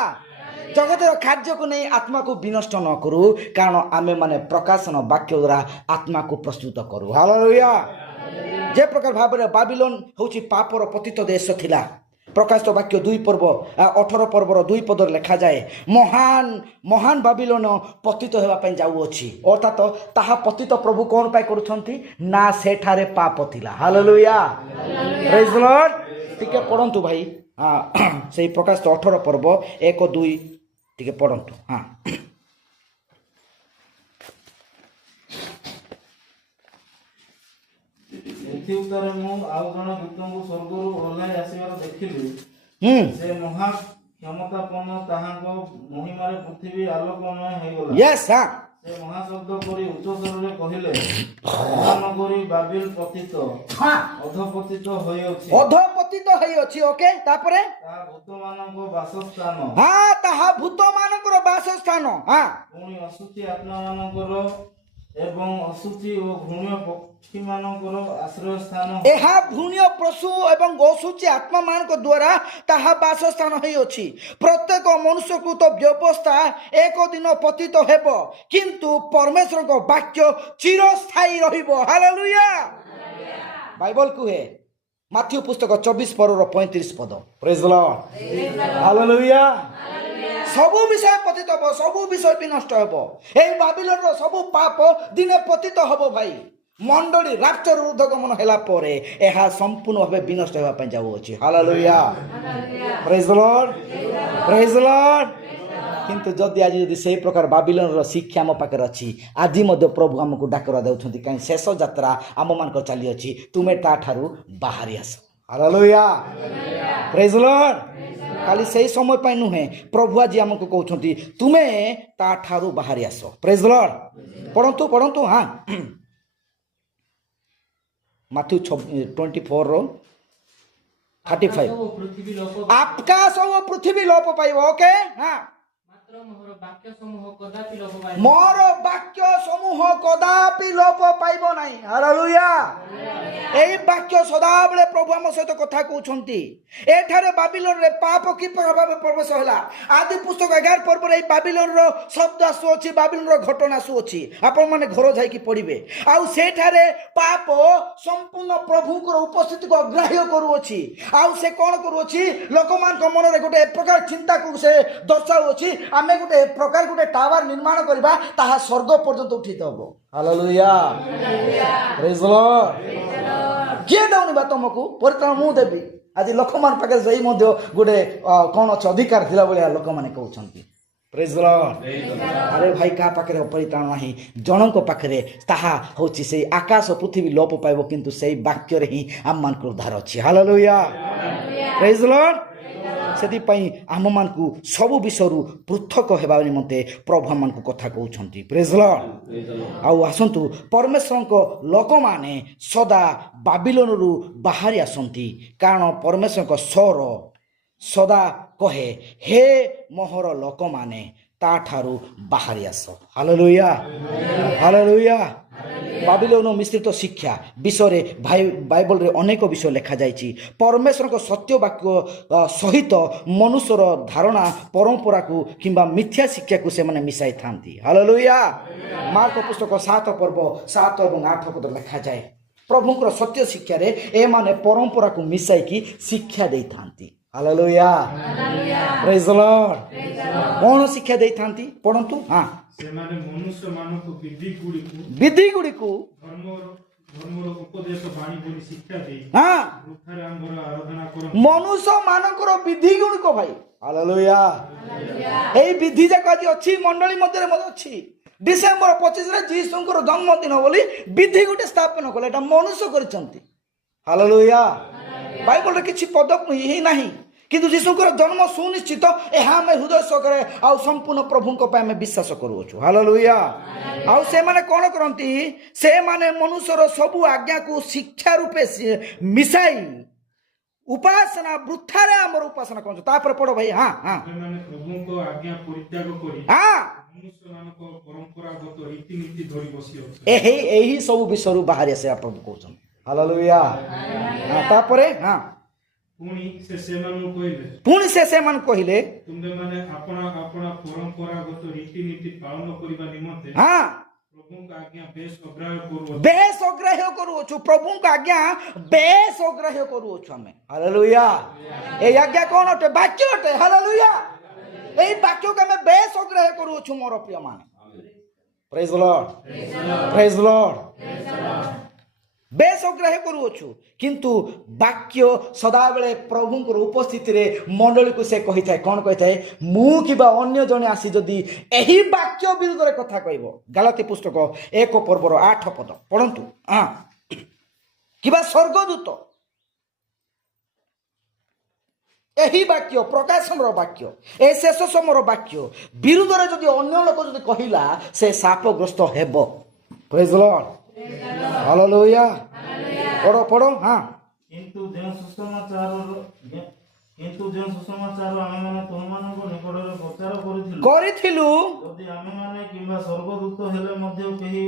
ଜଗତର କାର୍ଯ୍ୟକୁ ନେଇ ଆତ୍ମାକୁ ବିନଷ୍ଟ ନ କରୁ, କାରଣ ଆମେମାନେ ପ୍ରକାଶନ ବାକ୍ୟ ଦ୍ୱାରା ଆତ୍ମାକୁ ପ୍ରସ୍ତୁତ କରୁ। ହାଲେଲୁୟା। ଯେ ପ୍ରକାର ଭାବରେ ବାବିଲୋନ ହେଉଛି ପାପର ପତିତ ଦେଶ ଥିଲା, ପ୍ରକାଶିତ ବାକ୍ୟ 2 ପର୍ବ 18 ପର୍ବର 2 ପଦରେ ଲେଖାଯାଏ ମହାନ ମହାନ ବାବିଲୋନ ପତିତ ହେବା ପାଇଁ ଯାଉଅଛି। ଅର୍ଥାତ ତାହା ପତିତ ପ୍ରଭୁ କ'ଣ ପାଇଁ କରୁଛନ୍ତି ନା ସେଠାରେ ପାପ ଥିଲା। ହାଲେଲୁୟା ପ୍ରେଜ୍ ଦ ଲର୍ଡ। ଟିକେ ପଢ଼ନ୍ତୁ ଭାଇ ସେଇ ପ୍ରକାଶିତ 18 ପର୍ବ 1-2 ଟିକେ ପଢ଼ନ୍ତୁ। ଏଥି ଉତ୍ତରେ ମୁଁ ଆଉ ଜଣେ ଦୂତଙ୍କୁ ସ୍ୱର୍ଗରୁ ଓହ୍ଲାଇ ଆସିବାର ଦେଖିଲି। ସେ ମହା କ୍ଷମତାପନ୍ନ, ତାହାଙ୍କ ମହିମାରେ ପୃଥିବୀ ଆଲୋକମୟ ହେଇଗଲା। ସେ ମହାଶବ୍ଦ କରି ଉଚ୍ଚ ସ୍ୱରରେ କହିଲେ, ମହାନଗରୀ ବାବିଲ ପତିତ, ଅଧପତିତ ହୋଇଅଛି। ଓକେ, ତାପରେ ତାହା ଭୂତମାନଙ୍କ ବାସସ୍ଥାନ, ତାହା ଭୂତମାନଙ୍କର ବାସସ୍ଥାନ, ପୁଣି ଅଶୁଚି ଆତ୍ମାମାନଙ୍କର ଏବଂ ଅଶୁଚି ଓ ଘୃଣ୍ୟ ପକ୍ଷୀମାନଙ୍କର ଆଶ୍ରୟ ସ୍ଥାନ। ଏହା ଘୃଣ୍ୟ ପଶୁ ଏବଂ ଅଶୁଚି ଆତ୍ମାମାନଙ୍କ ଦ୍ୱାରା ତାହା ବାସସ୍ଥାନ ହୋଇଅଛି। ପ୍ରତ୍ୟେକ ମନୁଷ୍ୟକୃତ ବ୍ୟବସ୍ଥା ଏକ ଦିନ ପତିତ ହେବ, କିନ୍ତୁ ପରମେଶ୍ୱରଙ୍କ ବାକ୍ୟ ଚିରସ୍ଥାୟୀ ରହିବ। ହାଲେଲୁୟା। ବାଇବଲ କୁହେ ମାଥ୍ୟୁ ପୁସ୍ତକ 24 ପର୍ବର 35 ପଦ। ପ୍ରେଜ୍ ଦ ଲର୍ଡ। ହାଲେଲୁୟା। ସବୁ ବିଷୟ ପତିତ ହେବ, ସବୁ ବିଷୟ ବି ନଷ୍ଟ ହେବ। এই ବାବିଲୋନର ସବୁ ପାପ ଦିନେ ପତିତ ହେବ ଭାଇ। ମଣ୍ଡଳୀ ରାପ୍ଚର ଉର୍ଦ୍ଧଗମନ ହେଲା ପରେ ଏହା ସମ୍ପୂର୍ଣ୍ଣ ଭାବେ ବିନଷ୍ଟ ହେବା ପାଇଁ ଯାଉଅଛି। ହାଲେଲୁୟା। ପ୍ରେଜ୍ ଦ ଲର୍ଡ। ପ୍ରେଜ୍ ଦ ଲର୍ଡ। କିନ୍ତୁ ଯଦି ସେହି ପ୍ରକାର ବାବିଲୋନର ଶିକ୍ଷା ଆମ ପାଖରେ ଅଛି, ଆଜି ମଧ୍ୟ ପ୍ରଭୁ ଆମକୁ ଡାକରା ଦେଉଛନ୍ତି, କାହିଁ ଶେଷ ଯାତ୍ରା ଆମମାନଙ୍କର ଚାଲିଅଛି, ତୁମେ ତାଠାରୁ ବାହାରି ଆସ। ହାଲେଲୁୟା। ପ୍ରେଜ୍ ଦ ଲର୍ଡ। ଖାଲି ସେହି ସମୟ ପାଇଁ ନୁହେଁ, ପ୍ରଭୁ ଆଜି ଆମକୁ କହୁଛନ୍ତି ତୁମେ ତାଠାରୁ ବାହାରି ଆସ। ପ୍ରେଜ୍ ଦ ଲର୍ଡ। ପଢ଼ନ୍ତୁ ମାଥ୍ୟୁ 24:35। ଆକାଶ ଓ ପୃଥିବୀ ଲୋପ ପାଇବ। ଓକେ, ମୋର ବାକ୍ୟ ସମୂହ କଦାପି ଲୋପ ପାଇବ ନାହିଁ। ହାଲେଲୁୟା। ଏହି ବାକ୍ୟ ସଦାବେଳେ ପ୍ରଭୁ ଆମ ସହିତ କଥା କହୁଛନ୍ତି। ଏଠାରେ ବାବିଲୋନରେ ପାପ କିପରି ଭାବେ ପ୍ରବେଶ ହେଲା, ଆଦି ପୁସ୍ତକ 11 ପର୍ବରେ ଏହି ବାବିଲୋନର ଶବ୍ଦ ଆସୁଅଛି, ବାବିଲୋନର ଘଟଣା ଆସୁଅଛି। ଆପଣମାନେ ଘର ଯାଇକି ପଢ଼ିବେ। ଆଉ ସେଠାରେ ପାପ ସମ୍ପୂର୍ଣ୍ଣ ପ୍ରଭୁଙ୍କର ଉପସ୍ଥିତିକୁ ଅଗ୍ରାହ୍ୟ କରୁଅଛି। ଆଉ ସେ କ'ଣ କରୁଅଛି, ଲୋକମାନଙ୍କ ମନରେ ଗୋଟେ ପ୍ରକାର ଚିନ୍ତାକୁ ସେ ଦର୍ଶାଉଅଛି, ଆମେ ଗୋଟେ ପ୍ରକାର ଗୋଟେ ଟାୱାର ନିର୍ମାଣ କରିବା, ତାହା ସ୍ୱର୍ଗ ପର୍ଯ୍ୟନ୍ତ ଉଠିତ ହେବ। ହାଲେଲୁୟା। ପ୍ରେଜ୍ ଦ ଲର୍ଡ। କିଏ ଦେଉନି ବା ତମକୁ ପରିତ୍ରାଣ? ମୁଁ ଦେବି। ଆଜି ଲୋକମାନଙ୍କ ପାଖରେ ସେଇ ମଧ୍ୟ ଗୋଟେ କ'ଣ ଅଛି, ଅଧିକାର ଥିଲା ଭଳିଆ ଲୋକମାନେ କହୁଛନ୍ତି। ପ୍ରେଜ୍ ଦ ଲର୍ଡ। ଆରେ ଭାଇ, କାହା ପାଖରେ ପରିତ୍ରାଣ ନାହିଁ, ଜଣଙ୍କ ପାଖରେ। ତାହା ହେଉଛି ସେଇ ଆକାଶ ପୃଥିବୀ ଲୋପ ପାଇବ, କିନ୍ତୁ ସେଇ ବାକ୍ୟରେ ହିଁ ଆମମାନଙ୍କର ଉଦ୍ଧାର ଅଛି। ହାଲେଲୁୟା। ପ୍ରେଜ୍ ଦ ଲର୍ଡ। ସେଥିପାଇଁ ଆମମାନଙ୍କୁ ସବୁ ବିଷୟରୁ ପୃଥକ ହେବା ନିମନ୍ତେ ପ୍ରଭୁ ଆମମାନଙ୍କୁ କଥା କହୁଛନ୍ତି। ପ୍ରେଜ୍ ଦ ଲର୍ଡ। ଆଉ ଆସନ୍ତୁ, ପରମେଶ୍ୱରଙ୍କ ଲୋକମାନେ ସଦା ବାବିଲୋନରୁ ବାହାରି ଆସନ୍ତି, କାରଣ ପରମେଶ୍ୱରଙ୍କ ସ୍ୱର ସଦା କହେ, ହେ ମୋହର ଲୋକମାନେ ତାଠାରୁ ବାହାରି ଆସ। ହାଲେଲୁୟା। ହାଲେଲୁୟା। ବାବିଲୋନ ମିଶ୍ରିତ ଶିକ୍ଷା ବିଷୟରେ ବାଇବଲରେ ଅନେକ ବିଷୟ ଲେଖାଯାଇଛି। ପରମେଶ୍ୱରଙ୍କ ସତ୍ୟ ବାକ୍ୟ ସହିତ ମନୁଷ୍ୟର ଧାରଣା, ପରମ୍ପରାକୁ କିମ୍ବା ମିଥ୍ୟା ଶିକ୍ଷାକୁ ସେମାନେ ମିଶାଇଥାନ୍ତି। ହାଲେଲୁୟା। ମାର୍କ ପୁସ୍ତକ 7 ପର୍ବ 7 ଏବଂ 8 ପଦ ଲେଖାଯାଏ, ପ୍ରଭୁଙ୍କର ସତ୍ୟ ଶିକ୍ଷାରେ ଏମାନେ ପରମ୍ପରାକୁ ମିଶାଇକି ଶିକ୍ଷା ଦେଇଥାନ୍ତି। ହାଲେଲୁୟା। ପ୍ରେଜ୍ ଦ ଲର୍ଡ। କ'ଣ ଶିକ୍ଷା ଦେଇଥାନ୍ତି? ପଢ଼ନ୍ତୁ। ସେମାନେ ମନୁଷ୍ୟମାନଙ୍କୁ ବିଧି ଗୁଡ଼ିକୁ ଧର୍ମର ଉପଦେଶ ବାଣୀ ବୋଲି ଶିକ୍ଷା ଦେଇ ବୃଥାରେ ଆମର ଆରାଧନା କରନ୍ତି। ମନୁଷ୍ୟମାନଙ୍କର ବିଧି ଗୁଡ଼ିକ ଭାଇ। ହାଲେଲୁୟା। ଏଇ ବିଧି ଯାକ ଆଜି ଅଛି, ମଣ୍ଡଳୀ ମଧ୍ୟରେ ମଧ୍ୟ ଅଛି। ଡିସେମ୍ବର 25ରେ ଯୀଶୁଙ୍କର ଜନ୍ମଦିନ ବୋଲି ବିଧି ଗୋଟେ ସ୍ଥାପନ କଲେ, ଏଟା ମନୁଷ୍ୟ କରିଛନ୍ତି। ହାଲେଲୁୟା। ବାଇବଲରେ କିଛି ପଦ ହିଁ ନାହିଁ, କିନ୍ତୁ ଯୀଶୁଙ୍କର ଜନ୍ମ ସୁନିଶ୍ଚିତ, ଏହା ଆମେ ହୃଦୟ ସହକାରେ ଆଉ ସମ୍ପୂର୍ଣ୍ଣ ପ୍ରଭୁଙ୍କ ପାଇଁ ଆମେ ବିଶ୍ୱାସ କରୁଅଛୁ। ହାଲେଲୁୟା। ଆଉ ସେମାନେ କ'ଣ କରନ୍ତି, ସେମାନେ ମନୁଷ୍ୟର ସବୁ ଆଜ୍ଞାକୁ ଶିକ୍ଷା ରୂପେ ମିଶାଇ ଉପାସନା, ବୃଥାରେ ଆମର ଉପାସନା କରନ୍ତୁ। ତାପରେ ପଢ଼ ଭାଇ। ସେମାନେ ପ୍ରଭୁଙ୍କ ଆଜ୍ଞା ପରିତ୍ୟାଗ କରି ମନୁଷ୍ୟମାନଙ୍କ ପରମ୍ପରାଗତ ରୀତିନୀତି ଧରି ବସିଅଛନ୍ତି। ଏହି ସବୁ ବିଷୟରୁ ବାହାରି ଆସିବା ପ୍ରଭୁ କହୁଛନ୍ତି। ହାଲେଲୁୟା। ତାପରେ ପୁଣି ସେ ସେମାନଙ୍କୁ କହିଲେ, ତୁମେମାନେ ଆପଣା ପରମ୍ପରାଗତ ରୀତିନୀତି ପାଳନ କରିବା ନିମନ୍ତେ ପ୍ରଭୁଙ୍କ ଆଜ୍ଞା ବେଶ ଅଗ୍ରାହ୍ୟ କରୁଅଛୁ। ବେଶ ଅଗ୍ରାହ୍ୟ କରୁଅଛୁ, ପ୍ରଭୁଙ୍କ ଆଜ୍ଞା ବେଶ ଅଗ୍ରାହ୍ୟ କରୁଅଛୁ ଆମେ। ହାଲେଲୁୟା। ଏଇ ଆଜ୍ଞା କଣ ଅଟେ? ବାକ୍ୟ ଅଟେ। ହାଲେଲୁୟା। ଏଇ ବାକ୍ୟକୁ ଆମେ ବେଶ ଅଗ୍ରାହ୍ୟ କରୁଅଛୁ ମୋର ପ୍ରିୟ ମାନେ। ପ୍ରେଜ୍ ଦ ଲର୍ଡ, ପ୍ରେଜ୍ ଦ ଲର୍ଡ। ବେଶ ଅଗ୍ରାହ୍ୟ କରୁଅଛୁ, କିନ୍ତୁ ବାକ୍ୟ ସଦାବେଳେ ପ୍ରଭୁଙ୍କର ଉପସ୍ଥିତିରେ ମଣ୍ଡଳୀକୁ ସେ କହିଥାଏ, କ'ଣ କହିଥାଏ? ମୁଁ କିମ୍ବା ଅନ୍ୟ ଜଣେ ଆସି ଯଦି ଏହି ବାକ୍ୟ ବିରୁଦ୍ଧରେ କଥା କହିବ, ଗାଲାତି ପୁସ୍ତକ 1:8 ପଢନ୍ତୁ। କିମ୍ବା ସ୍ୱର୍ଗଦୂତ ଏହି ବାକ୍ୟ, ପ୍ରକାଶନର ବାକ୍ୟ, ଏ ଶେଷ ସମୟର ବାକ୍ୟ ବିରୁଦ୍ଧରେ ଯଦି ଅନ୍ୟ ଲୋକ ଯଦି କହିଲା, ସେ ଶାପଗ୍ରସ୍ତ ହେବ। ପ୍ରେଜ୍ ଦ ଲର୍ଡ, ହାଲେଲୁୟା। ପଢ ପଢ। କିନ୍ତୁ ଯେଉଁ ସୁସମାଚାର ଆମେମାନେ ତୁମମାନଙ୍କ ନିକଟରେ ପ୍ରଚାର କରିଥିଲୁ, ଯଦି ଆମେମାନେ କିମ୍ବା ସ୍ୱର୍ଗଦୂତ ହେଲେ ମଧ୍ୟ କେହି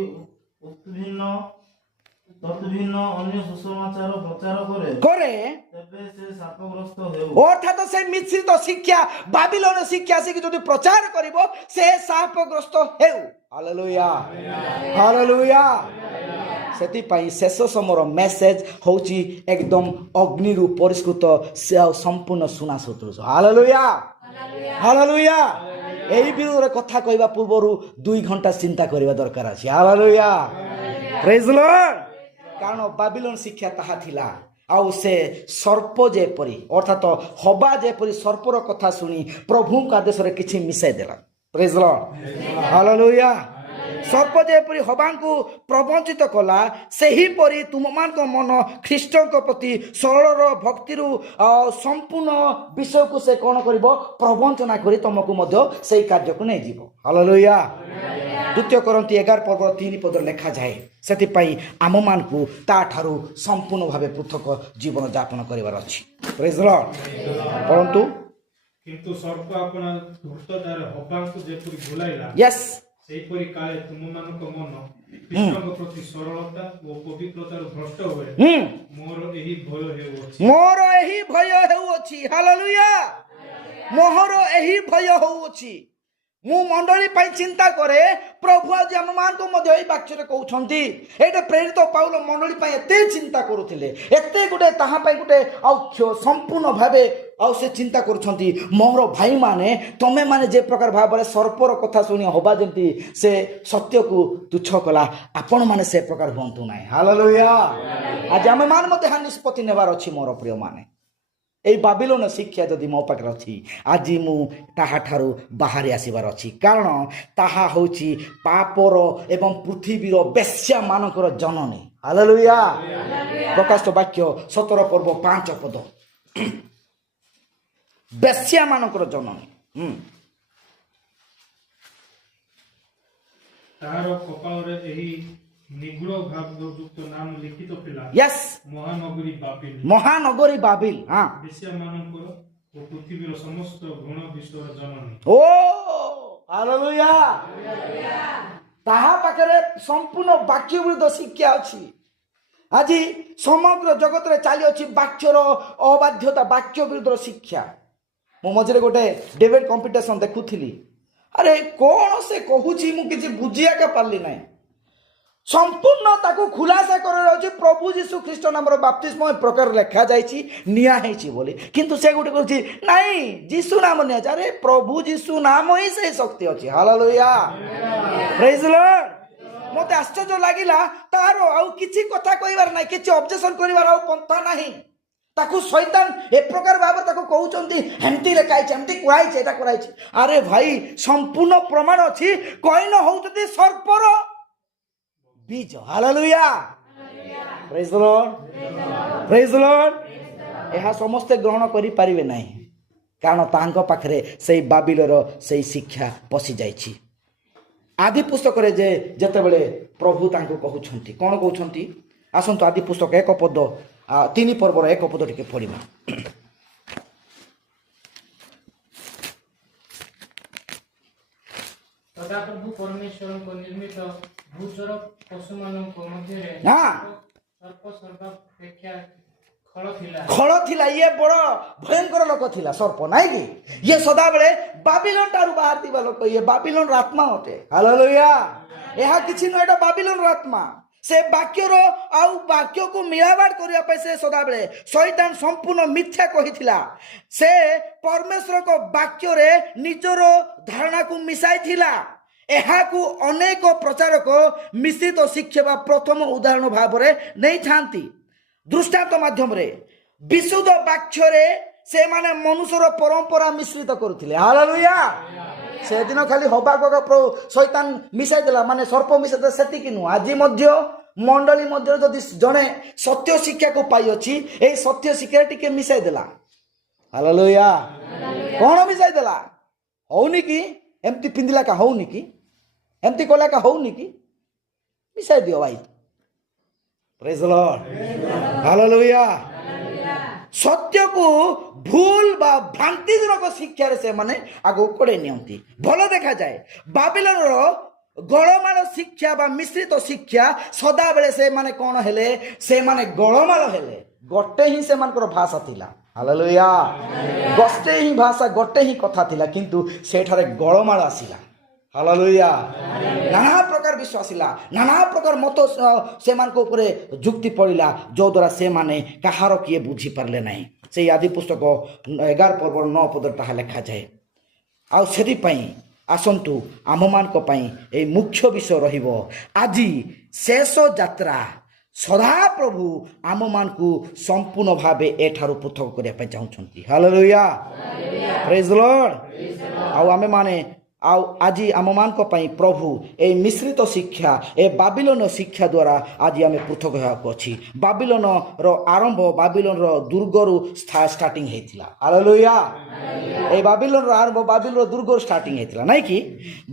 ତତ୍ଭିନ୍ନ ଅନ୍ୟ ସୁସମାଚାର ପ୍ରଚାର କରେ, ତେବେ ସେ ଶାପଗ୍ରସ୍ତ ହେଉ। অর্থাৎ সে মিশ্রিত শিক্ষা, বাবিলন শিক্ষা আসিকি যদি প্রচার করিব, সে শাপগ্রস্ত হেউ। Hallelujah, hallelujah. ସେଥିପାଇଁ ଶେଷ ସମୟର ମେସେଜ ହେଉଛି ଏକଦମ ଅଗ୍ନିରୁ ପରିଷ୍କୃତ, ସେ ଆଉ ସମ୍ପୂର୍ଣ୍ଣ ସୁନା ସଦୃଶ। Hallelujah, hallelujah. ଏହି ବିରୁଦ୍ଧରେ କଥା କହିବା ପୂର୍ବରୁ 2 ଘଣ୍ଟା ଚିନ୍ତା କରିବା ଦରକାର ଅଛି। ହାଲେଲୁୟା, ପ୍ରେଜ୍ ଦ ଲର୍ଡ। କାରଣ ବାବିଲନ ଶିକ୍ଷା ତାହା ଥିଲା। ଆଉ ସେ ସର୍ପ ଯେପରି, ଅର୍ଥାତ ହବା ଯେପରି ସର୍ପର କଥା ଶୁଣି ପ୍ରଭୁଙ୍କ ଆଦେଶରେ କିଛି ମିଶାଇ ଦେଲା। ପ୍ରେଜ୍ ଦ ଲର୍ଡ, ହାଲେଲୁୟା। ସର୍ପ ଯେପରି ହବାଙ୍କୁ ପ୍ରବଞ୍ଚିତ କଲା, ସେହିପରି ତୁମମାନଙ୍କ ମନ ଖ୍ରୀଷ୍ଟଙ୍କ ପ୍ରତି ସରଳର ଭକ୍ତିରୁ ସମ୍ପୂର୍ଣ୍ଣ ବିଷୟକୁ ସେ କ'ଣ କରିବ? ପ୍ରବଞ୍ଚନା କରି ତମକୁ ମଧ୍ୟ ସେଇ କାର୍ଯ୍ୟକୁ ନେଇଯିବ। ହାଲେଲୁୟା। 2 Corinthy 11:3 ଲେଖାଯାଏ, ସେଥିପାଇଁ ଆମମାନଙ୍କୁ ତାଠାରୁ ସମ୍ପୂର୍ଣ୍ଣ ଭାବେ ପୃଥକ ଜୀବନ ଯାପନ କରିବାର ଅଛି। ପ୍ରେଜ୍ ଦ ଲର୍ଡ। ପରନ୍ତୁ କିନ୍ତୁ ସର୍ପ ଆପଣା ଧୂର୍ତ୍ତତାରେ ହବାଙ୍କୁ ଯେପରି ଭୁଲାଇଲା, ୟେସ୍, ସେହିପରି କାଳେ ତୁମମାନଙ୍କ ମନ ଖ୍ରୀଷ୍ଟଙ୍କ ପ୍ରତି ସରଳତା ଓ ପବିତ୍ରତାରୁ ଭ୍ରଷ୍ଟ ହୁଏ। ମୋର ଏହି ଭୟ ହେଉଅଛି, ମୋର ଏହି ଭୟ ହେଉଅଛି। ହାଲେଲୁୟା। ମୋର ଏହି ଭୟ ହେଉଅଛି। ମୁଁ ମଣ୍ଡଳୀ ପାଇଁ ଚିନ୍ତା କରେ, ପ୍ରଭୁ ଆଜି ଆମମାନଙ୍କୁ ମଧ୍ୟ ଏଇ ବାକ୍ୟରେ କହୁଛନ୍ତି। ଏଇଟା ପ୍ରେରିତ ପାଉଲ ମଣ୍ଡଳୀ ପାଇଁ ଏତେ ଚିନ୍ତା କରୁଥିଲେ, ଏତେ ଗୋଟେ ତାହା ପାଇଁ ଗୋଟେ ଆଉ ସମ୍ପୂର୍ଣ୍ଣ ଭାବେ ଆଉ ସେ ଚିନ୍ତା କରୁଛନ୍ତି, ମୋର ଭାଇମାନେ, ତମେମାନେ ଯେ ପ୍ରକାର ଭାବରେ ସର୍ପର କଥା ଶୁଣି ହବା ଯେମିତି ସେ ସତ୍ୟକୁ ତୁଚ୍ଛ କଲା, ଆପଣମାନେ ସେ ପ୍ରକାର ହୁଅନ୍ତୁ ନାହିଁ। ହାଲେଲୁୟା। ଆଜି ଆମେମାନେ ମଧ୍ୟ ଏହା ନିଷ୍ପତ୍ତି ନେବାର ଅଛି ମୋର ପ୍ରିୟମାନେ। এই ବାବିଲନ ଶିକ୍ଷା ଯଦି ମୋ ପାଖରେ ଅଛି, ଆଜି ମୁଁ ତାହାଠାରୁ ବାହାରି ଆସିବାର ଅଛି। କାରଣ ତାହା ହେଉଛି ପାପର ଏବଂ ପୃଥିବୀର ବେଶ୍ୟାମାନଙ୍କର ଜନନୀ। ହାଲେଲୁୟା। ପ୍ରକାଶିତ ବାକ୍ୟ 17:5 ବେଶ୍ୟାମାନଙ୍କର ଜନନୀ। ତାହାର କପାଳରେ ଏହି ନିଗୁଡ ଭାବଯୁକ୍ତ ନାମ ଲିଖିତ ଥିଲା, ୟେସ୍, ମହାନଗରୀ ବାବିଲ, ମହାନଗରୀ ବାବିଲ। ବେଶ୍ୟାମାନଙ୍କର ଓ ପୃଥିବୀର ସମସ୍ତ ଘୃଣ ବିଷୟର ଜନନୀ। ଓ ହାଲେଲୁୟା। ତାହା ପାଖରେ ସମ୍ପୂର୍ଣ୍ଣ ବାକ୍ୟ ବିରୁଦ୍ଧ ଶିକ୍ଷା ଅଛି। ଆଜି ସମଗ୍ର ଜଗତରେ ଚାଲିଅଛି ବାକ୍ୟର ଅବାଧ୍ୟତା, ବାକ୍ୟ ବିରୁଦ୍ଧର ଶିକ୍ଷା। ମୁଁ ମଝିରେ ଗୋଟେ ଡିବେଟ୍ କମ୍ପିଟିସନ ଦେଖୁଥିଲି। ଆରେ କ'ଣ ସେ କହୁଛି ମୁଁ କିଛି ବୁଝିବାକୁ ପାରିଲି ନାହିଁ। ସମ୍ପୂର୍ଣ୍ଣ ତାକୁ ଖୁଲାସା କରାଯାଉଛି, ପ୍ରଭୁ ଯୀଶୁ ଖ୍ରୀଷ୍ଟ ନାମର ବାପ୍ତିସ୍ମ ଏ ପ୍ରକାର ଲେଖାଯାଇଛି, ନିଆ ହେଇଛି ବୋଲି। କିନ୍ତୁ ସେ ଗୋଟେ କହୁଛି ନାଇଁ, ଯୀଶୁ ନାମ ନିଆଯାଇଛି। ଆରେ ପ୍ରଭୁ ଯୀଶୁ ନାମ ହିଁ ସେଇ ଶକ୍ତି ଅଛି। ହାଲେଲୁୟା, ପ୍ରେଜ୍ ଦ ଲର୍ଡ। ମୋତେ ଆଶ୍ଚର୍ଯ୍ୟ ଲାଗିଲା, ତାର ଆଉ କିଛି କଥା କହିବାର ନାହିଁ, କିଛି ଅବଜେକ୍ସନ କରିବାର ଆଉ ପନ୍ଥା ନାହିଁ। ତାକୁ ଶୈତାନ ଏ ପ୍ରକାର ଭାବରେ ତାକୁ କହୁଛନ୍ତି, ଏମିତି ଲେଖା ହେଇଛି, ଏମିତି କୁହାଯାଇଛି, ଏଇଟା କରାଯାଇଛି। ଆରେ ଭାଇ, ସମ୍ପୂର୍ଣ୍ଣ ପ୍ରମାଣ ଅଛି, କଇନ ହଉଛନ୍ତି ସର୍ପର ବୀଜ। ହାଲେଲୁୟା, ପ୍ରେଜ୍ ଦ ଲର୍ଡ, ପ୍ରେଜ୍ ଦ ଲର୍ଡ। ଏହା ସମସ୍ତେ ଗ୍ରହଣ କରିପାରିବେ ନାହିଁ, କାରଣ ତାଙ୍କ ପାଖରେ ସେଇ ବାବିଲର ସେଇ ଶିକ୍ଷା ପଶିଯାଇଛି। ଆଦି ପୁସ୍ତକରେ ଯେତେବେଳେ ପ୍ରଭୁ ତାଙ୍କୁ କହୁଛନ୍ତି, କ'ଣ କହୁଛନ୍ତି? ଆସନ୍ତୁ ଆଦି ପୁସ୍ତକ 3 ପର୍ବର 1 ପଦ ଟିକେ ପଢ଼ିବା। ସଦାପ୍ରଭୁ ପରମେଶ୍ୱରଙ୍କ ନିର୍ମିତ ଭୂଚର ପଶୁମାନଙ୍କ ମଧ୍ୟରେ ସର୍ପ ସର୍ବାପେକ୍ଷା ଖଳ ଥିଲା ଇଏ ବଡ଼ ଭୟଙ୍କର ଲୋକ ଥିଲା ସର୍ପ ନାଇଁ କି ଇଏ ସଦାବେଳେ ବାବିଲୋନ ଠାରୁ ବାହାରିଥିବା ଲୋକ ଇଏ ବାବିଲୋନର ଆତ୍ମା ଅଟେ ହାଲେଲୁୟା ଏହା କିଛି ନୁହେଁ ଏଟା ବାବିଲୋନର ଆତ୍ମା ସେ ବାକ୍ୟର ଆଉ ବାକ୍ୟକୁ ମିଳାବାଟ କରିବା ପାଇଁ ସେ ସଦାବେଳେ ଶୈତାନ ସମ୍ପୂର୍ଣ୍ଣ ମିଥ୍ୟା କହିଥିଲା ସେ ପରମେଶ୍ୱରଙ୍କ ବାକ୍ୟରେ ନିଜର ଧାରଣାକୁ ମିଶାଇଥିଲା ଏହାକୁ ଅନେକ ପ୍ରଚାରକ ମିଶ୍ରିତ ଶିକ୍ଷା ବା ପ୍ରଥମ ଉଦାହରଣ ଭାବରେ ନେଇଥାନ୍ତି ଦୃଷ୍ଟାନ୍ତ ମାଧ୍ୟମରେ ବିଶୁଦ୍ଧ ବାକ୍ୟରେ ସେମାନେ ମନୁଷ୍ୟର ପରମ୍ପରା ମିଶ୍ରିତ କରୁଥିଲେ ହାଲେଲୁୟା ସେଦିନ ଖାଲି ହବାକୁ ଶୈତାନ ମିଶାଇ ଦେଲା ମାନେ ସର୍ପ ମିଶାଇ ଦେଲା ସେତିକି ନୁହଁ ଆଜି ମଧ୍ୟ ମଣ୍ଡଳୀ ମଧ୍ୟରେ ଯଦି ଜଣେ ସତ୍ୟ ଶିକ୍ଷାକୁ ପାଇଅଛି ଏଇ ସତ୍ୟ ଶିକ୍ଷା ଟିକେ ମିଶାଇ ଦେଲା ହାଲେଲୁୟା କଣ ମିଶାଇ ଦେଲା ହଉନି କି ଏମିତି ପିନ୍ଧିଲା କା ହଉନି କି ଏମିତି କଲା କା ହଉନି କି ମିଶାଇ ଦିଅ ଭାଇ ପ୍ରେଜ୍ ଦ ଲର୍ଡ ହାଲେଲୁୟା ସତ୍ୟକୁ ଭୁଲ ବା ଭ୍ରାନ୍ତିଜନକ ଶିକ୍ଷାରେ ସେମାନେ ଆଗକୁ କଢ଼େଇ ନିଅନ୍ତି ଭଲ ଦେଖାଯାଏ ବାବିଲୋନର ଗୋଳମାଳ ଶିକ୍ଷା ବା ମିଶ୍ରିତ ଶିକ୍ଷା ସଦାବେଳେ ସେମାନେ କ'ଣ ହେଲେ ସେମାନେ ଗୋଳମାଳ ହେଲେ ଗୋଟେ ହିଁ ସେମାନଙ୍କର ଭାଷା ଥିଲା ହାଲେଲୁୟା ଗୋଟେ ହିଁ ଭାଷା ଗୋଟେ ହିଁ କଥା ଥିଲା କିନ୍ତୁ ସେଠାରେ ଗୋଳମାଳ ଆସିଲା ହାଲେଲୁୟା ନାନା ପ୍ରକାର ବିଷୟ ଆସିଲା ନାନା ପ୍ରକାର ମତ ସେମାନଙ୍କ ଉପରେ ଯୁକ୍ତି ପଡ଼ିଲା ଯଦ୍ୱାରା ସେମାନେ କାହାର କିଏ ବୁଝିପାରିଲେ ନାହିଁ ସେଇ ଆଦି ପୁସ୍ତକ 11 ପର୍ବ 9 ପଦରେ ତାହା ଲେଖାଯାଏ ଆଉ ସେଥିପାଇଁ ଆସନ୍ତୁ ଆମମାନଙ୍କ ପାଇଁ ଏଇ ମୁଖ୍ୟ ବିଷୟ ରହିବ ଆଜି ଶେଷ ଯାତ୍ରା ସଦାପ୍ରଭୁ ଆମମାନଙ୍କୁ ସମ୍ପୂର୍ଣ୍ଣ ଭାବେ ଏଠାରୁ ପୃଥକ କରିବା ପାଇଁ ଚାହୁଁଛନ୍ତି ହାଲେଲୁୟା ପ୍ରେଜ୍ ଦ ଲର୍ଡ ଆଉ ଆମେମାନେ ଆଉ ଆଜି ଆମମାନଙ୍କ ପାଇଁ ପ୍ରଭୁ ଏହି ମିଶ୍ରିତ ଶିକ୍ଷା ଏ ବାବିଲୋନ ଶିକ୍ଷା ଦ୍ୱାରା ଆଜି ଆମେ ପୃଥକ ହେବାକୁ ଅଛି ବାବିଲୋନର ଆରମ୍ଭ ବାବିଲୋନର ଦୁର୍ଗରୁ ଷ୍ଟାର୍ଟିଂ ହେଇଥିଲା ହାଲେଲୁୟା এই ବାବିଲୋନର ଆରମ୍ଭ ବାବିଲୋନର ଦୁର୍ଗରୁ ଷ୍ଟାର୍ଟିଂ ହେଇଥିଲା ନାଇଁ କି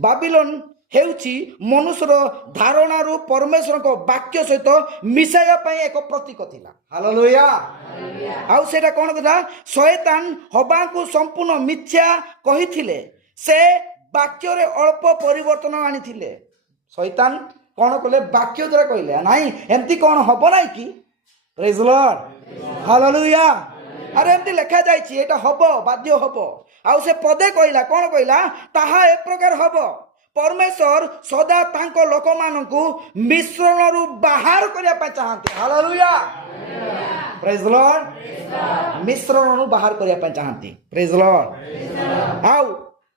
ବାବିଲୋନ ହେଉଛି ମନୁଷ୍ୟର ଧାରଣାରୁ ପରମେଶ୍ୱରଙ୍କ ବାକ୍ୟ ସହିତ ମିଶାଇବା ପାଇଁ ଏକ ପ୍ରତୀକ ଥିଲା ହାଲେଲୁୟା ଆଉ ସେଇଟା କ'ଣ କଥା ଶୟତାନ ହବାକୁ ସମ୍ପୂର୍ଣ୍ଣ ମିଥ୍ୟା କହିଥିଲେ ସେ ବାକ୍ୟରେ ଅଳ୍ପ ପରିବର୍ତ୍ତନ ଆଣିଥିଲେ ଶୈତାନ କ'ଣ କଲେ ବାକ୍ୟ ଦ୍ୱାରା କହିଲେ ନାଇଁ ଏମିତି କ'ଣ ହବ ନାଇଁ କି ପ୍ରେଜ୍ ଦ ଲର୍ଡ ହାଲେଲୁୟା ଆରେ ଏମିତି ଲେଖାଯାଇଛି ଏଇଟା ହବ ବାଧ୍ୟ ହବ ଆଉ ସେ ପଦେ କହିଲା କ'ଣ କହିଲା ତାହା ଏ ପ୍ରକାର ହବ ପରମେଶ୍ୱର ସଦା ତାଙ୍କ ଲୋକମାନଙ୍କୁ ମିଶ୍ରଣରୁ ବାହାର କରିବା ପାଇଁ ଚାହାନ୍ତି ହାଲେଲୁୟା ପ୍ରେଜ୍ ଦ ଲର୍ଡ ମିଶ୍ରଣରୁ ବାହାର କରିବା ପାଇଁ ଚାହାନ୍ତି ପ୍ରେଜ୍ ଦ ଲର୍ଡ ଆଉ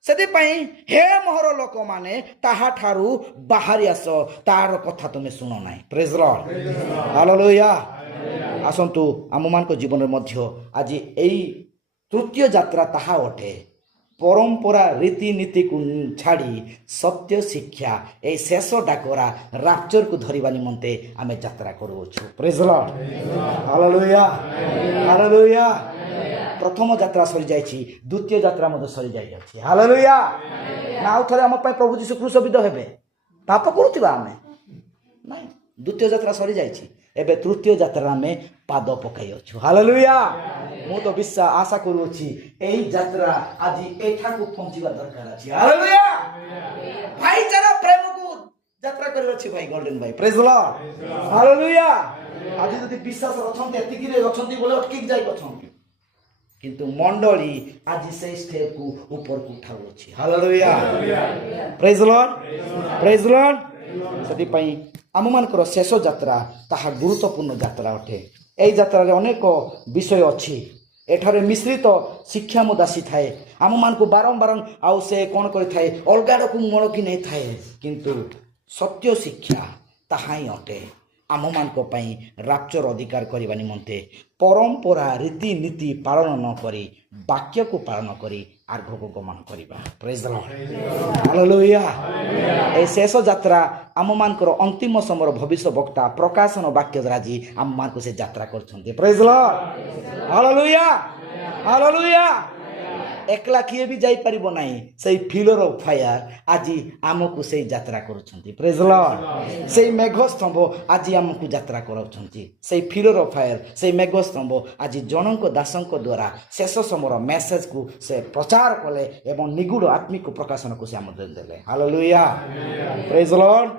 ସେଥିପାଇଁ ହେ ମୋହର ଲୋକମାନେ ତାହାଠାରୁ ବାହାରି ଆସ ତାହାର କଥା ତୁମେ ଶୁଣ ନାହିଁ ପ୍ରେଜ୍ ଦ ଲର୍ଡ ହାଲେଲୁୟା ଆସନ୍ତୁ ଆମମାନଙ୍କ ଜୀବନରେ ମଧ୍ୟ ଆଜି ଏଇ ତୃତୀୟ ଯାତ୍ରା ତାହା ଅଟେ ପରମ୍ପରା ରୀତିନୀତିକୁ ଛାଡ଼ି ସତ୍ୟ ଶିକ୍ଷା ଏହି ଶେଷ ଡାକରା ରାପ୍ଚରକୁ ଧରିବା ନିମନ୍ତେ ଆମେ ଯାତ୍ରା କରୁଅଛୁ ପ୍ରେଜ୍ ଦ ଲର୍ଡ ହାଲେଲୁୟା ହାଲେଲୁୟା ପ୍ରଥମ ଯାତ୍ରା ସରିଯାଇଛି ଦ୍ୱିତୀୟ ଯାତ୍ରା ମଧ୍ୟ ସରିଯାଇଅଛି ହାଲେଲୁୟା ନା ଆଉ ଥରେ ଆମ ପାଇଁ ପ୍ରଭୁ ଯୀଶୁ କ୍ରୁଶବିଦ୍ଧ ହେବେ ପାପ କରୁଥିବା ଆମେ ନାଇଁ ଦ୍ୱିତୀୟ ଯାତ୍ରା ସରିଯାଇଛି ଏବେ ତୃତୀୟ ଯାତ୍ରା ଆମେ ପାଦ ପକାଇଅଛୁ ହାଲେଲୁୟା ମୁଁ ତ ବିଶ୍ୱାସ ଆଶା କରୁଅଛି ଏହି ଯାତ୍ରା ଆଜି ଏଠାକୁ ପହଞ୍ଚିବା ଦରକାର ଅଛି ହାଲେଲୁୟା ଭାଇଚାରା ପ୍ରେମକୁ ଯାତ୍ରା କରିଅଛି ଭାଇ ଗୋଲ୍ଡେନ ଭାଇ ପ୍ରେଜ୍ ଦ ଲର୍ଡ ହାଲେଲୁୟା ଆଜି ଯଦି ବିଶ୍ୱାସ ଅଛନ୍ତି ଏତିକିରେ ଅଛନ୍ତି ବୋଲେ ଅଟକି ଯାଇ ଅଛନ୍ତି କିନ୍ତୁ ମଣ୍ଡଳୀ ଆଜି ସେଇ ଷ୍ଟେପକୁ ଉପରକୁ ଉଠାଉଅଛି ହାଲେଲୁୟା ପ୍ରେଜ୍ ଦ ଲର୍ଡ ପ୍ରେଜ୍ ଦ ଲର୍ଡ ସେଥିପାଇଁ ଆମମାନଙ୍କର ଶେଷ ଯାତ୍ରା ତାହା ଗୁରୁତ୍ୱପୂର୍ଣ୍ଣ ଯାତ୍ରା ଅଟେ ଏହି ଯାତ୍ରାରେ ଅନେକ ବିଷୟ ଅଛି ଏଠାରେ ମିଶ୍ରିତ ଶିକ୍ଷା ମଧ୍ୟ ଆସିଥାଏ ଆମମାନଙ୍କୁ ବାରମ୍ବାର ଆଉ ସେ କ'ଣ କରିଥାଏ ଅଲଗା ଆଡ଼କୁ ମଳକି ନେଇଥାଏ କିନ୍ତୁ ସତ୍ୟ ଶିକ୍ଷା ତାହା ହିଁ ଅଟେ ଆମମାନଙ୍କ ପାଇଁ ରାପ୍ଚର ଅଧିକାର କରିବା ନିମନ୍ତେ ପରମ୍ପରା ରୀତିନୀତି ପାଳନ ନ କରି ବାକ୍ୟକୁ ପାଳନ କରି ଆଗକୁ ଗମନ କରିବା ପ୍ରେଜ୍ ଦ ଲର୍ଡ ହାଲେଲୁୟା ଏହି ଶେଷ ଯାତ୍ରା ଆମମାନଙ୍କର ଅନ୍ତିମ ସମୟର ଭବିଷ୍ୟ ବକ୍ତା ପ୍ରକାଶନ ବାକ୍ୟ ଦ୍ୱାରା ଆଜି ଆମମାନଙ୍କୁ ସେ ଯାତ୍ରା କରୁଛନ୍ତି ପ୍ରେଜ୍ ଦ ଲର୍ଡ ହାଲେଲୁୟା ହାଲେଲୁୟା একলা কিଏ ବି ଯାଇପାରିବ ନାହିଁ ସେଇ ଫିଲର ଅଫ୍ ଫାୟାର ଆଜି ଆମକୁ ସେଇ ଯାତ୍ରା କରୁଛନ୍ତି ପ୍ରେଜ୍ ଲର୍ଡ ସେଇ ମେଘ ସ୍ତମ୍ଭ ଆଜି ଆମକୁ ଯାତ୍ରା କରାଉଛନ୍ତି ସେଇ ଫିଲର ଅଫ୍ ଫାୟାର ସେଇ ମେଘ ସ୍ତମ୍ଭ ଆଜି ଜଣଙ୍କ ଦାସଙ୍କ ଦ୍ୱାରା ଶେଷ ସମୟର ମେସେଜକୁ ସେ ପ୍ରଚାର କଲେ ଏବଂ ନିଗୁଡ଼ ଆତ୍ମିକ ପ୍ରକାଶନକୁ ସେ ଆମକୁ ଦେଲେ ହାଲେଲୁୟା ପ୍ରେଜ୍ ଲର୍ଡ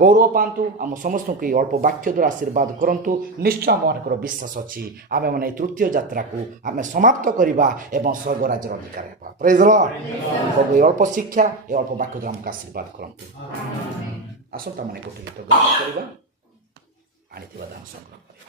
ଗୌରବ ପାଆନ୍ତୁ ଆମ ସମସ୍ତଙ୍କୁ ଏଇ ଅଳ୍ପ ବାକ୍ୟ ଦ୍ୱାରା ଆଶୀର୍ବାଦ କରନ୍ତୁ ନିଶ୍ଚୟ ଆମମାନଙ୍କର ବିଶ୍ୱାସ ଅଛି ଆମେମାନେ ଏଇ ତୃତୀୟ ଯାତ୍ରାକୁ ଆମେ ସମାପ୍ତ କରିବା ଏବଂ ସ୍ୱର୍ଗ ରାଜ୍ୟର ଅଧିକାର ହେବା ପ୍ରେଜ୍ ଲର୍ଡ ପ୍ରଭୁ ଏ ଅଳ୍ପ ଶିକ୍ଷା ଏ ଅଳ୍ପ ବାକ୍ୟ ଦ୍ୱାରା ଆମକୁ ଆଶୀର୍ବାଦ କରନ୍ତୁ ଆସନ୍ତୁ ଆମେ ଗୋଟେ ଗୀତ ଗାନ କରିବା ଆଣିଥିବା ଦାନ ସଂଗ୍ରହ କରିବା